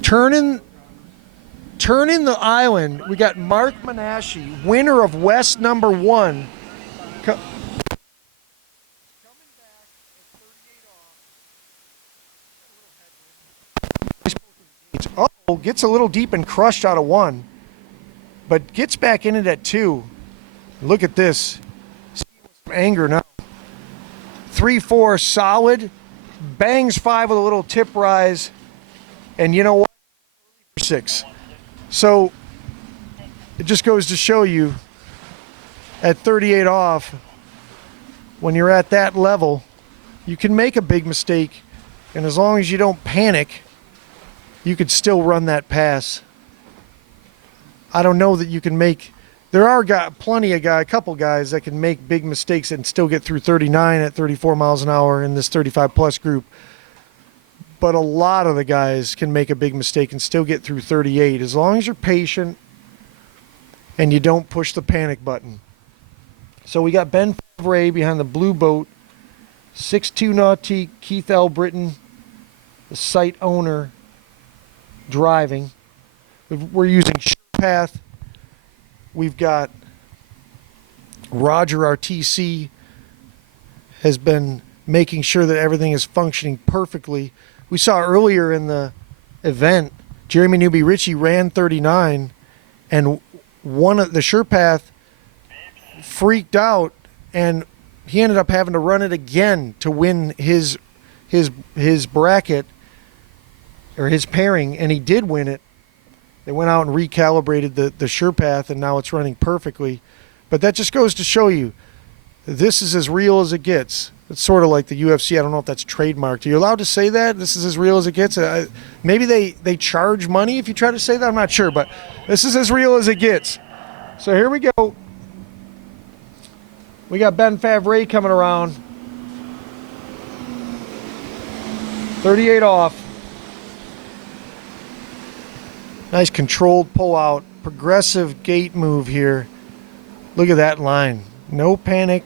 Turning the island, we got Mark Menashe, winner of West number 1. Oh, gets a little deep and crushed out of 1, but gets back in it at 2. Look at this. Some anger now. 3-4 solid, bangs 5 with a little tip rise, and you know what? 6. So it just goes to show you at 38 off, when you're at that level, you can make a big mistake, and as long as you don't panic, you could still run that pass. I don't know that you can make. There are a couple guys that can make big mistakes and still get through 39 at 34 miles an hour in this 35 plus group. But a lot of the guys can make a big mistake and still get through 38 as long as you're patient and you don't push the panic button. So we got Ben Favre behind the blue boat, 6'2" Nautique, Keith Elbritton, the site owner, driving. We're using SurePath. We've got Roger, our TC, has been making sure that everything is functioning perfectly. We saw earlier in the event, Jeremy Newby Richie ran 39, and one of the SurePath freaked out, and he ended up having to run it again to win his bracket or his pairing, and he did win it. They went out and recalibrated the SurePath, and now it's running perfectly. But that just goes to show you, this is as real as it gets. It's sort of like the UFC. I don't know if that's trademarked. Are you allowed to say that? This is as real as it gets? Maybe they charge money if you try to say that. I'm not sure, but this is as real as it gets. So here we go. We got Ben Favre coming around. 38 off. Nice controlled pull out. Progressive gate move here. Look at that line. No panic.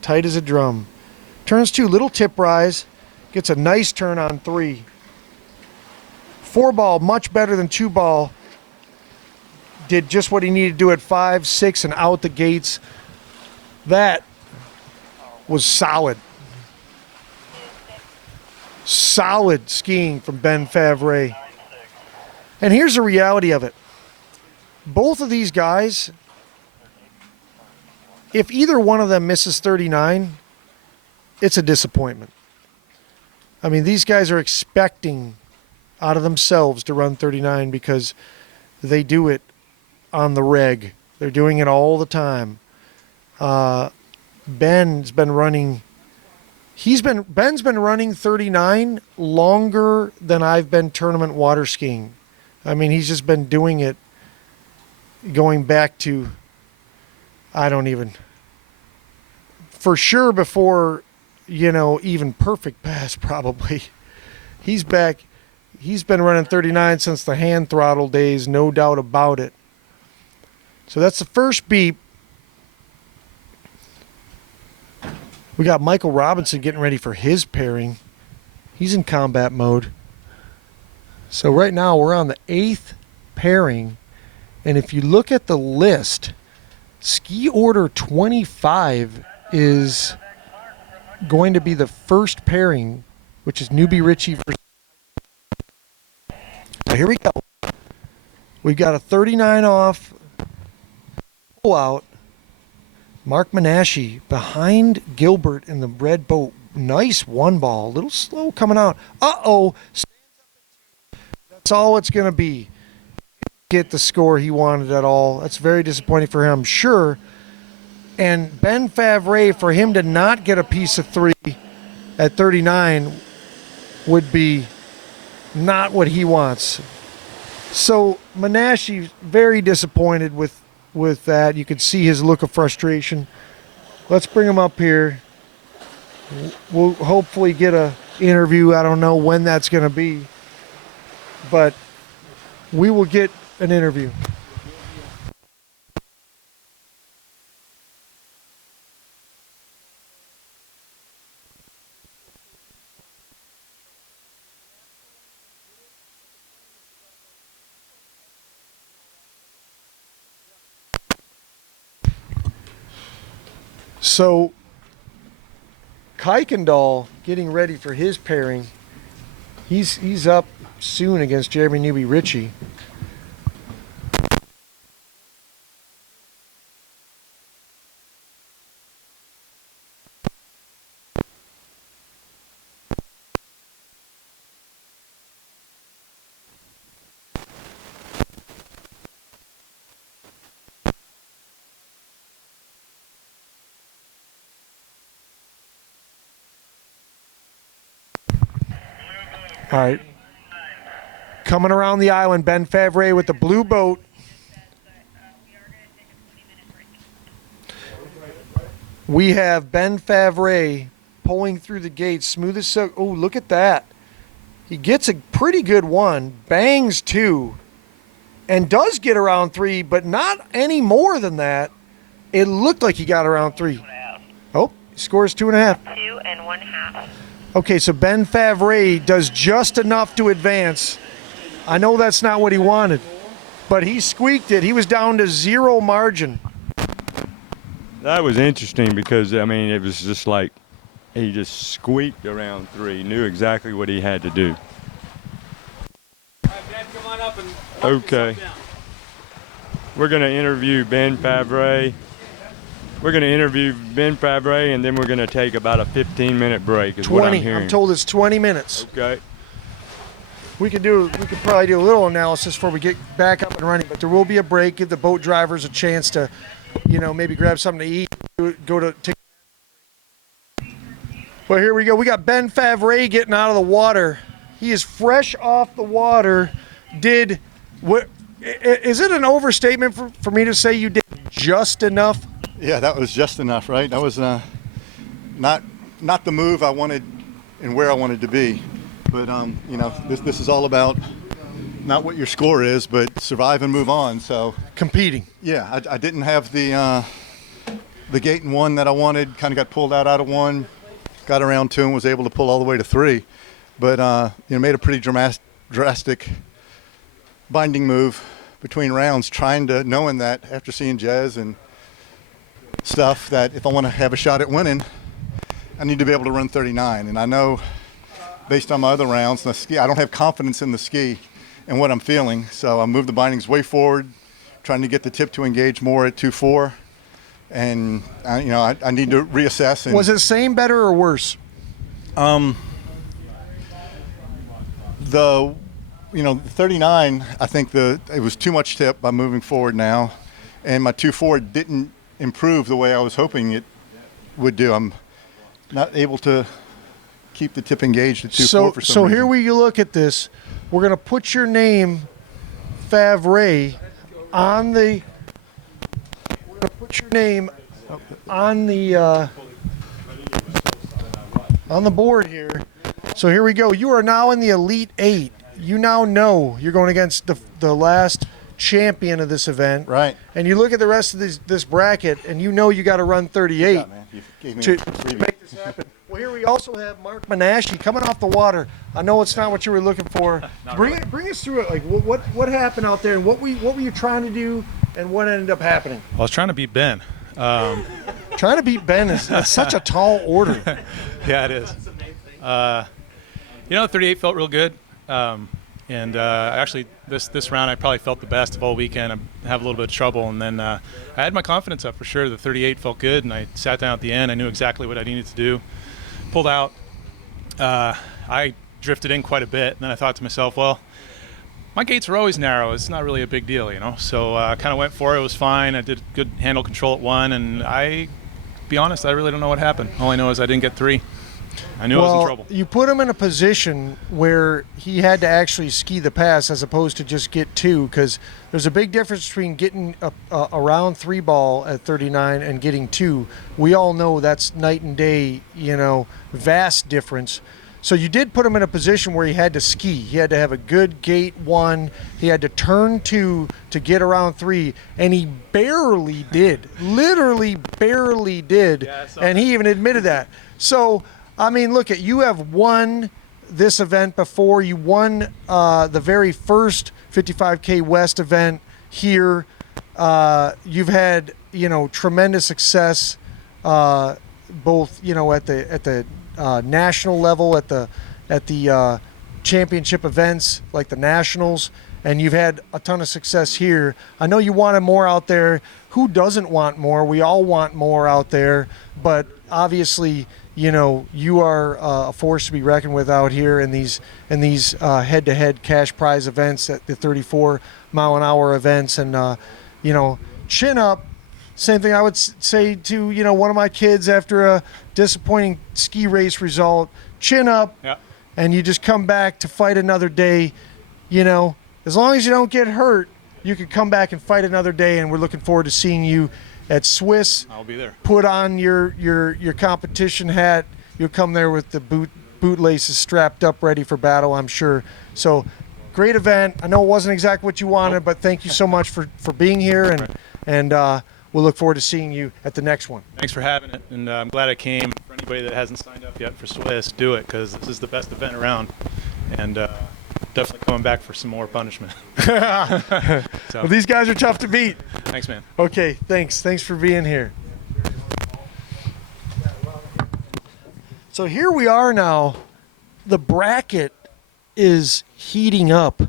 Tight as a drum. Turns 2, little tip rise. Gets a nice turn on 3. 4 ball, much better than 2 ball. Did just what he needed to do at 5, 6, and out the gates. That was solid. Solid skiing from Ben Favre. And here's the reality of it. Both of these guys, if either one of them misses 39, it's a disappointment. I mean, these guys are expecting out of themselves to run 39 because they do it on the reg. They're doing it all the time. Ben's been running Ben's been running 39 longer than I've been tournament water skiing. I mean, he's just been doing it going back to, for sure before, even perfect pass probably. He's been running 39 since the hand throttle days, no doubt about it. So that's the first beep. We got Michael Robinson getting ready for his pairing. He's in combat mode. So right now we're on the 8th pairing. And if you look at the list, ski order 25 is going to be the first pairing, which is Newby, Richie versus. So here we go. We've got a 39 off out. Mark Menashe behind Gilbert in the red boat. Nice one ball. A little slow coming out. Uh-oh. That's all it's going to be. Get the score he wanted at all. That's very disappointing for him, I'm sure. And Ben Favre, for him to not get a piece of 3 at 39 would be not what he wants. So Menashe very disappointed with that. You could see his look of frustration. Let's bring him up here. We'll hopefully get a interview. I don't know when that's going to be, but we will get an interview. So, Kaikan Doll getting ready for his pairing. He's up soon against Jeremy Newby Richie. All right. Coming around the island, Ben Favre with the blue boat. We have Ben Favre pulling through the gates, smooth as silk. Oh, look at that. He gets a pretty good one, bangs 2, and does get around 3, but not any more than that. It looked like he got around 3. Oh, he scores 2.5. 2 1/2. Okay, so Ben Favre does just enough to advance. I know that's not what he wanted, but he squeaked it. He was down to 0 margin. That was interesting because, I mean, it was just like he just squeaked around 3, knew exactly what he had to do. All right, Ben, come on up and Okay. We're going to interview Ben Favre. We're going to interview Ben Favre, and then we're going to take about a 15-minute break is what I'm hearing. I'm told it's 20 minutes. Okay. We could probably do a little analysis before we get back up and running, but there will be a break, give the boat drivers a chance to, maybe grab something to eat, go to take. Well, here we go. We got Ben Favre getting out of the water. He is fresh off the water. Is it an overstatement for me to say you did just enough? Yeah, that was just enough, right? That was not the move I wanted and where I wanted to be. But, this is all about not what your score is, but survive and move on. So competing. Yeah, I didn't have the gate in 1 that I wanted. Kind of got pulled out of 1, got around 2, and was able to pull all the way to 3. But, made a pretty drastic binding move between rounds, knowing that after seeing Jez and stuff, that if I want to have a shot at winning, I need to be able to run 39. And I know based on my other rounds, the ski, I don't have confidence in the ski and what I'm feeling. So I moved the bindings way forward, trying to get the tip to engage more at 2.4. And, I need to reassess. And, was it same, better, or worse? The 39, I think it was too much tip by moving forward now. And my 2.4 didn't improve the way I was hoping it would do. I'm not able to keep the tip engaged at 2-4 So, for some so reason. here we look at this. We're going to put your name, Favre, on the. We're going to put your name on the board here. So here we go. You are now in the Elite Eight. You now know you're going against the last champion of this event. Right. And you look at the rest of this bracket, and you know you got to run 38 Yeah, man. You gave me to a freebie. make this happen. Well, here we also have Mark Menasche coming off the water. I know it's not what you were looking for. Bring us through it. Like what happened out there, and what were you trying to do, and what ended up happening? I was trying to beat Ben. Trying to beat Ben is such a tall order. Yeah, it is. 38 felt real good. Actually, this round I probably felt the best of all weekend. I have a little bit of trouble, and then I had my confidence up for sure. The 38 felt good, and I sat down at the end. I knew exactly what I needed to do. Pulled out. I drifted in quite a bit, and then I thought to myself, well, my gates are always narrow. It's not really a big deal, So I kind of went for it. It was fine. I did good handle control at one, and be honest, I really don't know what happened. All I know is I didn't get three. I knew I was in trouble. You put him in a position where he had to actually ski the pass as opposed to just get two, because there's a big difference between getting around 3-ball at 39 and getting two. We all know that's night and day, vast difference. So you did put him in a position where he had to ski. He had to have a good gate one. He had to turn two to get around three, and he barely did. Literally barely did. Yeah, and he even admitted that. So, I mean, look, you have won this event before. You won the very first 55K West event here. You've had, tremendous success, both, at the national level, at the championship events like the nationals, and you've had a ton of success here. I know you wanted more out there. Who doesn't want more? We all want more out there, but obviously, you are a force to be reckoned with out here in these head-to-head cash prize events, at the 34-mile-an-hour events, and chin up. Same thing I would say to one of my kids after a disappointing ski race result. Chin up, and you just come back to fight another day. As long as you don't get hurt, you can come back and fight another day. And we're looking forward to seeing you at Swiss. I'll be there. Put on your competition hat. You'll come there with the bootlaces strapped up, ready for battle, I'm sure. So, great event. I know it wasn't exactly what you wanted, but thank you so much for being here, and we'll look forward to seeing you at the next one. Thanks for having it, and I'm glad I came. For anybody that hasn't signed up yet for Swiss, do it, because this is the best event around, and definitely coming back for some more punishment. Well, these guys are tough to beat. Thanks, man. Okay, thanks for being here. So here we are now. The bracket is heating up.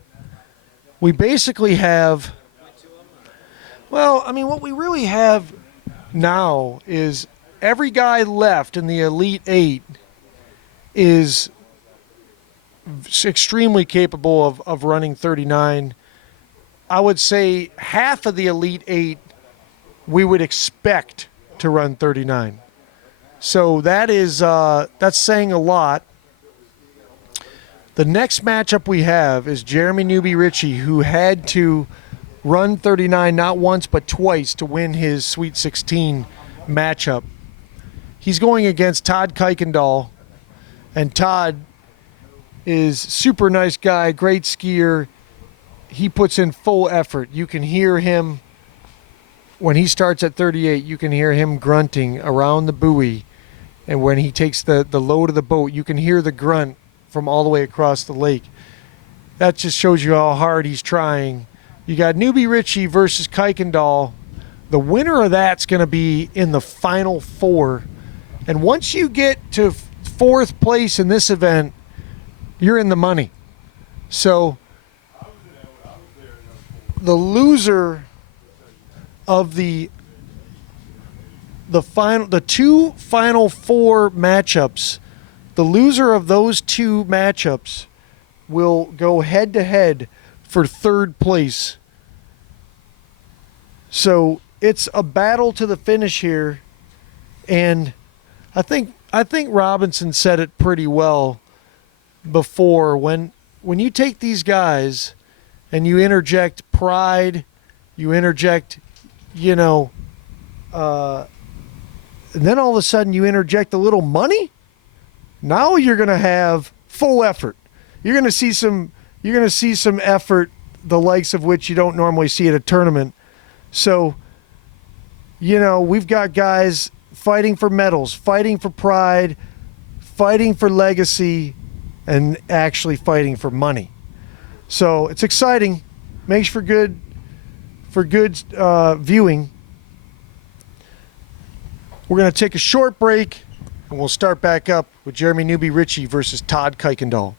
We basically have, what we really have now is every guy left in the Elite Eight is extremely capable of running 39. I would say half of the Elite Eight we would expect to run 39. So that's saying a lot. The next matchup we have is Jeremy Newby Richie, who had to run 39 not once but twice to win his Sweet 16 matchup. He's going against Todd Kaikan Doll, and Todd is super nice guy, great skier. He puts in full effort. You can hear him when he starts at 38. You can hear him grunting around the buoy, and when he takes the load of the boat, you can hear the grunt from all the way across the lake. That just shows you how hard he's trying. You got Newby Richie versus Kaikan Doll. The winner of that's going to be in the final four, and once you get to fourth place in this event, you're in the money. So the loser of the two final four matchups, the loser of those two matchups will go head to head for third place. So it's a battle to the finish here, and I think I think Robinson said it pretty well before. When you take these guys and you interject pride, you interject, and then all of a sudden you interject a little money. Now you're going to have full effort. You're going to see some effort, the likes of which you don't normally see at a tournament. So, we've got guys fighting for medals, fighting for pride, fighting for legacy, and actually fighting for money. So it's exciting. Makes for good viewing. We're going to take a short break, and we'll start back up with Jeremy Newby Richie versus Todd Kaikan Doll.